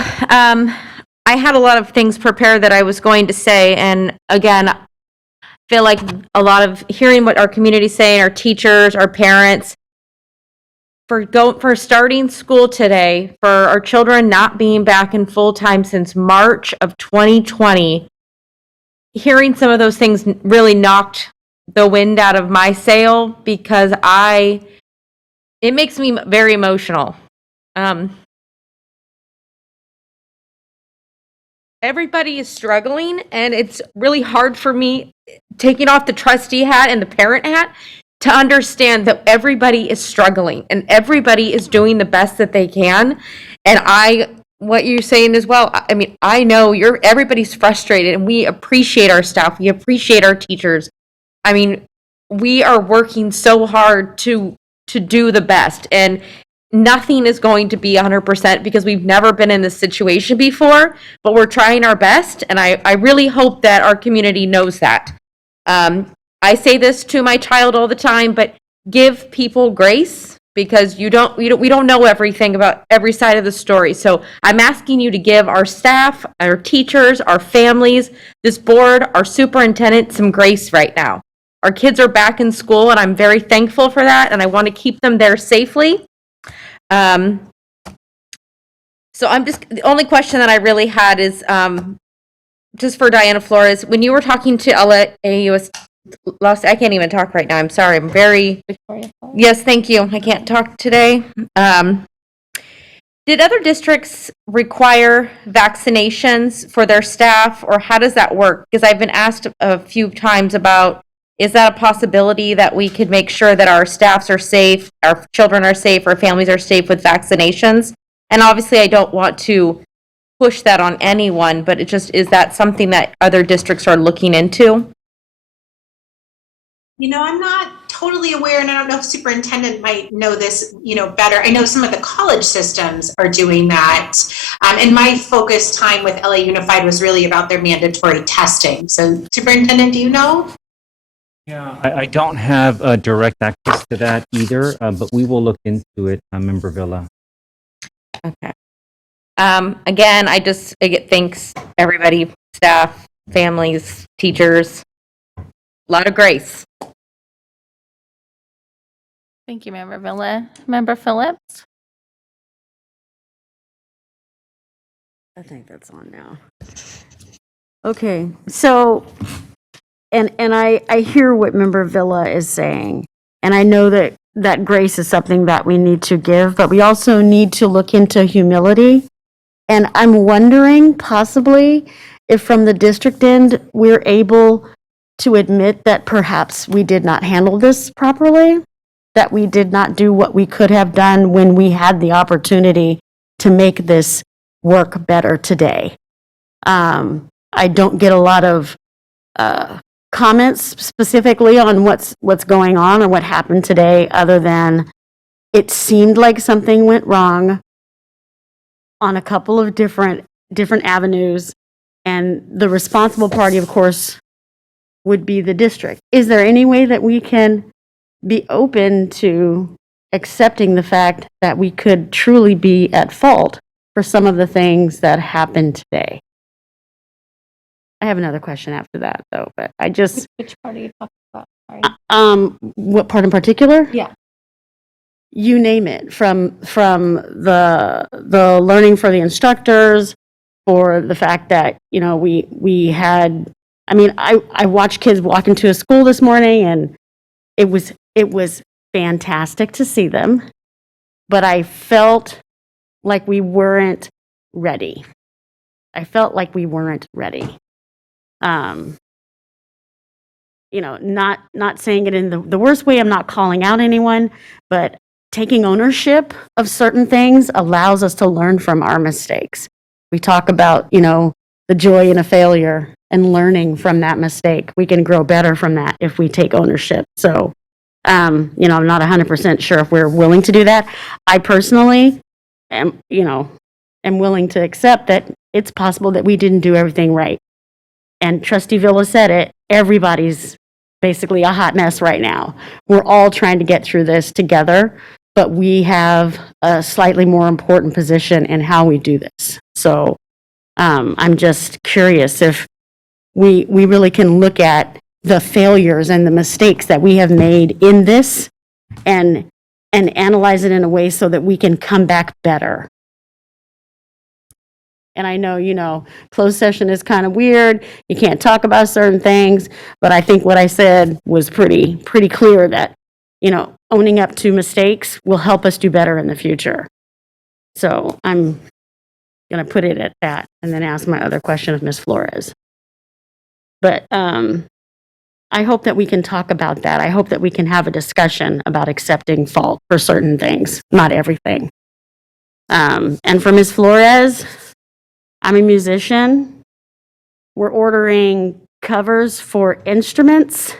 I had a lot of things prepared that I was going to say, and again, feel like a lot of hearing what our community's saying, our teachers, our parents, for starting school today, for our children not being back in full time since March of 2020, hearing some of those things really knocked the wind out of my sail, because it makes me very emotional. everybody is struggling, and it's really hard for me, taking off the trustee hat and the parent hat, to understand that everybody is struggling and everybody is doing the best that they can. And what you're saying as well, I mean, I know everybody's frustrated, and we appreciate our staff. We appreciate our teachers. I mean, we are working so hard to do the best, and nothing is going to be 100% because we've never been in this situation before, but we're trying our best, and I really hope that our community knows that. I say this to my child all the time, but give people grace, because we don't know everything about every side of the story. So I'm asking you to give our staff, our teachers, our families, this board, our superintendent some grace right now. Our kids are back in school, and I'm very thankful for that, and I want to keep them there safely. So the only question that I really had is just for Diana Flores. When you were talking to LAUS, I can't even talk right now. I'm sorry. I'm very. Yes, thank you. I can't talk today. Did other districts require vaccinations for their staff, or how does that work? Because I've been asked a few times about, is that a possibility that we could make sure that our staffs are safe, our children are safe, our families are safe with vaccinations? And obviously, I don't want to push that on anyone, but is that something that other districts are looking into? I'm not totally aware, and I don't know if superintendent might know this, better. I know some of the college systems are doing that. And my focus time with LA Unified was really about their mandatory testing. So superintendent, do you know? Yeah, I don't have direct access to that either, but we will look into it, Member Villa. Okay. Again, thanks everybody, staff, families, teachers. A lot of grace. Thank you, Member Villa. Member Phillips? I think that's on now. Okay, so, and I hear what Member Villa is saying, and I know that grace is something that we need to give, but we also need to look into humility. And I'm wondering possibly if from the district end, we're able to admit that perhaps we did not handle this properly, that we did not do what we could have done when we had the opportunity to make this work better today. I don't get a lot of comments specifically on what's going on or what happened today, other than it seemed like something went wrong on a couple of different avenues, and the responsible party, of course, would be the district. Is there any way that we can be open to accepting the fact that we could truly be at fault for some of the things that happened today? I have another question after that, though, but I just... Which part are you talking about? Sorry. What part in particular? Yeah. You name it, from the learning for the instructors, for the fact that, we had... I mean, I watched kids walk into a school this morning, and it was fantastic to see them, but I felt like we weren't ready. Not saying it in the worst way. I'm not calling out anyone, but taking ownership of certain things allows us to learn from our mistakes. We talk about, the joy in a failure and learning from that mistake. We can grow better from that if we take ownership. So, I'm not 100% sure if we're willing to do that. I personally am willing to accept that it's possible that we didn't do everything right. And Trustee Villa said it, everybody's basically a hot mess right now. We're all trying to get through this together, but we have a slightly more important position in how we do this. So I'm just curious if we really can look at the failures and the mistakes that we have made in this and analyze it in a way so that we can come back better. And I know, closed session is kind of weird. You can't talk about certain things, but I think what I said was pretty clear that, owning up to mistakes will help us do better in the future. So I'm going to put it at that and then ask my other question of Ms. Flores. But I hope that we can talk about that. I hope that we can have a discussion about accepting fault for certain things, not everything. And for Ms. Flores, I'm a musician. We're ordering covers for instruments,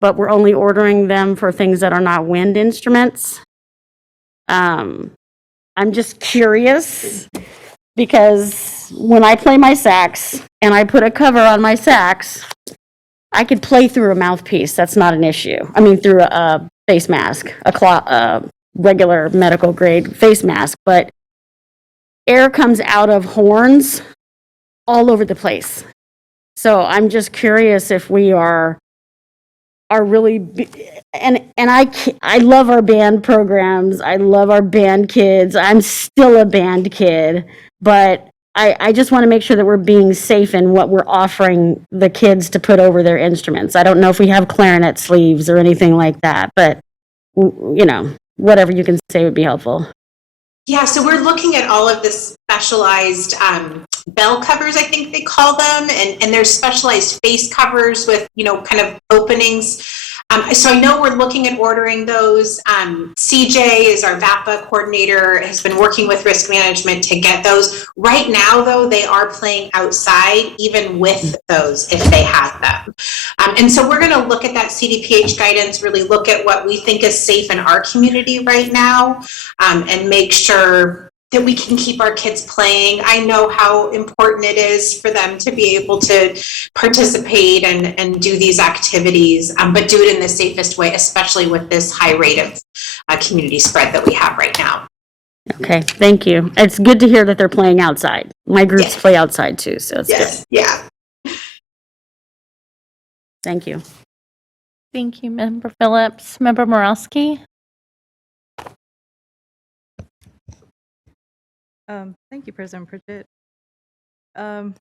but we're only ordering them for things that are not wind instruments. I'm just curious because when I play my sax and I put a cover on my sax, I could play through a mouthpiece. That's not an issue. I mean, through a face mask, a regular medical grade face mask, but air comes out of horns all over the place. So I'm just curious if we are really, and I love our band programs. I love our band kids. I'm still a band kid, but I just want to make sure that we're being safe in what we're offering the kids to put over their instruments. I don't know if we have clarinet sleeves or anything like that, but whatever you can say would be helpful. Yeah, so we're looking at all of the specialized bell covers, I think they call them, and there's specialized face covers with, kind of openings. So I know we're looking at ordering those. CJ is our VAPA coordinator, has been working with risk management to get those. Right now, though, they are playing outside, even with those, if they have them. And so we're going to look at that CDPH guidance, really look at what we think is safe in our community right now, and make sure that we can keep our kids playing. I know how important it is for them to be able to participate and do these activities, but do it in the safest way, especially with this high rate of community spread that we have right now. Okay, thank you. It's good to hear that they're playing outside. My groups play outside too, so it's good. Yeah. Thank you. Thank you, Member Phillips. Member Morosky? Thank you, President Pritchett. I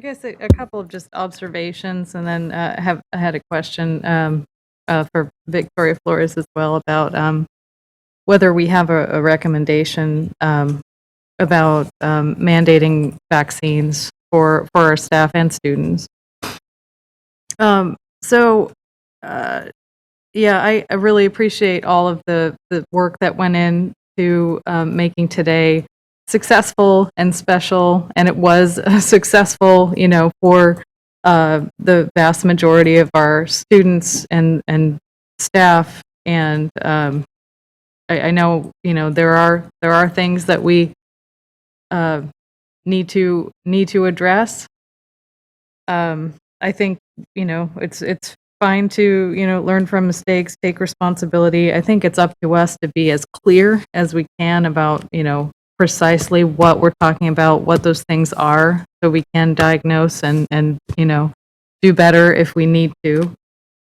guess a couple of just observations, and then I had a question for Victoria Flores as well about whether we have a recommendation about mandating vaccines for our staff and students. I really appreciate all of the work that went into making today successful and special, and it was successful, for the vast majority of our students and staff. And I know, there are things that we need to address. I think, it's fine to, learn from mistakes, take responsibility. I think it's up to us to be as clear as we can about, precisely what we're talking about, what those things are, so we can diagnose and do better if we need to.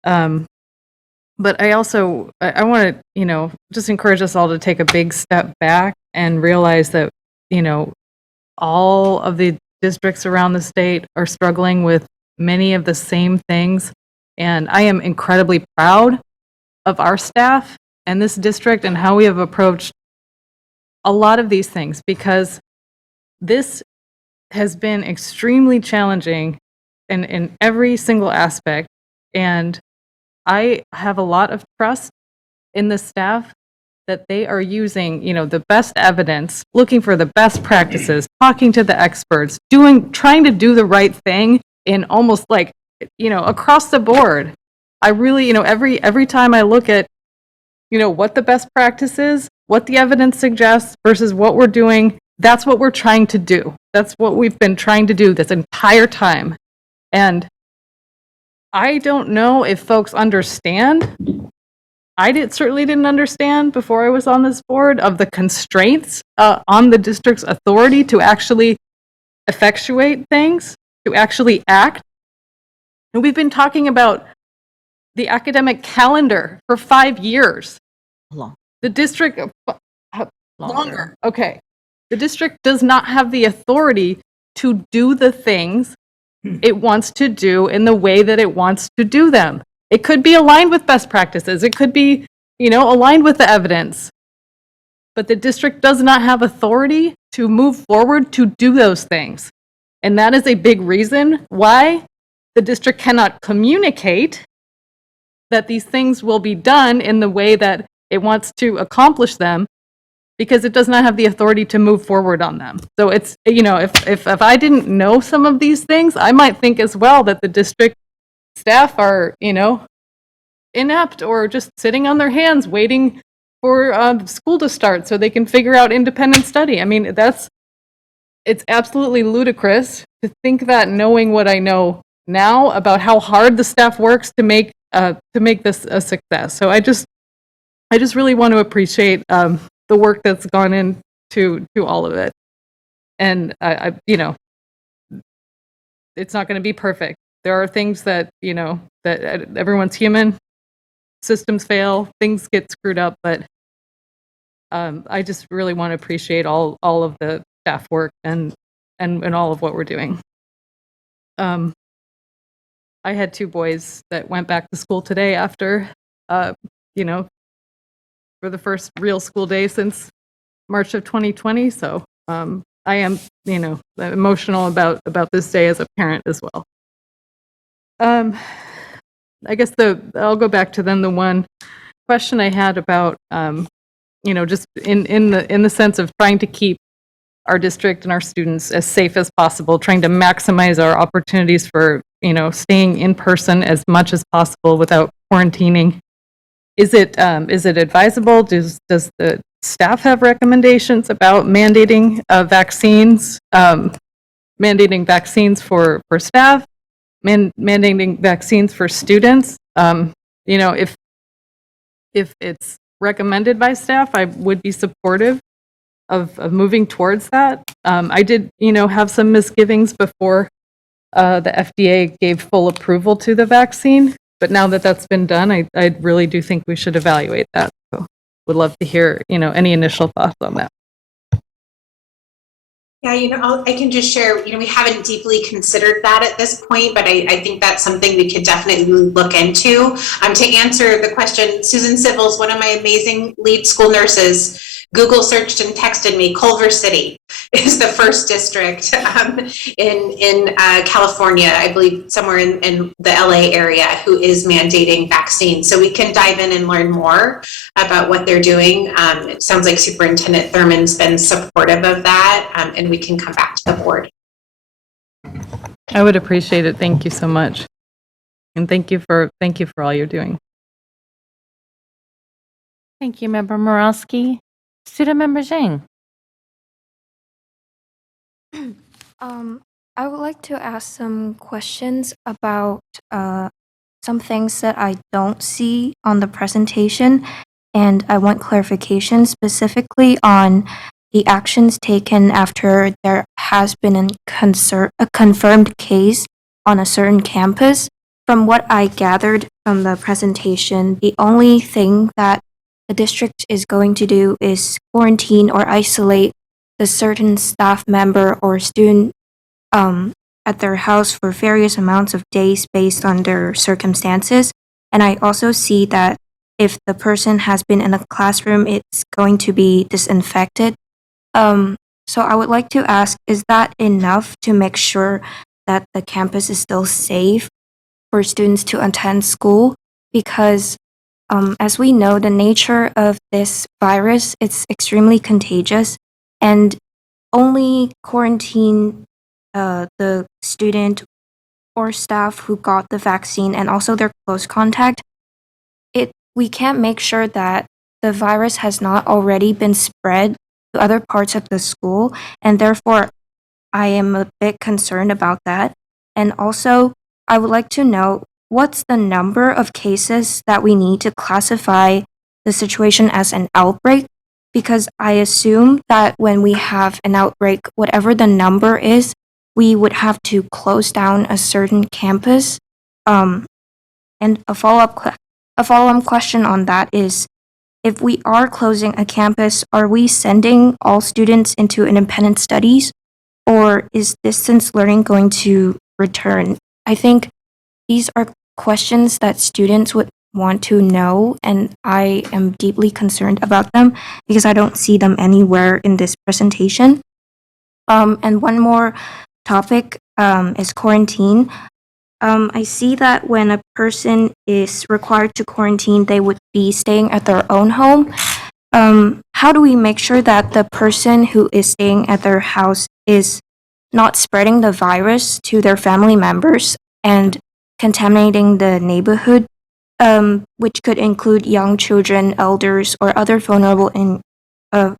But I also, I want to, just encourage us all to take a big step back and realize that, all of the districts around the state are struggling with many of the same things. And I am incredibly proud of our staff and this district and how we have approached a lot of these things, because this has been extremely challenging in every single aspect. And I have a lot of trust in the staff that they are using, the best evidence, looking for the best practices, talking to the experts, trying to do the right thing in almost like, across the board. I really, every time I look at, what the best practice is, what the evidence suggests versus what we're doing, that's what we're trying to do. That's what we've been trying to do this entire time. And I don't know if folks understand. Certainly didn't understand before I was on this board of the constraints on the district's authority to actually effectuate things, to actually act. And we've been talking about the academic calendar for 5 years. The district, longer. Okay. The district does not have the authority to do the things it wants to do in the way that it wants to do them. It could be aligned with best practices. It could be, aligned with the evidence. but the district does not have authority to move forward to do those things. And that is a big reason why the district cannot communicate that these things will be done in the way that it wants to accomplish them, because it does not have the authority to move forward on them. So it's, you know, if I didn't know some of these things, I might think as well that the district staff are, you know, inept or just sitting on their hands waiting for school to start so they can figure out independent study. I mean, it's absolutely ludicrous to think that, knowing what I know now about how hard the staff works to make this a success. So I just really want to appreciate the work that's gone into all of it. And I you know, it's not going to be perfect. There are things that, you know, that everyone's human, systems fail, things get screwed up, but I just really want to appreciate all of the staff work and all of what we're doing. I had 2 boys that went back to school today after, you know, for the first real school day since March of 2020. So I am, you know, emotional about this day as a parent as well. I guess I'll go back to then the one question I had about, you know, just in the sense of trying to keep our district and our students as safe as possible, trying to maximize our opportunities for, you know, staying in person as much as possible without quarantining. Is it advisable? Does the staff have recommendations about mandating vaccines, mandating vaccines for staff, mandating vaccines for students? You know, if it's recommended by staff, I would be supportive of moving towards that. I did, you know, have some misgivings before the FDA gave full approval to the vaccine, but now that that's been done, I really do think we should evaluate that. So would love to hear, you know, any initial thoughts on that. Yeah, you know, I can just share, you know, we haven't deeply considered that at this point, but I think that's something we could definitely look into. To answer the question, Susan Civils, one of my amazing lead school nurses, Google searched and texted me, Culver City is the first district in California, I believe somewhere in the LA area, who is mandating vaccines. So we can dive in and learn more about what they're doing. It sounds like Superintendent Thurman's been supportive of that, and we can come back to the board. I would appreciate it. Thank you so much. And thank you for all you're doing. Thank you, Member Morosky. Student Member Zhang. I would like to ask some questions about some things that I don't see on the presentation, and I want clarification specifically on the actions taken after there has been a confirmed case on a certain campus. From what I gathered from the presentation, the only thing that the district is going to do is quarantine or isolate a certain staff member or student at their house for various amounts of days based on their circumstances. And I also see that if the person has been in a classroom, it's going to be disinfected. So I would like to ask, is that enough to make sure that the campus is still safe for students to attend school? Because as we know, the nature of this virus, it's extremely contagious, and only quarantine the student or staff who got the vaccine and also their close contact. We can't make sure that the virus has not already been spread to other parts of the school, and therefore I am a bit concerned about that. And also, I would like to know, what's the number of cases that we need to classify the situation as an outbreak? Because I assume that when we have an outbreak, whatever the number is, we would have to close down a certain campus. And a follow-up question on that is, if we are closing a campus, are we sending all students into independent studies, or is distance learning going to return? I think these are questions that students would want to know, and I am deeply concerned about them because I don't see them anywhere in this presentation. And one more topic is quarantine. I see that when a person is required to quarantine, they would be staying at their own home. How do we make sure that the person who is staying at their house is not spreading the virus to their family members and contaminating the neighborhood, which could include young children, elders, or other vulnerable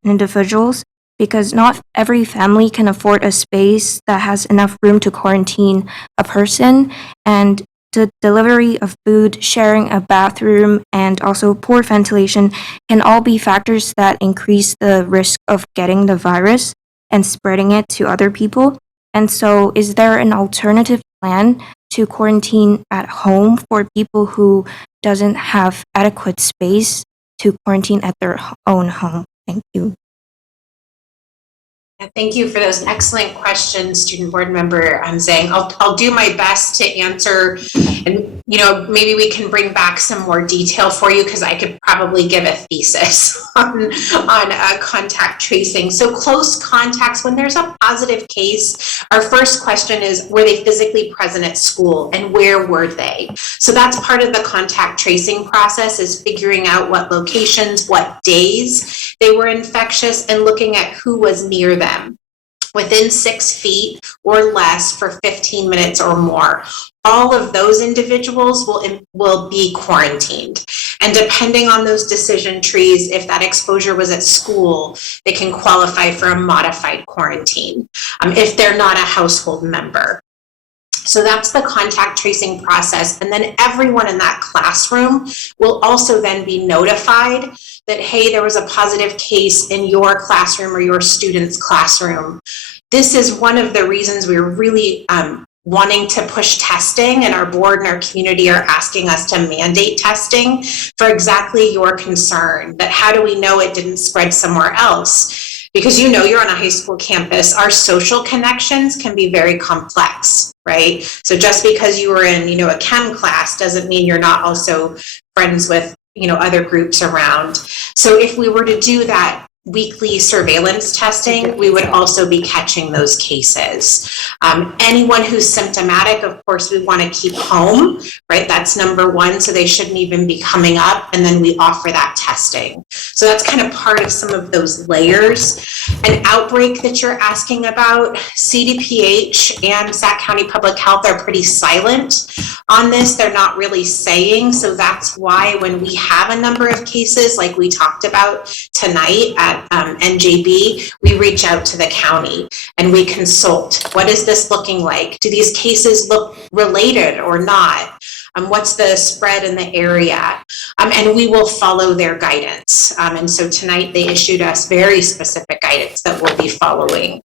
individuals? Because not every family can afford a space that has enough room to quarantine a person, and the delivery of food, sharing a bathroom, and also poor ventilation can all be factors that increase the risk of getting the virus and spreading it to other people. And so, is there an alternative plan to quarantine at home for people who doesn't have adequate space to quarantine at their own home? Thank you. Thank you for those excellent questions, Student Board Member Zhang. I'll do my best to answer, and maybe we can bring back some more detail for you because I could probably give a thesis on contact tracing. So close contacts, when there's a positive case, our first question is, were they physically present at school and where were they? So that's part of the contact tracing process, is figuring out what locations, what days they were infectious, and looking at who was near them within 6 feet or less for 15 minutes or more. All of those individuals will be quarantined. And depending on those decision trees, if that exposure was at school, they can qualify for a modified quarantine if they're not a household member. So that's the contact tracing process. And then everyone in that classroom will also then be notified that, hey, there was a positive case in your classroom or your student's classroom. This is one of the reasons we're really wanting to push testing, and our board and our community are asking us to mandate testing for exactly your concern, that how do we know it didn't spread somewhere else? Because you're on a high school campus, our social connections can be very complex, right? So just because you were in, a chem class doesn't mean you're not also friends with, other groups around. So if we were to do that weekly surveillance testing, we would also be catching those cases. Anyone who's symptomatic, of course, we want to keep home, right? That's number one, so they shouldn't even be coming up, and then we offer that testing. So that's kind of part of some of those layers. An outbreak that you're asking about, CDPH and Sac County Public Health are pretty silent on this. They're not really saying, so that's why when we have a number of cases like we talked about tonight at NJB, we reach out to the county and we consult. What is this looking like? Do these cases look related or not? What's the spread in the area? And we will follow their guidance. And so tonight they issued us very specific guidance that we'll be following.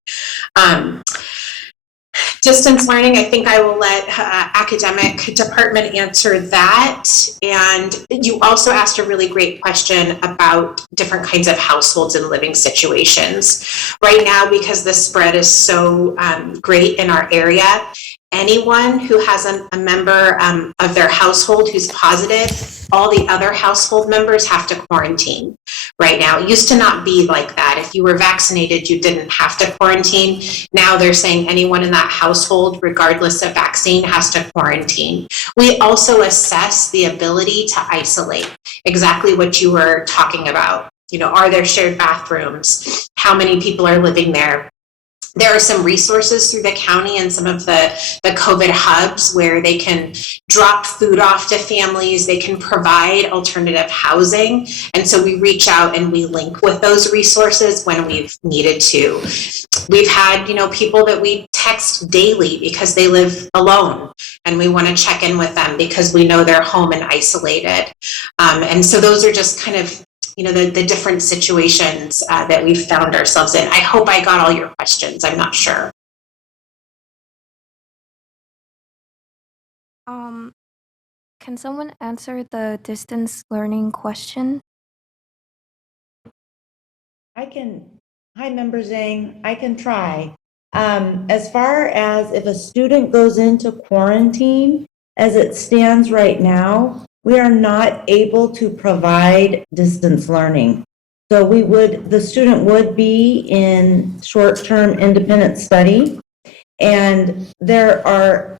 Distance learning, I think I will let academic department answer that. And you also asked a really great question about different kinds of households and living situations. Right now, because the spread is so great in our area, anyone who has a member of their household who's positive, all the other household members have to quarantine right now. It used to not be like that. If you were vaccinated, you didn't have to quarantine. Now they're saying anyone in that household, regardless of vaccine, has to quarantine. We also assess the ability to isolate, exactly what you were talking about. Are there shared bathrooms? How many people are living there? There are some resources through the county and some of the COVID hubs where they can drop food off to families. They can provide alternative housing. And so we reach out and we link with those resources when we've needed to. We've had, people that we text daily because they live alone and we want to check in with them because we know they're home and isolated. And so those are just kind of the different situations that we've found ourselves in. I hope I got all your questions. I'm not sure. Can someone answer the distance learning question? Hi, Member Zhang, I can try. As far as if a student goes into quarantine, as it stands right now, we are not able to provide distance learning. So the student would be in short-term independent study, and there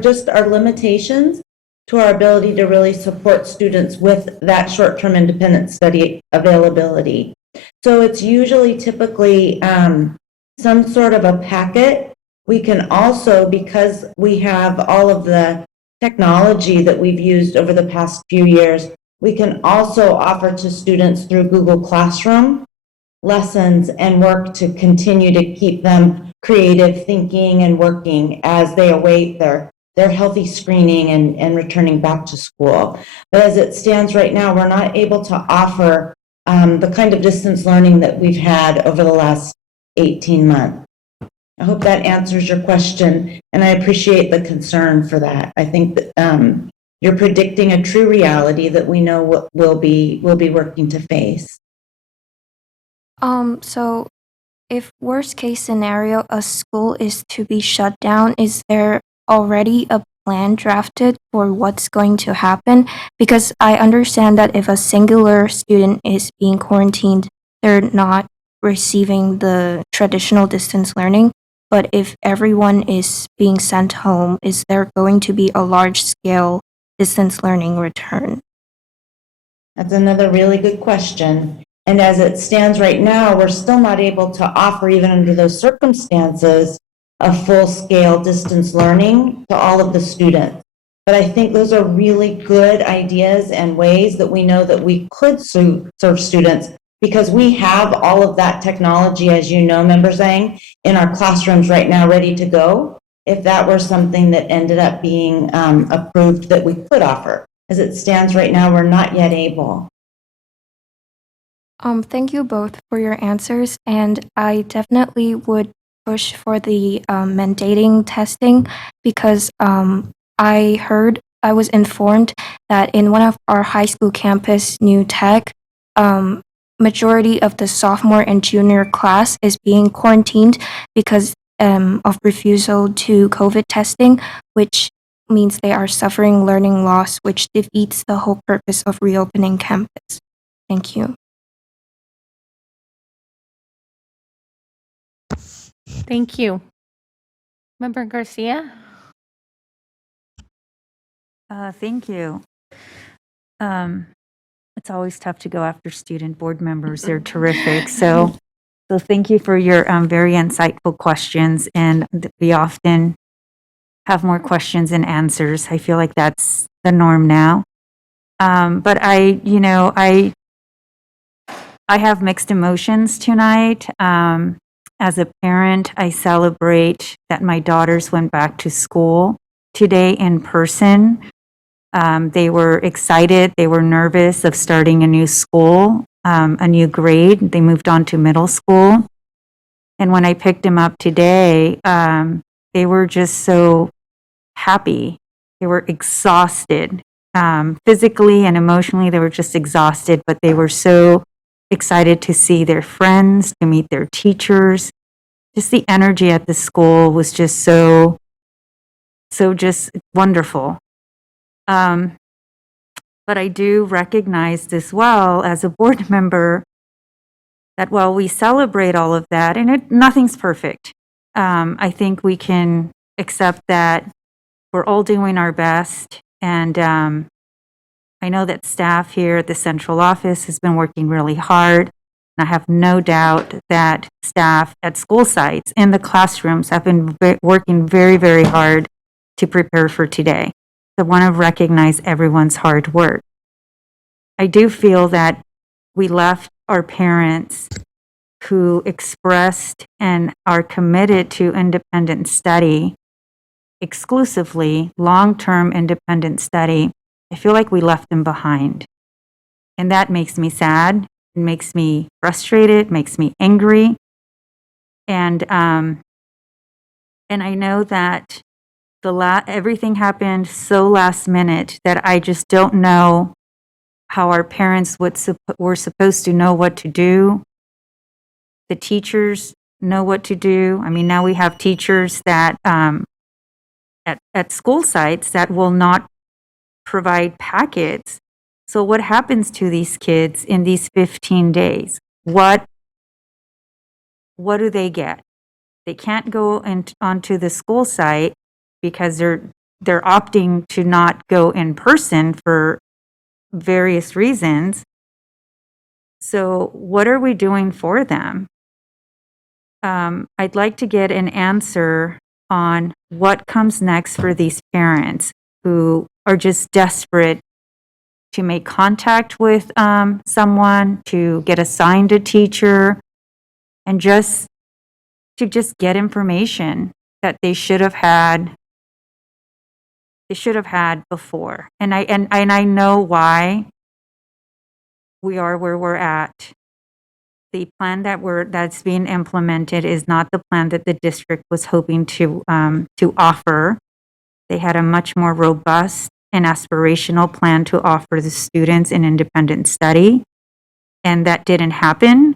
just are limitations to our ability to really support students with that short-term independent study availability. So it's usually typically some sort of a packet. We can also, because we have all of the technology that we've used over the past few years, we can also offer to students through Google Classroom lessons and work to continue to keep them creative, thinking, and working as they await their healthy screening and returning back to school. But as it stands right now, we're not able to offer the kind of distance learning that we've had over the last 18 months. I hope that answers your question, and I appreciate the concern for that. I think that you're predicting a true reality that we know what we'll be working to face. So if worst case scenario, a school is to be shut down, is there already a plan drafted for what's going to happen? Because I understand that if a singular student is being quarantined, they're not receiving the traditional distance learning. But if everyone is being sent home, is there going to be a large scale distance learning return? That's another really good question. And as it stands right now, we're still not able to offer, even under those circumstances, a full-scale distance learning to all of the students. But I think those are really good ideas and ways that we know that we could serve students, because we have all of that technology, as you know, Member Zhang, in our classrooms right now, ready to go, if that were something that ended up being approved that we could offer. As it stands right now, we're not yet able. Thank you both for your answers, and I definitely would push for the mandating testing, because I was informed that in one of our high school campus, New Tech, majority of the sophomore and junior class is being quarantined because of refusal to COVID testing, which means they are suffering learning loss, which defeats the whole purpose of reopening campus. Thank you. Thank you. Member Garcia? Thank you. It's always tough to go after student board members. They're terrific. So thank you for your very insightful questions. And we often have more questions than answers. I feel like that's the norm now. But I have mixed emotions tonight. As a parent, I celebrate that my daughters went back to school today in person. They were excited. They were nervous of starting a new school, a new grade. They moved on to middle school. And when I picked them up today, they were just so happy. They were exhausted. Physically and emotionally, they were just exhausted, but they were so excited to see their friends, to meet their teachers. Just the energy at the school was just so just wonderful. But I do recognize as well as a board member that while we celebrate all of that, and nothing's perfect, I think we can accept that we're all doing our best. And I know that staff here at the central office has been working really hard. And I have no doubt that staff at school sites in the classrooms have been working very, very hard to prepare for today. So I want to recognize everyone's hard work. I do feel that we left our parents who expressed and are committed to independent study, exclusively long-term independent study. I feel like we left them behind. And that makes me sad. It makes me frustrated, makes me angry. And I know that everything happened so last minute that I just don't know how our parents were supposed to know what to do. The teachers know what to do. I mean, now we have teachers that at school sites that will not provide packets. So what happens to these kids in these 15 days? What do they get? They can't go onto the school site because they're opting to not go in person for various reasons. So what are we doing for them? I'd like to get an answer on what comes next for these parents who are just desperate to make contact with someone, to get assigned a teacher, and just to get information that they should have had. They should have had before. And I know why we are where we're at. The plan that's being implemented is not the plan that the district was hoping to offer. They had a much more robust and aspirational plan to offer the students an independent study, and that didn't happen.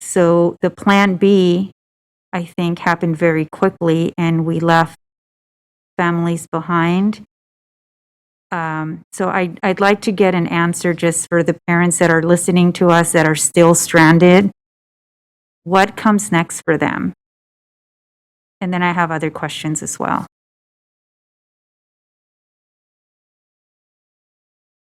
So the plan B, I think, happened very quickly, and we left families behind. So I'd like to get an answer just for the parents that are listening to us that are still stranded. What comes next for them? And then I have other questions as well.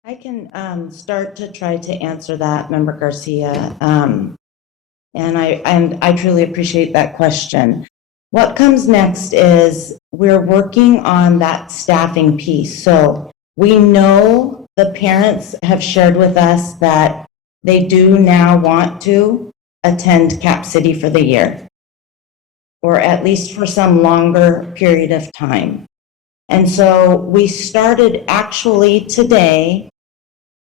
I can start to try to answer that, Member Garcia. And I truly appreciate that question. What comes next is we're working on that staffing piece. So we know the parents have shared with us that they do now want to attend Cap City for the year, or at least for some longer period of time. And so we started actually today,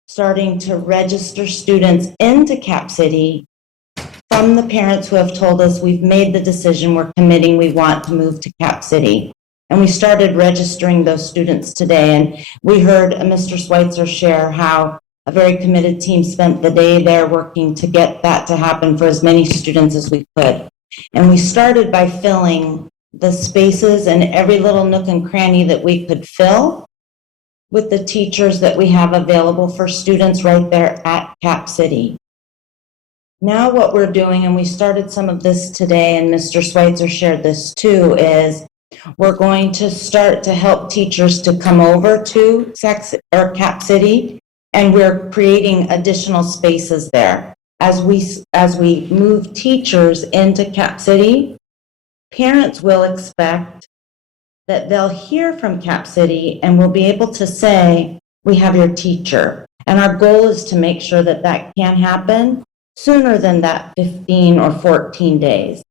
starting to register students into Cap City from the parents who have told us we've made the decision, we're committing, we want to move to Cap City. And we started registering those students today. And we heard Mr. Schweitzer share how a very committed team spent the day there working to get that to happen for as many students as we could. And we started by filling the spaces and every little nook and cranny that we could fill with the teachers that we have available for students right there at Cap City. Now what we're doing, and we started some of this today, and Mr. Schweitzer shared this too, is we're going to start to help teachers to come over to Cap City, and we're creating additional spaces there. As we move teachers into Cap City, parents will expect that they'll hear from Cap City and will be able to say, we have your teacher. And our goal is to make sure that that can happen sooner than that 15 or 14 days.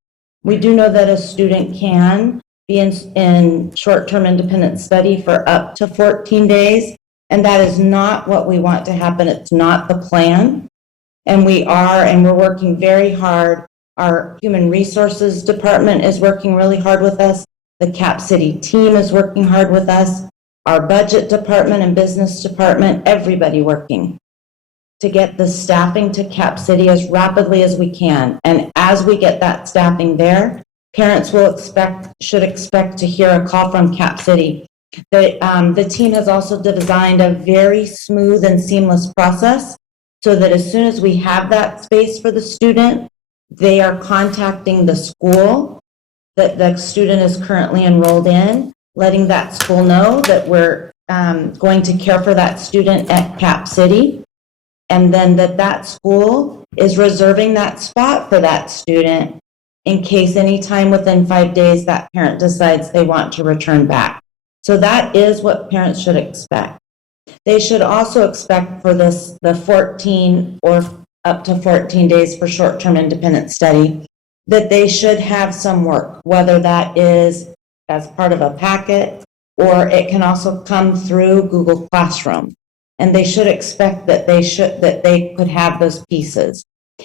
We do know that a student can be in short-term independent study for up to 14 days, and that is not what we want to happen. It's not the plan. And we're working very hard. Our Human Resources Department is working really hard with us. The Cap City team is working hard with us. Our Budget Department and Business Department, everybody working to get the staffing to Cap City as rapidly as we can. And as we get that staffing there, parents should expect to hear a call from Cap City. The team has also designed a very smooth and seamless process so that as soon as we have that space for the student, they are contacting the school that the student is currently enrolled in, letting that school know that we're going to care for that student at Cap City, and then that school is reserving that spot for that student in case anytime within 5 days that parent decides they want to return back. So that is what parents should expect. They should also expect for the 14 or up to 14 days for short-term independent study, that they should have some work, whether that is as part of a packet or it can also come through Google Classroom. And they should expect that they could have those pieces.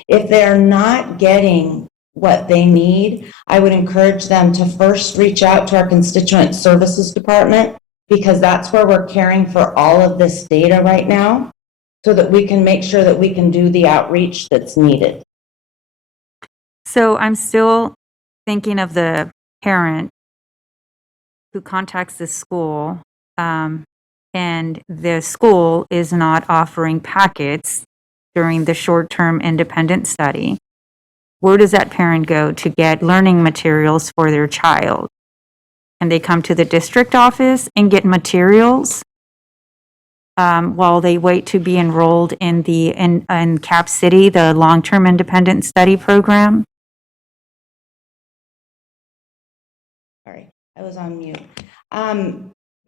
If they're not getting what they need, I would encourage them to first reach out to our Constituent Services Department, because that's where we're caring for all of this data right now, so that we can make sure that we can do the outreach that's needed. So I'm still thinking of the parent who contacts the school and the school is not offering packets during the short-term independent study, where does that parent go to get learning materials for their child? And they come to the district office and get materials while they wait to be enrolled in Cap City, the long-term independent study program? Sorry, I was on mute.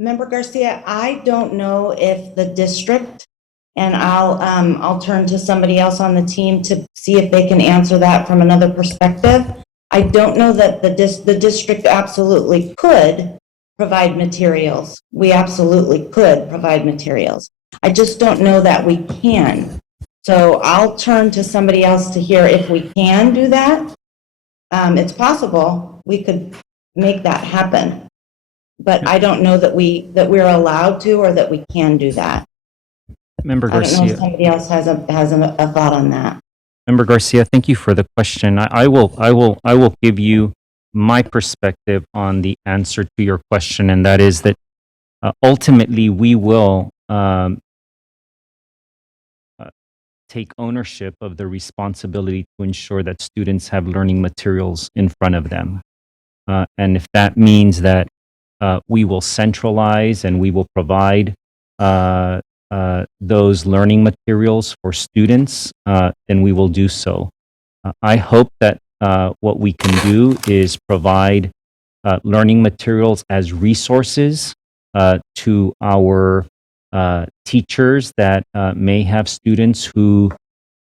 Member Garcia, I don't know if the district, and I'll turn to somebody else on the team to see if they can answer that from another perspective. I don't know that the district absolutely could provide materials. We absolutely could provide materials. I just don't know that we can. So I'll turn to somebody else to hear if we can do that. It's possible we could make that happen, but I don't know that we're allowed to or that we can do that. Member I don't know if Garcia. somebody else has a thought on that. Member Garcia, thank you for the question. I will give you my perspective on the answer to your question, and that is that ultimately we will take ownership of the responsibility to ensure that students have learning materials in front of them. And if that means that we will centralize and we will provide those learning materials for students, then we will do so. I hope that what we can do is provide learning materials as resources to our teachers that may have students who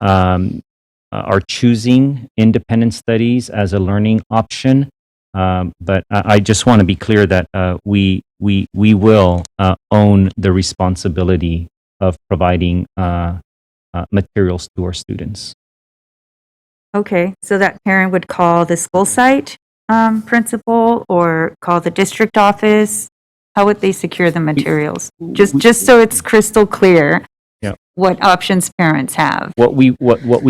are choosing independent studies as a learning option. But I just want to be clear that we will own the responsibility of providing materials to our students. Okay, so that parent would call the school site principal or call the district office? How would they secure the materials? Just so it's crystal clear what options parents have. What we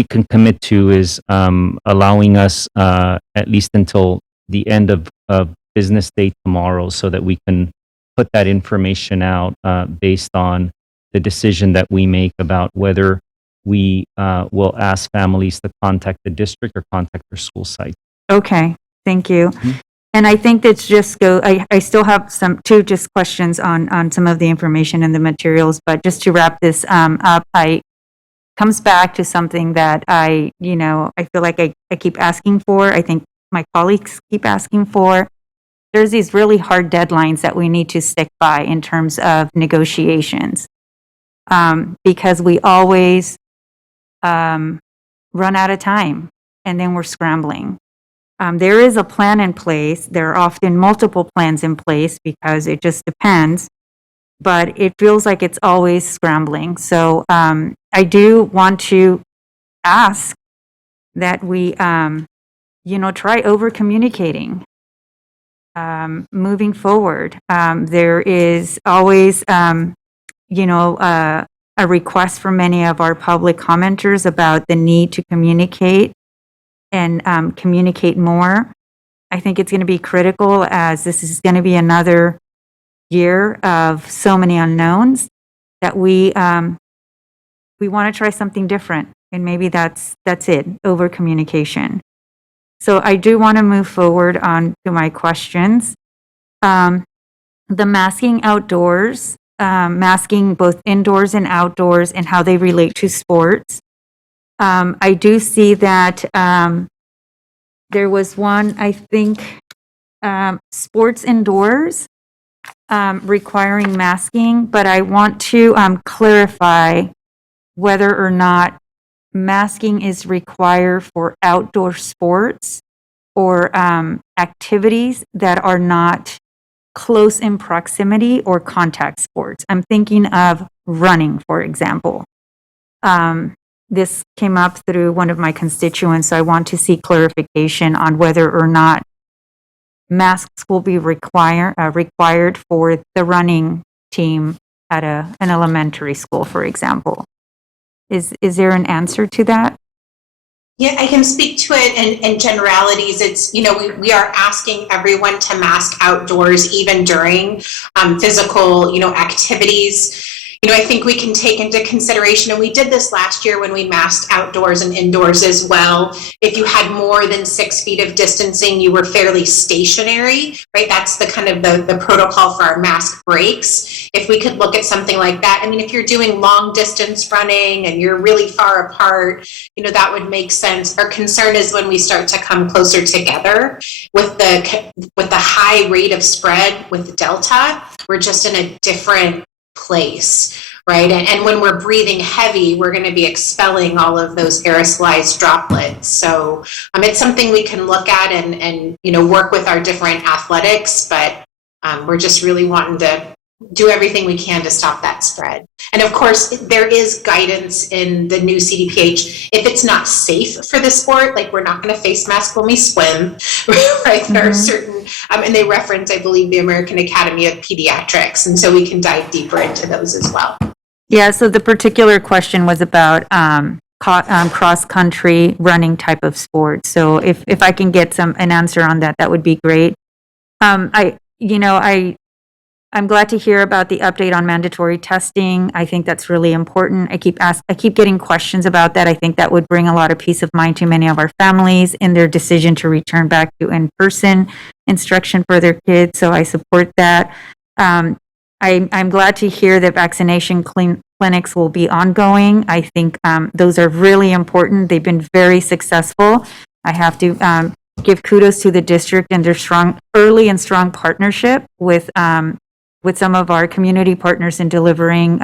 can commit to is allowing us at least until the end of business day tomorrow, so that we can put that information out based on the decision that we make about whether we will ask families to contact the district or contact their school site. Okay, thank you. And I think that's I still have two questions on some of the information and the materials, but just to wrap this up, comes back to something that I feel like I keep asking for. I think my colleagues keep asking for. There's these really hard deadlines that we need to stick by in terms of negotiations, because we always run out of time and then we're scrambling. There is a plan in place. There are often multiple plans in place because it just depends, but it feels like it's always scrambling. So I do want to ask that we, try over communicating. Moving forward, there is always, a request from many of our public commenters about the need to communicate and communicate more. I think it's going to be critical, as this is going to be another year of so many unknowns, that we want to try something different, and maybe that's it, over communication. So I do want to move forward on to my questions. The masking outdoors, masking both indoors and outdoors, and how they relate to sports. I do see that there was one, I think, sports indoors requiring masking, but I want to clarify whether or not masking is required for outdoor sports or activities that are not close in proximity or contact sports. I'm thinking of running, for example. This came up through one of my constituents, so I want to see clarification on whether or not masks will be required for the running team at an elementary school, for example. Is there an answer to that? Yeah, I can speak to it in generalities. It's, we are asking everyone to mask outdoors even during physical, activities. I think we can take into consideration, and we did this last year when we masked outdoors and indoors as well. If you had more than 6 feet of distancing, you were fairly stationary, right? That's the kind of the protocol for our mask breaks. If we could look at something like that, I mean, if you're doing long distance running and you're really far apart, that would make sense. Our concern is when we start to come closer together with the high rate of spread with Delta, we're just in a different place, right? And when we're breathing heavy, we're going to be expelling all of those aerosolized droplets. So it's something we can look at and work with our different athletics, but we're just really wanting to do everything we can to stop that spread. And of course, there is guidance in the new CDPH. If it's not safe for the sport, like we're not going to face mask when we swim, right? There are certain, and they reference, I believe, the American Academy of Pediatrics. And so we can dive deeper into those as well. Yeah, so the particular question was about cross-country running type of sport. So if I can get an answer on that, that would be great. I'm glad to hear about the update on mandatory testing. I think that's really important. I keep getting questions about that. I think that would bring a lot of peace of mind to many of our families in their decision to return back to in-person instruction for their kids. So I support that. I'm glad to hear that vaccination clinics will be ongoing. I think those are really important. They've been very successful. I have to give kudos to the district and their early and strong partnership with some of our community partners in delivering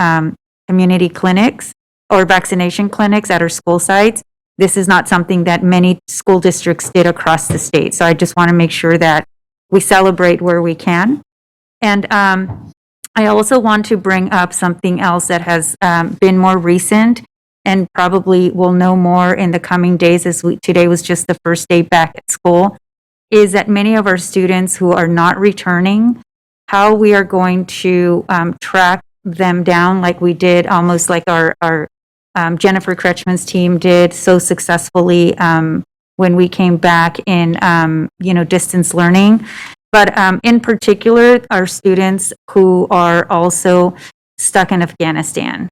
community clinics or vaccination clinics at our school sites. This is not something that many school districts did across the state. So I just want to make sure that we celebrate where we can. And I also want to bring up something else that has been more recent and probably will know more in the coming days, as today was just the first day back at school, is that many of our students who are not returning, how we are going to track them down like we did, almost like our Jennifer Kretschmann's team did so successfully when we came back in distance learning. But in particular, our students who are also stuck in Afghanistan.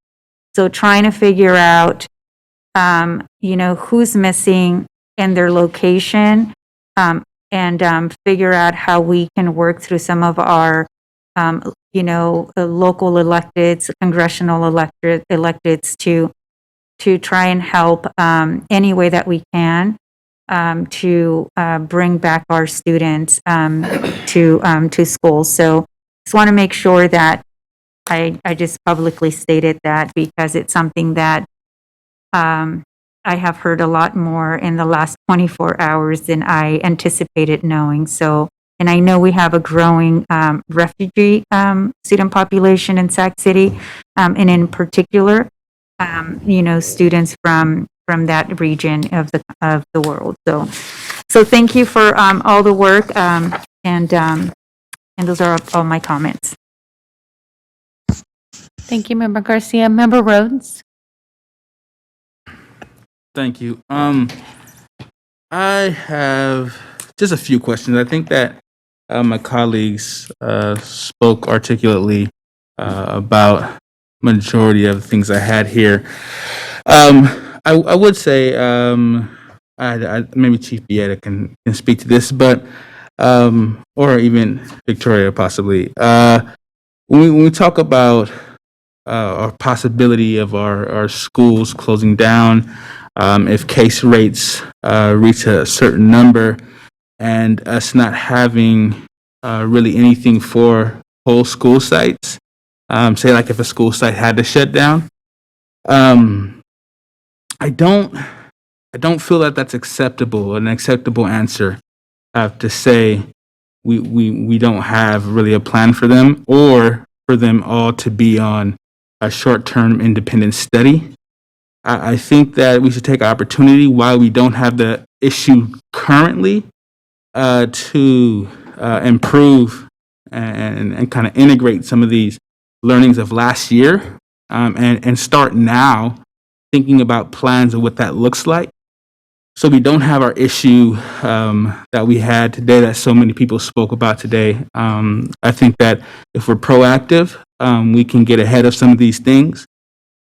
So trying to figure out, who's missing and their location, and figure out how we can work through some of our, local electeds, congressional electeds to try and help any way that we can to bring back our students to school. So just want to make sure that I just publicly stated that because it's something that I have heard a lot more in the last 24 hours than I anticipated knowing. So, and I know we have a growing refugee student population in Sac City, and in particular, students from that region of the world. So thank you for all the work, and those are all my comments. Thank you, Member Garcia. Member Rhodes? Thank you. I have just a few questions. I think that my colleagues spoke articulately about majority of the things I had here. I would say maybe Chief Bieta can speak to this, but or even Victoria possibly. When we talk about our possibility of our schools closing down, if case rates reach a certain number, and us not having really anything for whole school sites, say like if a school site had to shut down, I don't feel that that's acceptable, an acceptable answer to say we don't have really a plan for them, or for them all to be on a short-term independent study. I think that we should take opportunity while we don't have the issue currently to improve and kind of integrate some of these learnings of last year, and start now thinking about plans of what that looks like. so we don't have our issue that we had today that so many people spoke about today. I think that if we're proactive, we can get ahead of some of these things.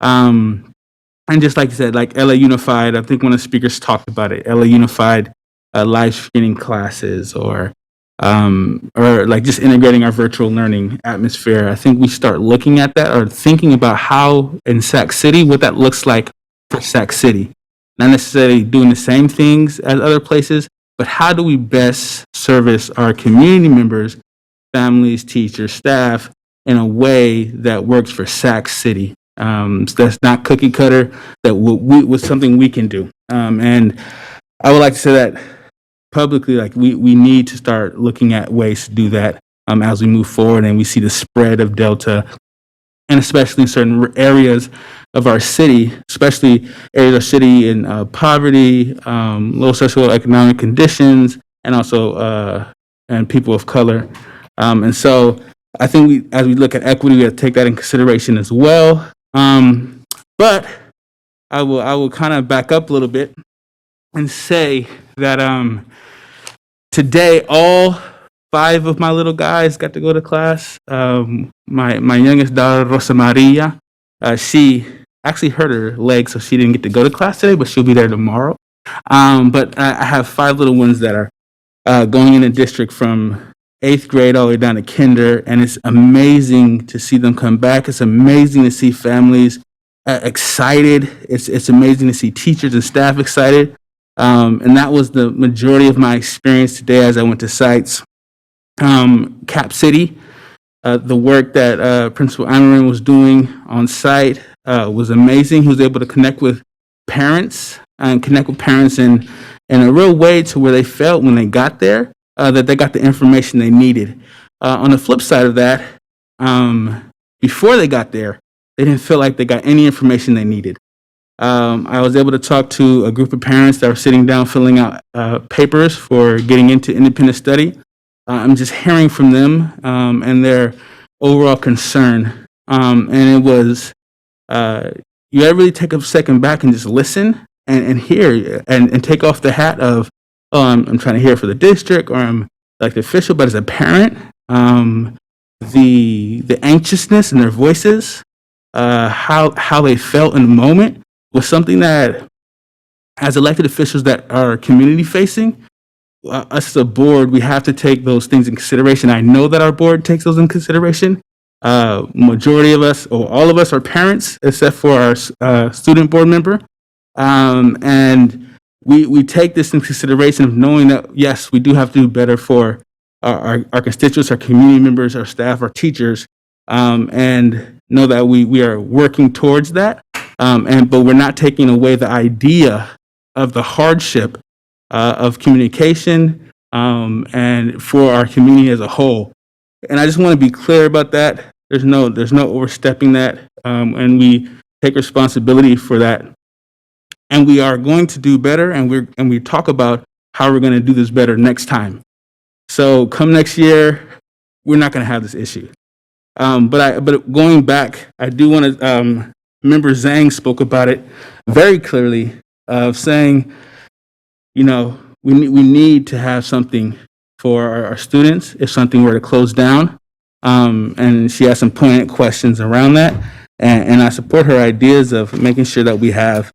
And just like you said, like LA Unified, I think one of the speakers talked about it, LA Unified live streaming classes or like just integrating our virtual learning atmosphere. I think we start looking at that or thinking about how in Sac City, what that looks like for Sac City. Not necessarily doing the same things as other places, but how do we best service our community members, families, teachers, staff in a way that works for Sac City? So that's not cookie cutter, that was something we can do. And I would like to say that publicly, like we need to start looking at ways to do that as we move forward and we see the spread of Delta, and especially in certain areas of our city, especially areas of our city in poverty, low socioeconomic conditions, and also and people of color. And so I think as we look at equity, we have to take that in consideration as well. But I will kind of back up a little bit and say that today all 5 of my little guys got to go to class. My youngest daughter, Rosa Maria, she actually hurt her leg, so she didn't get to go to class today, but she'll be there tomorrow. But I have 5 little ones that are going in the district from 8th grade all the way down to kinder, and it's amazing to see them come back. It's amazing to see families excited. It's amazing to see teachers and staff excited. And that was the majority of my experience today as I went to sites. Cap City, the work that Principal Amarin was doing on site was amazing. He was able to connect with parents in a real way to where they felt when they got there that they got the information they needed. On the flip side of that, before they got there, they didn't feel like they got any information they needed. I was able to talk to a group of parents that were sitting down filling out papers for getting into independent study. I'm just hearing from them and their overall concern. And it was, you gotta really take a second back and just listen and hear and take off the hat of, oh, I'm trying to hear for the district or I'm like the official, but as a parent, the anxiousness in their voices, how they felt in the moment was something that, as elected officials that are community facing, us as a board, we have to take those things in consideration. I know that our board takes those in consideration. Majority of us, or all of us, are parents, except for our student board member. And we take this in consideration of knowing that, yes, we do have to do better for our constituents, our community members, our staff, our teachers, and know that we are working towards that. But we're not taking away the idea of the hardship of communication and for our community as a whole. And I just want to be clear about that. There's no overstepping that, and we take responsibility for that. And we are going to do better, and we talk about how we're going to do this better next time. So come next year, we're not going to have this issue. But going back, I do want to. Member Zhang spoke about it very clearly, of saying, you know, we need to have something for our students if something were to close down. And she has some poignant questions around that. And I support her ideas of making sure that we have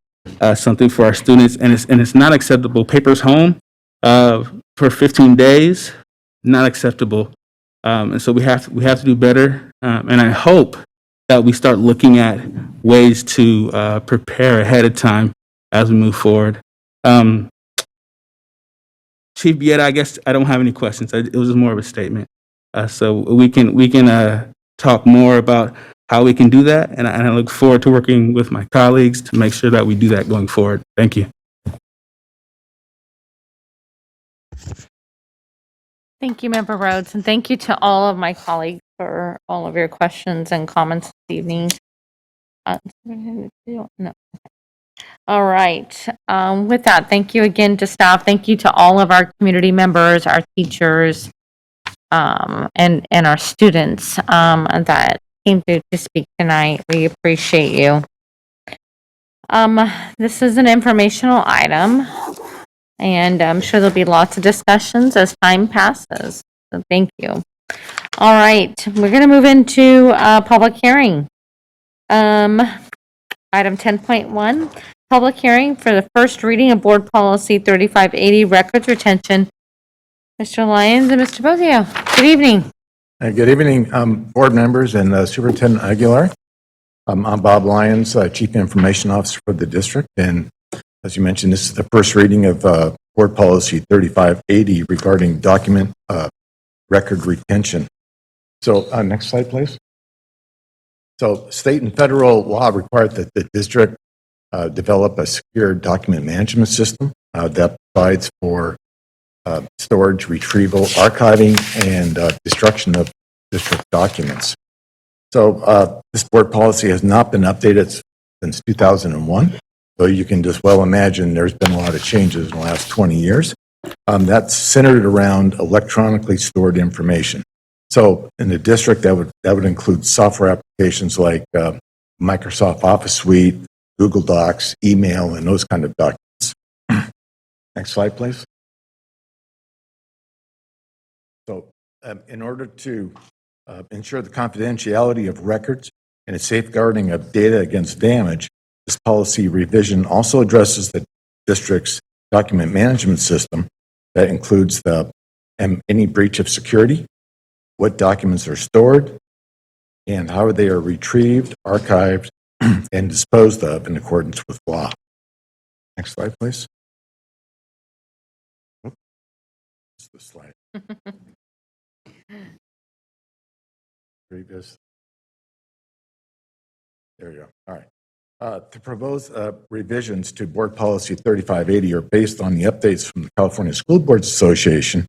something for our students. And it's not acceptable. Papers home for 15 days, not acceptable. And so we have to do better. And I hope that we start looking at ways to prepare ahead of time as we move forward. Chief Bieta, I guess I don't have any questions. It was more of a statement. So we can talk more about how we can do that, and I look forward to working with my colleagues to make sure that we do that going forward. Thank you. Thank you, Member Rhodes, and thank you to all of my colleagues for all of your questions and comments this evening. No. All right. With that, thank you again to staff. Thank you to all of our community members, our teachers, and our students that came through to speak tonight. We appreciate you. This is an informational item. And I'm sure there'll be lots of discussions as time passes. So thank you. All right, we're going to move into public hearing. Item 10.1, public hearing for the first reading of Board Policy 3580, records retention. Mr. Lyons and Mr. Bozio, good evening. Good evening, board members and Superintendent Aguilar. I'm Bob Lyons, Chief Information Officer for the district. And as you mentioned, this is the first reading of Board Policy 3580 regarding document record retention. So next slide, please. So state and federal law require that the district develop a secure document management system that provides for storage, retrieval, archiving, and destruction of district documents. So this board policy has not been updated since 2001. So you can just well imagine there's been a lot of changes in the last 20 years. That's centered around electronically stored information. So in the district, that would include software applications like Microsoft Office Suite, Google Docs, email, and those kind of documents. Next slide, please. So in order to ensure the confidentiality of records and the safeguarding of data against damage, this policy revision also addresses the district's document management system that includes any breach of security, what documents are stored, and how they are retrieved, archived, and disposed of in accordance with law. Next slide, please. Oops, that's the slide. Previous. There you go. All right. The proposed revisions to Board Policy 3580 are based on the updates from the California School Boards Association,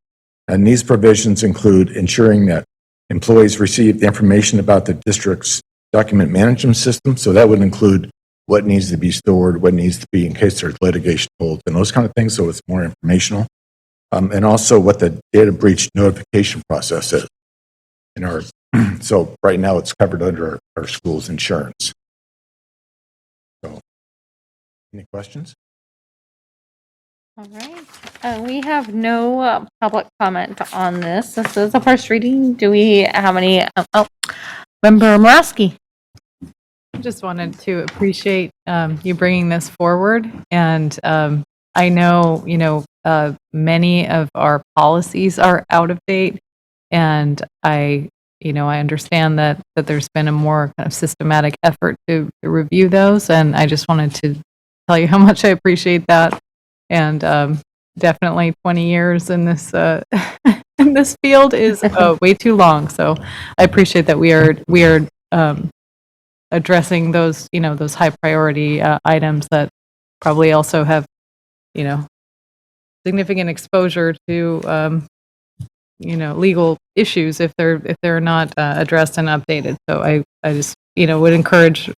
and these provisions include ensuring that employees receive information about the district's document management system. So that would include what needs to be stored, what needs to be in case there's litigation holds, and those kind of things. So it's more informational, and also what the data breach notification process is. In our so right now it's covered under our school's insurance. So, any questions? All right. We have no public comment on this. This is the first reading. Do we have any? Member Moraski. I just wanted to appreciate you bringing this forward. And I know, many of our policies are out of date. And I understand that there's been a more kind of systematic effort to review those. And I just wanted to tell you how much I appreciate that. And definitely 20 years in this in this field is way too long. So I appreciate that we are addressing those those high priority items that probably also have significant exposure to legal issues if they're not addressed and updated. So I just would encourage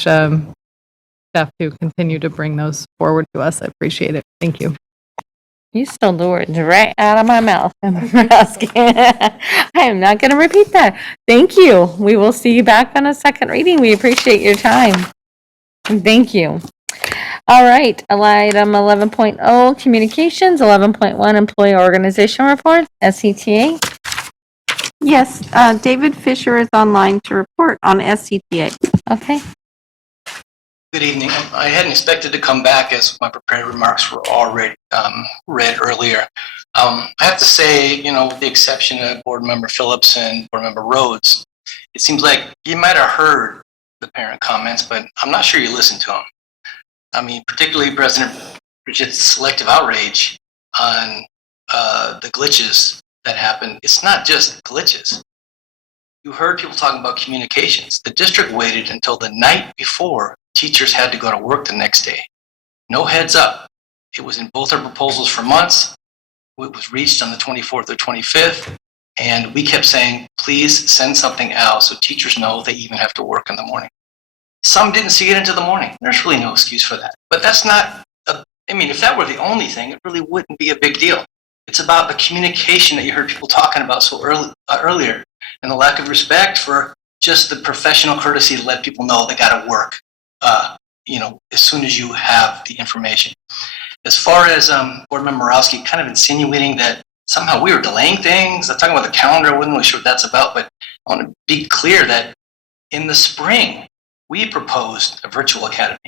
staff to continue to bring those forward to us. I appreciate it. Thank you. You stole the words right out of my mouth. I am not going to repeat that. Thank you. We will see you back on a second reading. We appreciate your time. Thank you. All right. Item 11.0, communications. 11.1, employee organization report, SCTA. Yes, David Fisher is online to report on SCTA. Okay. Good evening. I hadn't expected to come back as my prepared remarks were already read earlier. I have to say, with the exception of Board Member Phillips and Board Member Rhodes, it seems like you might have heard the parent comments, but I'm not sure you listened to them. I mean, particularly President Bridget's selective outrage on the glitches that happened. It's not just glitches. You heard people talking about communications. The district waited until the night before teachers had to go to work the next day. No heads up. It was in both our proposals for months. It was reached on the 24th or 25th. And we kept saying, please send something out so teachers know they even have to work in the morning. Some didn't see it into the morning. There's really no excuse for that. But that's not, if that were the only thing, it really wouldn't be a big deal. It's about the communication that you heard people talking about so earlier, and the lack of respect for just the professional courtesy to let people know they got to work, as soon as you have the information. as far as Board Member Morowski kind of insinuating that somehow we were delaying things, I'm talking about the calendar, I wasn't really sure what that's about, but I want to be clear that in the spring, we proposed a virtual academy.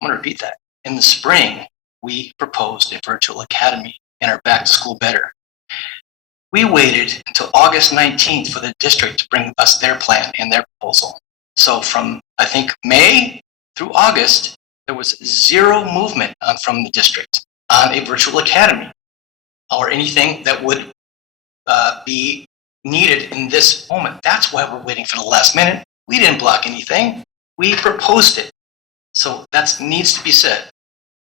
I'm going to repeat that. In the spring, we proposed a virtual academy in our Back to School Better. We waited until August 19th for the district to bring us their plan and their proposal. So from, I think, May through August, there was zero movement from the district on a virtual academy or anything that would be needed in this moment. That's why we're waiting for the last minute. We didn't block anything. We proposed it. So that needs to be said.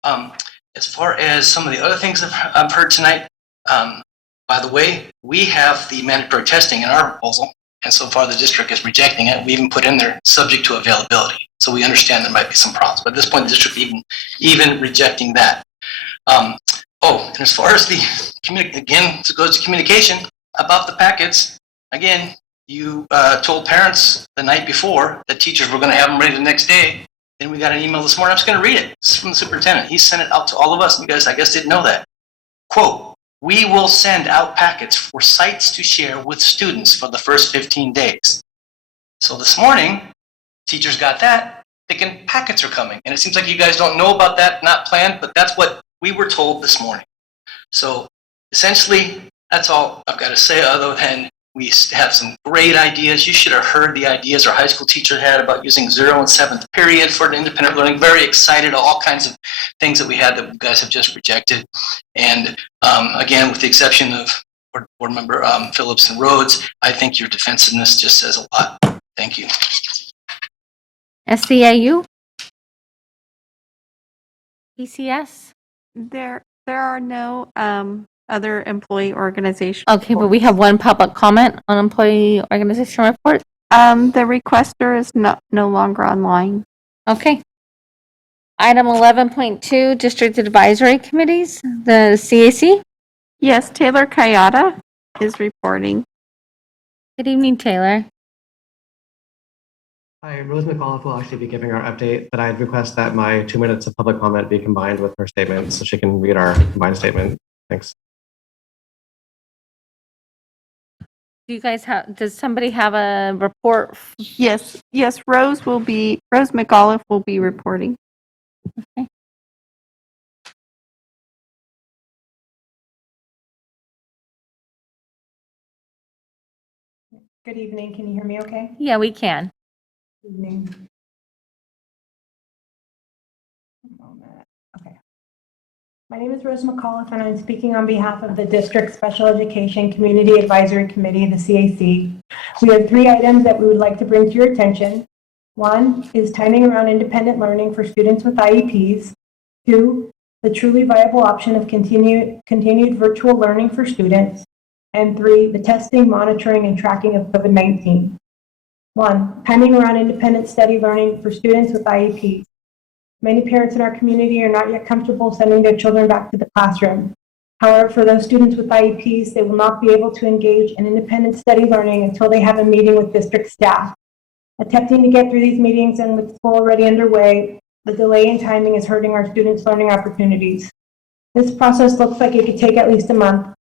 As far as some of the other things I've heard tonight, by the way, we have the mandatory testing in our proposal, and so far the district is rejecting it. We even put in there subject to availability. So we understand there might be some problems, but at this point the district even rejecting that. And as far as the again, it goes to communication about the packets. Again, you told parents the night before that teachers were going to have them ready the next day. Then we got an email this morning. I'm just going to read it. This is from the superintendent. He sent it out to all of us. You guys, I guess, didn't know that. Quote, "We will send out packets for sites to share with students for the first 15 days. So this morning, teachers got that, thinking packets are coming. And it seems like you guys don't know about that, not planned, but that's what we were told this morning. So essentially, that's all I've got to say, other than we have some great ideas. You should have heard the ideas our high school teacher had about using 0 and 7th period for the independent learning. Very excited, all kinds of things that we had that you guys have just rejected. And again, with the exception of Board Member Phillips and Rhodes, I think your defensiveness just says a lot. Thank you. SEIU? PCS? There are no other employee organizations. Okay, but we have one public comment on employee organization report. The requester is no longer online. Okay. Item 11.2, District Advisory Committees, the CAC. Yes, Taylor Kayada is reporting. Good evening, Taylor. Hi, Rose McAuliffe will actually be giving our update, but I'd request that my 2 minutes of public comment be combined with her statement so she can read our combined statement. Thanks. Do you guys does somebody have a report? Yes, Rose McAuliffe will be reporting. Okay. Good evening. Can you hear me okay? Yeah, we can. Good evening. Okay. My name is Rose McAuliffe, and I'm speaking on behalf of the District Special Education Community Advisory Committee, the CAC. We have 3 items that we would like to bring to your attention. 1 is timing around independent learning for students with IEPs. 2, the truly viable option of continued virtual learning for students. And 3, the testing, monitoring, and tracking of COVID-19. 1, timing around independent study learning for students with IEPs. Many parents in our community are not yet comfortable sending their children back to the classroom. However, for those students with IEPs, they will not be able to engage in independent study learning until they have a meeting with district staff. Attempting to get through these meetings and with school already underway, the delay in timing is hurting our students' learning opportunities. This process looks like it could take at least a month.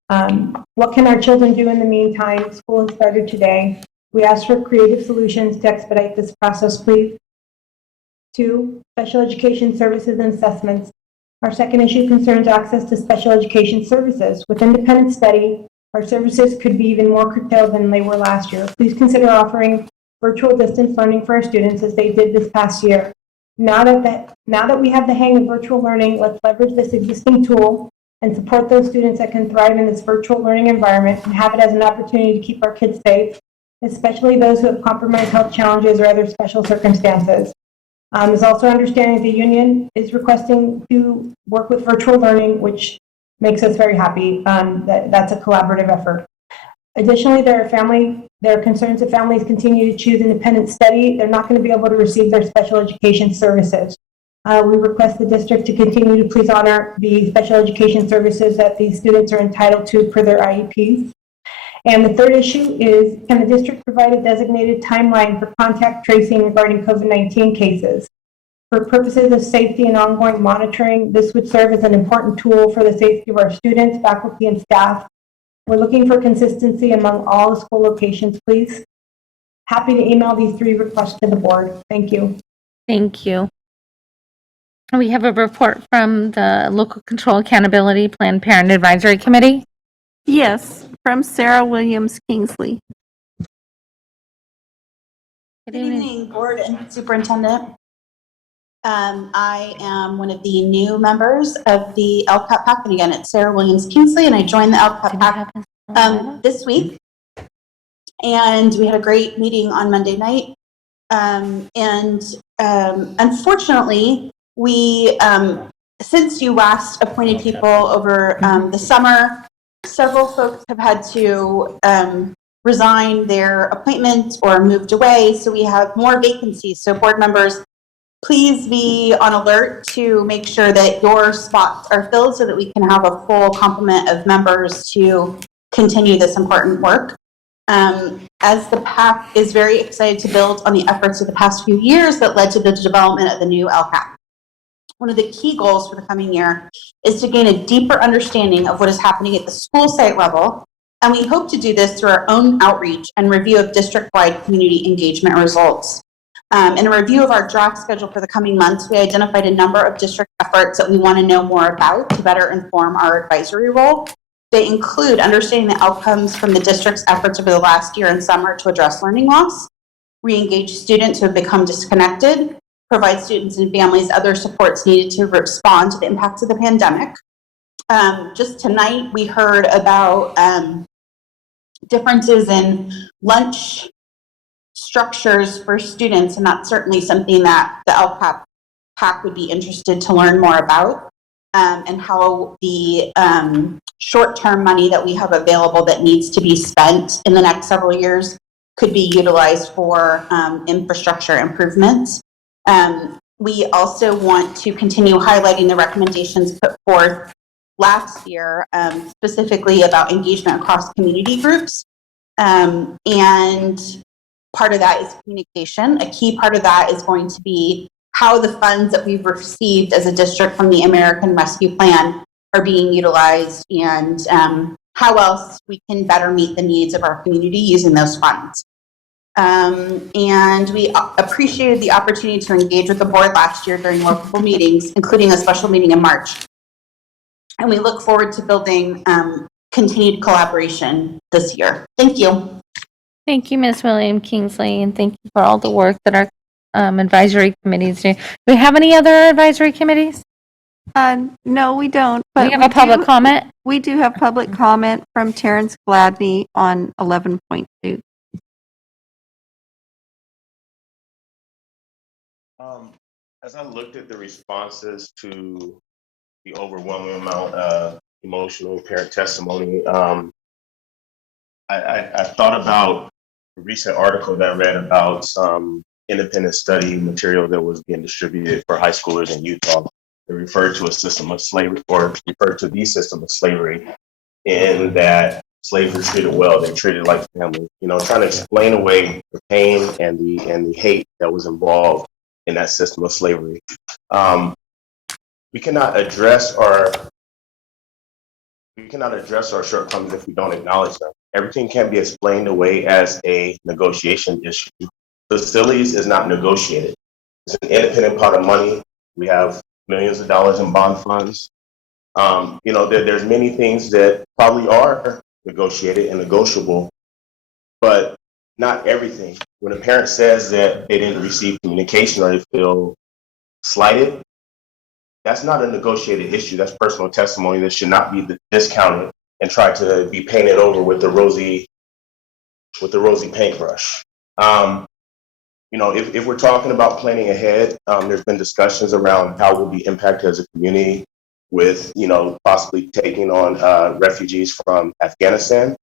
What can our children do in the meantime? School has started today. We ask for creative solutions to expedite this process, please. 2, special education services and assessments. Our second issue concerns access to special education services. With independent study, our services could be even more curtailed than they were last year. Please consider offering virtual distance learning for our students as they did this past year. Now that we have the hang of virtual learning, let's leverage this existing tool and support those students that can thrive in this virtual learning environment and have it as an opportunity to keep our kids safe, especially those who have compromised health challenges or other special circumstances. There's also understanding the union is requesting to work with virtual learning, which makes us very happy. That's a collaborative effort. Additionally, there are concerns if families continue to choose independent study, they're not going to be able to receive their special education services. We request the district to continue to please honor the special education services that these students are entitled to per their IEPs. And the third issue is, can the district provide a designated timeline for contact tracing regarding COVID-19 cases? For purposes of safety and ongoing monitoring, this would serve as an important tool for the safety of our students, faculty, and staff. We're looking for consistency among all the school locations, please. Happy to email these 3 requests to the board. Thank you. Thank you. We have a report from the Local Control Accountability Plan Parent Advisory Committee. Yes, from Sarah Williams Kingsley. Good evening, board and superintendent. I am one of the new members of the LCAP PAC, and again, it's Sarah Williams Kingsley, and I joined the LCAP PAC this week. And we had a great meeting on Monday night. Unfortunately, we, since you last appointed people over the summer, several folks have had to resign their appointments or moved away, so we have more vacancies. So board members, please be on alert to make sure that your spots are filled so that we can have a full complement of members to continue this important work. As the PAC is very excited to build on the efforts of the past few years that led to the development of the new LCAP. One of the key goals for the coming year is to gain a deeper understanding of what is happening at the school site level, and we hope to do this through our own outreach and review of district-wide community engagement results. In a review of our draft schedule for the coming months, we identified a number of district efforts that we want to know more about to better inform our advisory role. They include understanding the outcomes from the district's efforts over the last year and summer to address learning loss, re-engage students who have become disconnected, provide students and families other supports needed to respond to the impacts of the pandemic. Just tonight, we heard about differences in lunch structures for students, and that's certainly something that the LCAP PAC would be interested to learn more about, and how the short-term money that we have available that needs to be spent in the next several years could be utilized for infrastructure improvements. We also want to continue highlighting the recommendations put forth last year, specifically about engagement across community groups. And part of that is communication. A key part of that is going to be how the funds that we've received as a district from the American Rescue Plan are being utilized, and how else we can better meet the needs of our community using those funds. And we appreciated the opportunity to engage with the board last year during multiple meetings, including a special meeting in March. And we look forward to building continued collaboration this year. Thank you. Thank you, Ms. William Kingsley, and thank you for all the work that our advisory committees do. Do we have any other advisory committees? No, we don't. But we have a public comment? We do have public comment from Terrence Gladney on 11.2. As I looked at the responses to the overwhelming amount of emotional parent testimony, I thought about a recent article that I read about some independent study material that was being distributed for high schoolers in Utah. It referred to a system of slavery, or referred to the system of slavery, in that slaves were treated well, they treated like family. You know, trying to explain away the pain and the hate that was involved in that system of slavery. We cannot address our shortcomings if we don't acknowledge them. Everything can be explained away as a negotiation issue. Facilities is not negotiated. It's an independent pot of money. We have millions of dollars in bond funds. You know, there's many things that probably are negotiated and negotiable, but not everything. When a parent says that they didn't receive communication or they feel slighted, that's not a negotiated issue. That's personal testimony that should not be discounted and tried to be painted over with the rosy paintbrush. You know, if we're talking about planning ahead, there's been discussions around how we'll be impacted as a community with, you know, possibly taking on refugees from Afghanistan.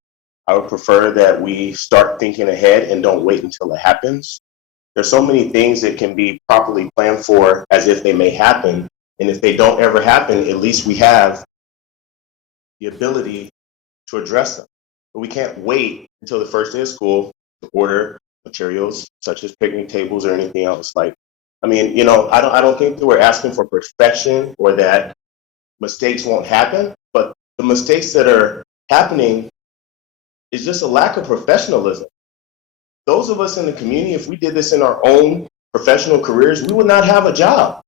I would prefer that we start thinking ahead and don't wait until it happens. There's so many things that can be properly planned for as if they may happen. And if they don't ever happen, at least we have the ability to address them. But we can't wait until the first day of school to order materials such as picnic tables or anything else. Like, I mean, I don't think that we're asking for perfection or that mistakes won't happen, but the mistakes that are happening is just a lack of professionalism. Those of us in the community, if we did this in our own professional careers, we would not have a job.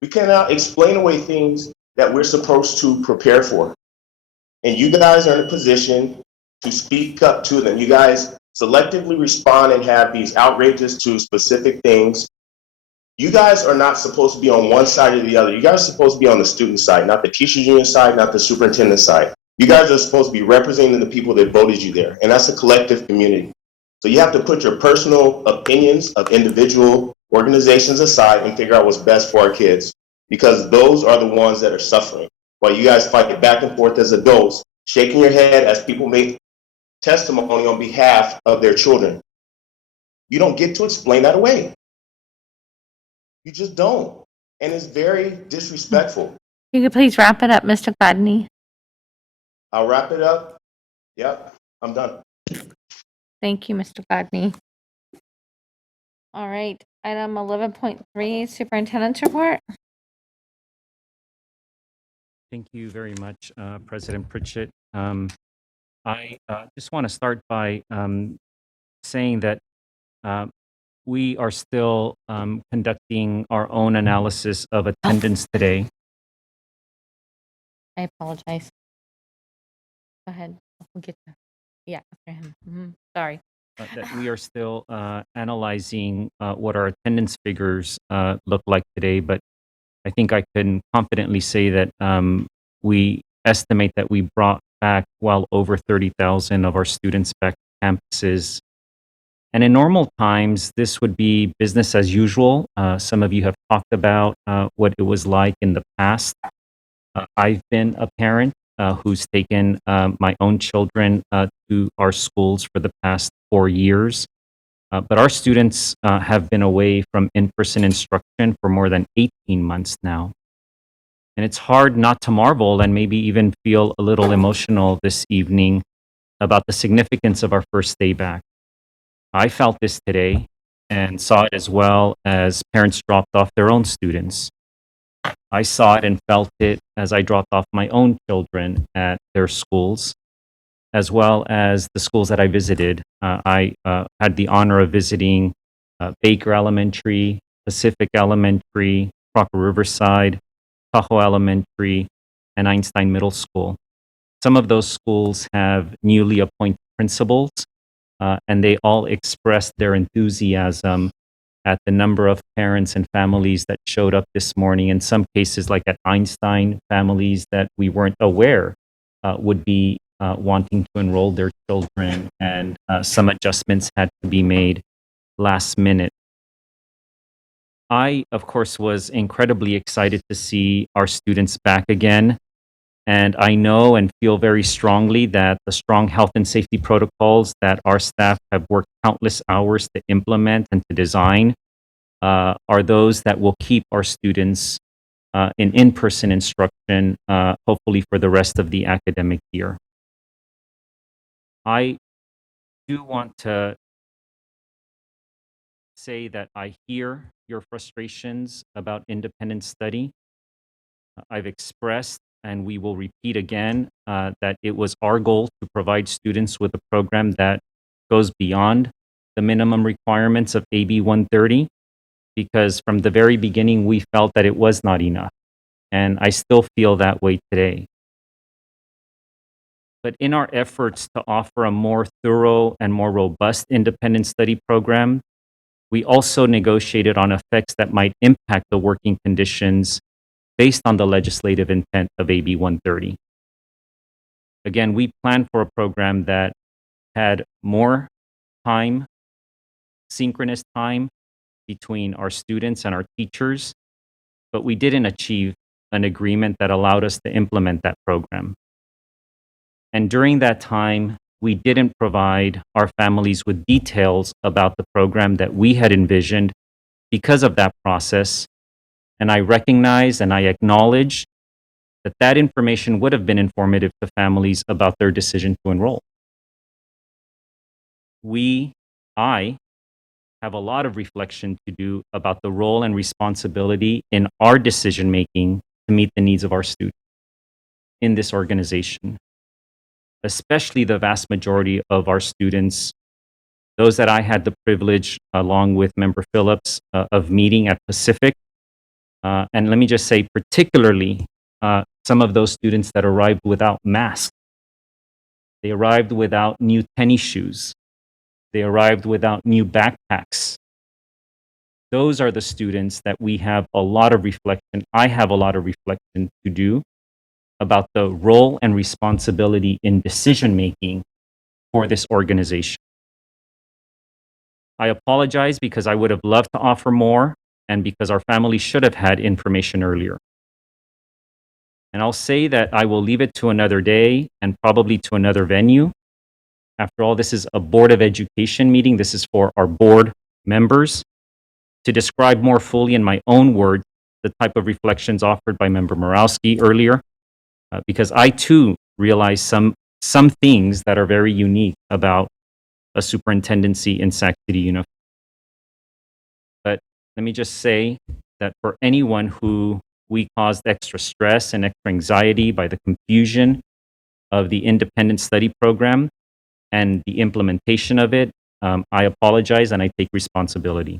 We cannot explain away things that we're supposed to prepare for. And you guys are in a position to speak up to them. You guys selectively respond and have these outrages to specific things. You guys are not supposed to be on one side or the other. You guys are supposed to be on the student side, not the teachers union side, not the superintendent side. You guys are supposed to be representing the people that voted you there, and that's a collective community. So you have to put your personal opinions of individual organizations aside and figure out what's best for our kids, because those are the ones that are suffering. While you guys fight it back and forth as adults, shaking your head as people make testimony on behalf of their children. You don't get to explain that away. You just don't. And it's very disrespectful. You could please wrap it up, Mr. Gladney. I'll wrap it up. Yep, I'm done. Thank you, Mr. Gladney. All right, item 11.3, Superintendent's Report. Thank you very much, President Pritchett. I just want to start by saying that we are still conducting our own analysis of attendance today. I apologize. Go ahead. We'll get to after him. Sorry. That we are still analyzing what our attendance figures look like today, but I think I can confidently say that we estimate that we brought back well over 30,000 of our students back to campuses. And in normal times, this would be business as usual. Some of you have talked about what it was like in the past. I've been a parent who's taken my own children to our schools for the past 4 years. But our students have been away from in-person instruction for more than 18 months now. And it's hard not to marvel and maybe even feel a little emotional this evening about the significance of our first day back. I felt this today and saw it as well as parents dropped off their own students. I saw it and felt it as I dropped off my own children at their schools, as well as the schools that I visited. I had the honor of visiting Baker Elementary, Pacific Elementary, Crocker Riverside, Tahoe Elementary, and Einstein Middle School. Some of those schools have newly appointed principals, and they all expressed their enthusiasm at the number of parents and families that showed up this morning. In some cases, like at Einstein, families that we weren't aware would be wanting to enroll their children, and some adjustments had to be made last minute. I, of course, was incredibly excited to see our students back again. And I know and feel very strongly that the strong health and safety protocols that our staff have worked countless hours to implement and to design are those that will keep our students in in-person instruction, hopefully for the rest of the academic year. I do want to say that I hear your frustrations about independent study. I've expressed, and we will repeat again, that it was our goal to provide students with a program that goes beyond the minimum requirements of AB 130, because from the very beginning, we felt that it was not enough. And I still feel that way today. But in our efforts to offer a more thorough and more robust independent study program, we also negotiated on effects that might impact the working conditions based on the legislative intent of AB 130. Again, we planned for a program that had more time, synchronous time between our students and our teachers, but we didn't achieve an agreement that allowed us to implement that program. And during that time, we didn't provide our families with details about the program that we had envisioned because of that process. And I recognize and I acknowledge that that information would have been informative to families about their decision to enroll. I have a lot of reflection to do about the role and responsibility in our decision making to meet the needs of our students in this organization, especially the vast majority of our students, those that I had the privilege, along with Member Phillips, of meeting at Pacific. And let me just say, particularly some of those students that arrived without masks. They arrived without new tennis shoes. They arrived without new backpacks. Those are the students that we have a lot of reflection. I have a lot of reflection to do about the role and responsibility in decision making for this organization. I apologize because I would have loved to offer more and because our family should have had information earlier. And I'll say that I will leave it to another day and probably to another venue. After all, this is a Board of Education meeting. This is for our board members to describe more fully in my own words the type of reflections offered by Member Morawski earlier, because I too realize some things that are very unique about a superintendency in Sac City Unified. But let me just say that for anyone who we caused extra stress and extra anxiety by the confusion of the independent study program and the implementation of it, I apologize and I take responsibility.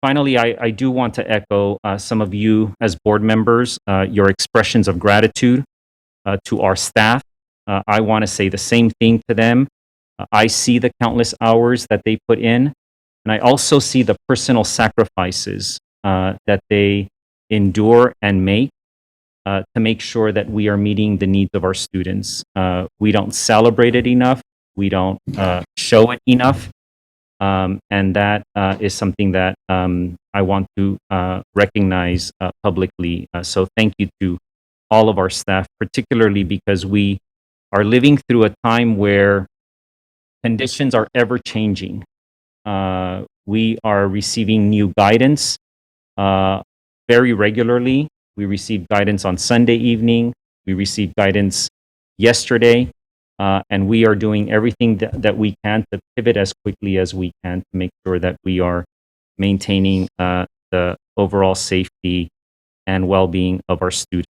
Finally, I do want to echo some of you as board members, your expressions of gratitude to our staff. I want to say the same thing to them. I see the countless hours that they put in, and I also see the personal sacrifices that they endure and make to make sure that we are meeting the needs of our students. We don't celebrate it enough. We don't show it enough. And that is something that I want to recognize publicly. So thank you to all of our staff, particularly because we are living through a time where conditions are ever changing. We are receiving new guidance very regularly. We received guidance on Sunday evening. We received guidance yesterday. And we are doing everything that we can to pivot as quickly as we can to make sure that we are maintaining the overall safety and well-being of our students.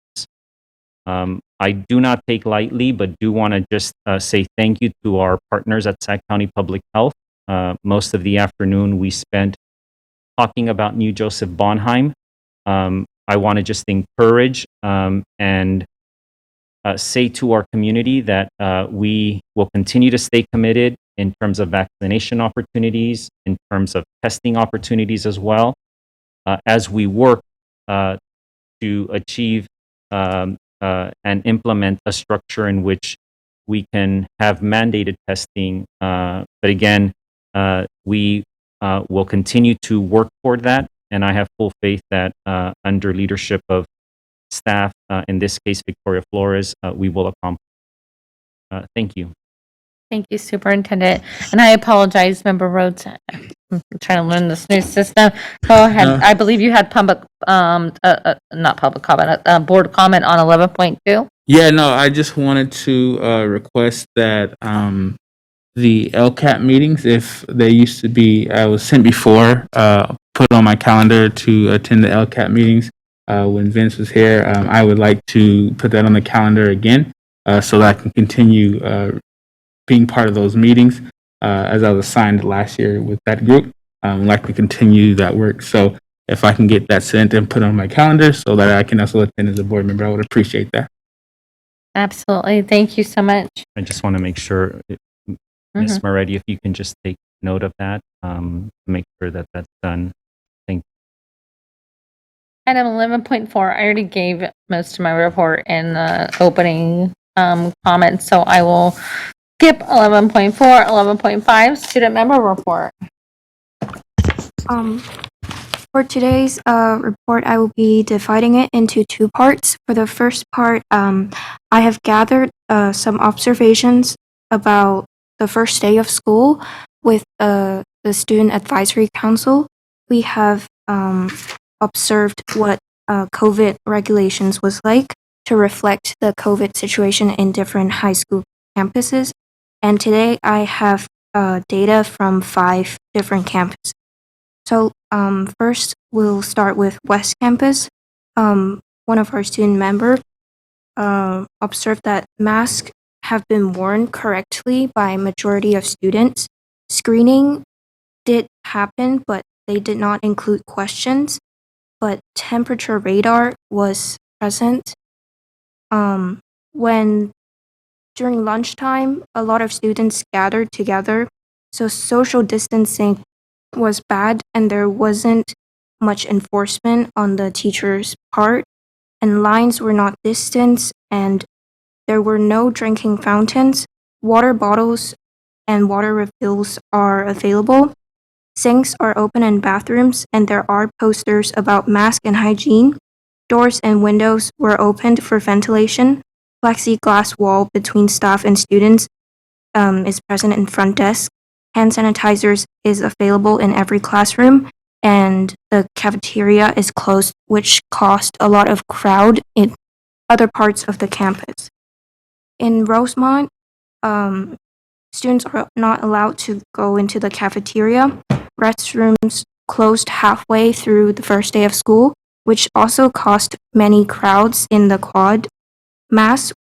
I do not take lightly, but do want to just say thank you to our partners at Sac County Public Health. Most of the afternoon we spent talking about New Joseph Bonheim. I want to just encourage and say to our community that we will continue to stay committed in terms of vaccination opportunities, in terms of testing opportunities as well, as we work to achieve and implement a structure in which we can have mandated testing. But again, we will continue to work toward that, and I have full faith that under leadership of staff, in this case, Victoria Flores, we will accomplish. Thank you. Thank you, Superintendent. And I apologize, Member Rhodes. I'm trying to learn this new system. Go ahead. No. I believe you had public, not public comment, board comment on 11.2. Yeah, no, I just wanted to request that the LCAP meetings, if they used to be, I was sent before, put on my calendar to attend the LCAP meetings when Vince was here. I would like to put that on the calendar again so that I can continue being part of those meetings as I was assigned last year with that group. I'd like to continue that work. So if I can get that sent and put on my calendar so that I can also attend as a board member, I would appreciate that. Absolutely. Thank you so much. I just want to make sure, Ms. Moretti, if you can just take note of that, to make sure that that's done. Thank you. Item 11.4, I already gave most of my report in the opening comments, so I will skip 11.4, 11.5, student member report. For today's report, I will be dividing it into two parts. For the first part, I have gathered some observations about the first day of school with the Student Advisory Council. We have observed what COVID regulations was like to reflect the COVID situation in different high school campuses. And today I have data from 5 different campuses. So first, we'll start with West Campus. One of our student members observed that masks have been worn correctly by majority of students. Screening did happen, but they did not include questions. But temperature radar was present. When during lunchtime, a lot of students gathered together, so social distancing was bad and there wasn't much enforcement on the teacher's part, and lines were not distanced, and there were no drinking fountains. Water bottles and water refills are available. Sinks are open in bathrooms, and there are posters about mask and hygiene. Doors and windows were opened for ventilation. Plexiglass wall between staff and students is present in front desk. Hand sanitizers is available in every classroom, and the cafeteria is closed, which caused a lot of crowd in other parts of the campus. In Rosemont, students are not allowed to go into the cafeteria. Restrooms closed halfway through the first day of school, which also caused many crowds in the quad. Masks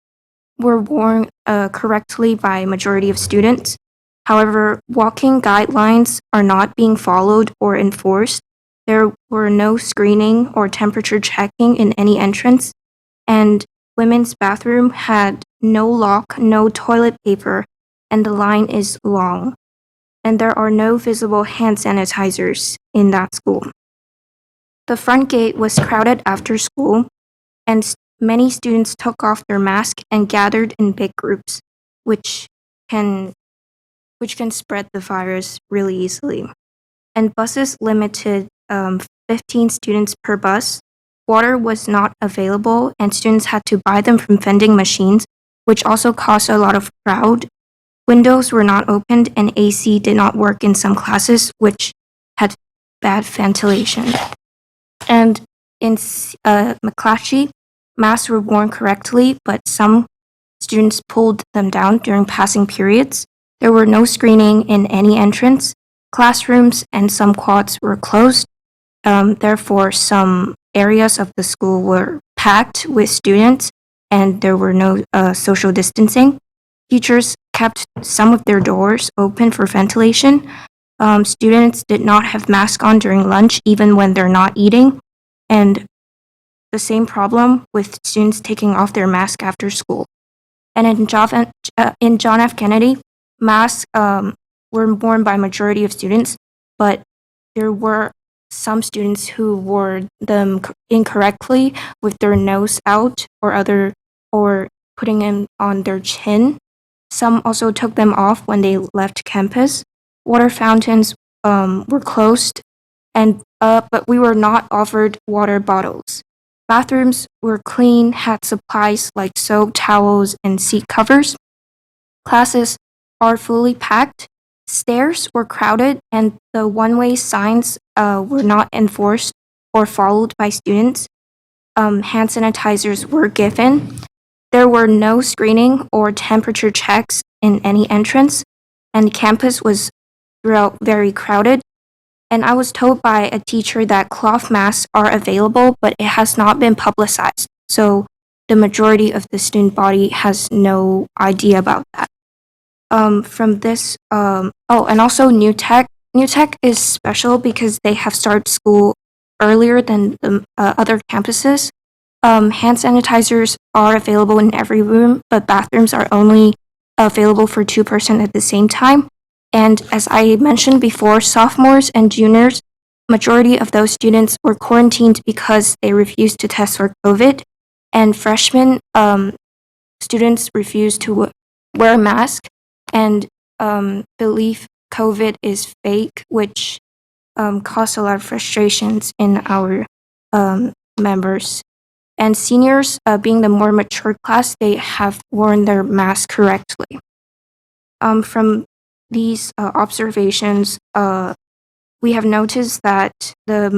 were worn correctly by majority of students. However, walking guidelines are not being followed or enforced. There were no screening or temperature checking in any entrance, and women's bathroom had no lock, no toilet paper, and the line is long. And there are no visible hand sanitizers in that school. The front gate was crowded after school, and many students took off their mask and gathered in big groups, which can spread the virus really easily. And buses limited 15 students per bus. Water was not available, and students had to buy them from vending machines, which also caused a lot of crowd. Windows were not opened, and AC did not work in some classes, which had bad ventilation. And in McClatchy, masks were worn correctly, but some students pulled them down during passing periods. There were no screening in any entrance. Classrooms and some quads were closed. Therefore, some areas of the school were packed with students, and there were no social distancing. Teachers kept some of their doors open for ventilation. Students did not have masks on during lunch, even when they're not eating. And the same problem with students taking off their mask after school. And in John F. Kennedy, masks were worn by majority of students, but there were some students who wore them incorrectly with their nose out or putting them on their chin. Some also took them off when they left campus. Water fountains were closed, but we were not offered water bottles. Bathrooms were clean, had supplies like soap, towels, and seat covers. Classes are fully packed. Stairs were crowded, and the one-way signs were not enforced or followed by students. Hand sanitizers were given. There were no screening or temperature checks in any entrance, and campus was throughout very crowded. And I was told by a teacher that cloth masks are available, but it has not been publicized. So the majority of the student body has no idea about that. And also New Tech. New Tech is special because they have started school earlier than the other campuses. Hand sanitizers are available in every room, but bathrooms are only available for 2% at the same time. And as I mentioned before, sophomores and juniors, majority of those students were quarantined because they refused to test for COVID. And freshmen students refused to wear a mask and believe COVID is fake, which caused a lot of frustrations in our members. And seniors, being the more mature class, they have worn their mask correctly. From these observations, we have noticed that the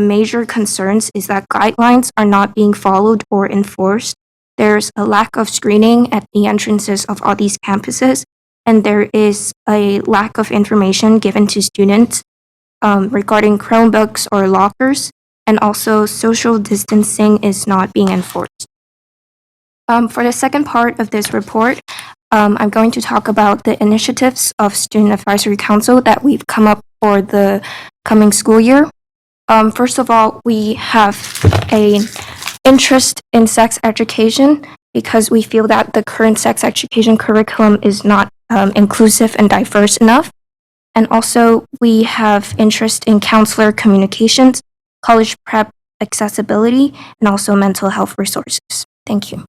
major concerns is that guidelines are not being followed or enforced. There's a lack of screening at the entrances of all these campuses, and there is a lack of information given to students regarding Chromebooks or lockers, and also social distancing is not being enforced. For the second part of this report, I'm going to talk about the initiatives of Student Advisory Council that we've come up for the coming school year. First of all, we have an interest in sex education because we feel that the current sex education curriculum is not inclusive and diverse enough. And also, we have interest in counselor communications, college prep accessibility, and also mental health resources. Thank you.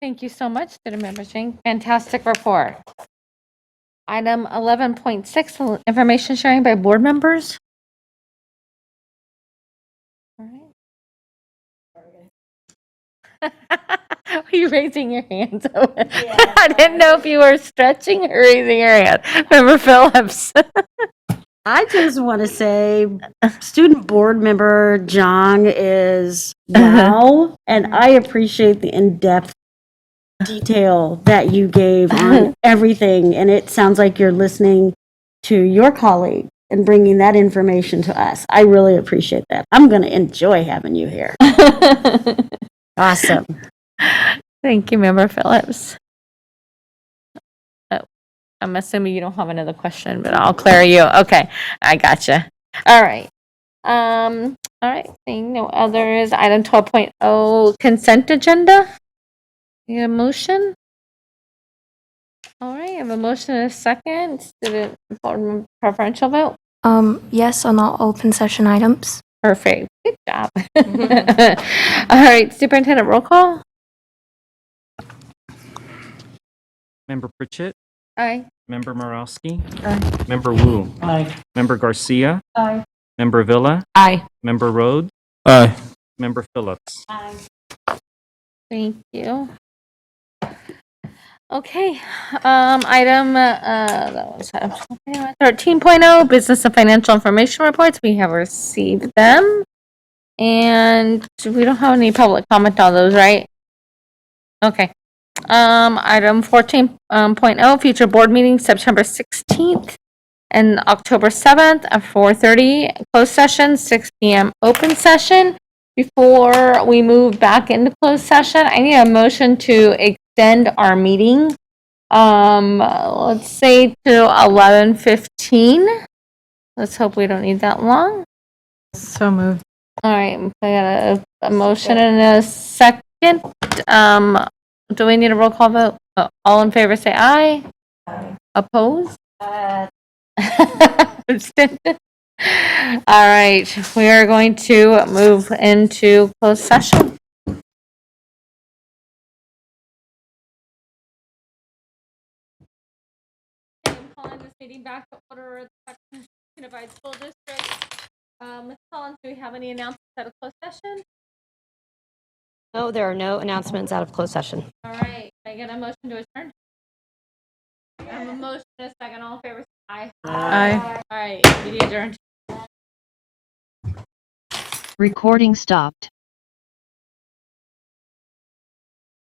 Thank you so much, Student Member Ching. Fantastic report. Item 11.6, information sharing by board members. All right. Are you raising your hands? I didn't know if you were stretching or raising your hand. Member Phillips. I just want to say, student board member Jong is wow, and I appreciate the in-depth detail that you gave on everything, and it sounds like you're listening to your colleague and bringing that information to us. I really appreciate that. I'm going to enjoy having you here. Awesome. Thank you, Member Phillips. Oh, I'm assuming you don't have another question, but I'll clear you. Okay, I gotcha. All right. All right. Seeing no others. Item 12.0, consent agenda. You have a motion? All right. I have a motion and a second. Student board preferential vote. Yes on all open session items. Perfect. Good job. All right. Superintendent, roll call. Member Pritchett, Aye. Member Morowski, Aye. Member Wu, Aye. Member Garcia, Aye. Member Villa, Aye. Member Rhodes, Aye. Member Phillips. Thank you. Okay, item, that was 13.0, business and financial information reports. We have received them. And we don't have any public comment on those, right? Okay. Item 14.0, future board meetings, September 16th and October 7th at 4:30, closed session, 6 p.m. open session. Before we move back into closed session, I need a motion to extend our meeting, let's say to 11:15. Let's hope we don't need that long. So moved. All right, I got a motion and a second. Do we need a roll call vote? All in favor, say aye. Aye. Opposed? Abstention? All right, we are going to move into closed session. I'm calling this meeting back to order of the Sacramento Unified School District. Ms. Collins, do we have any announcements out of closed session? No, there are no announcements out of closed session. All right, can I get a motion to adjourn? I have a motion and a second. All in favor, say aye. Aye. All right, meeting adjourned. Recording stopped.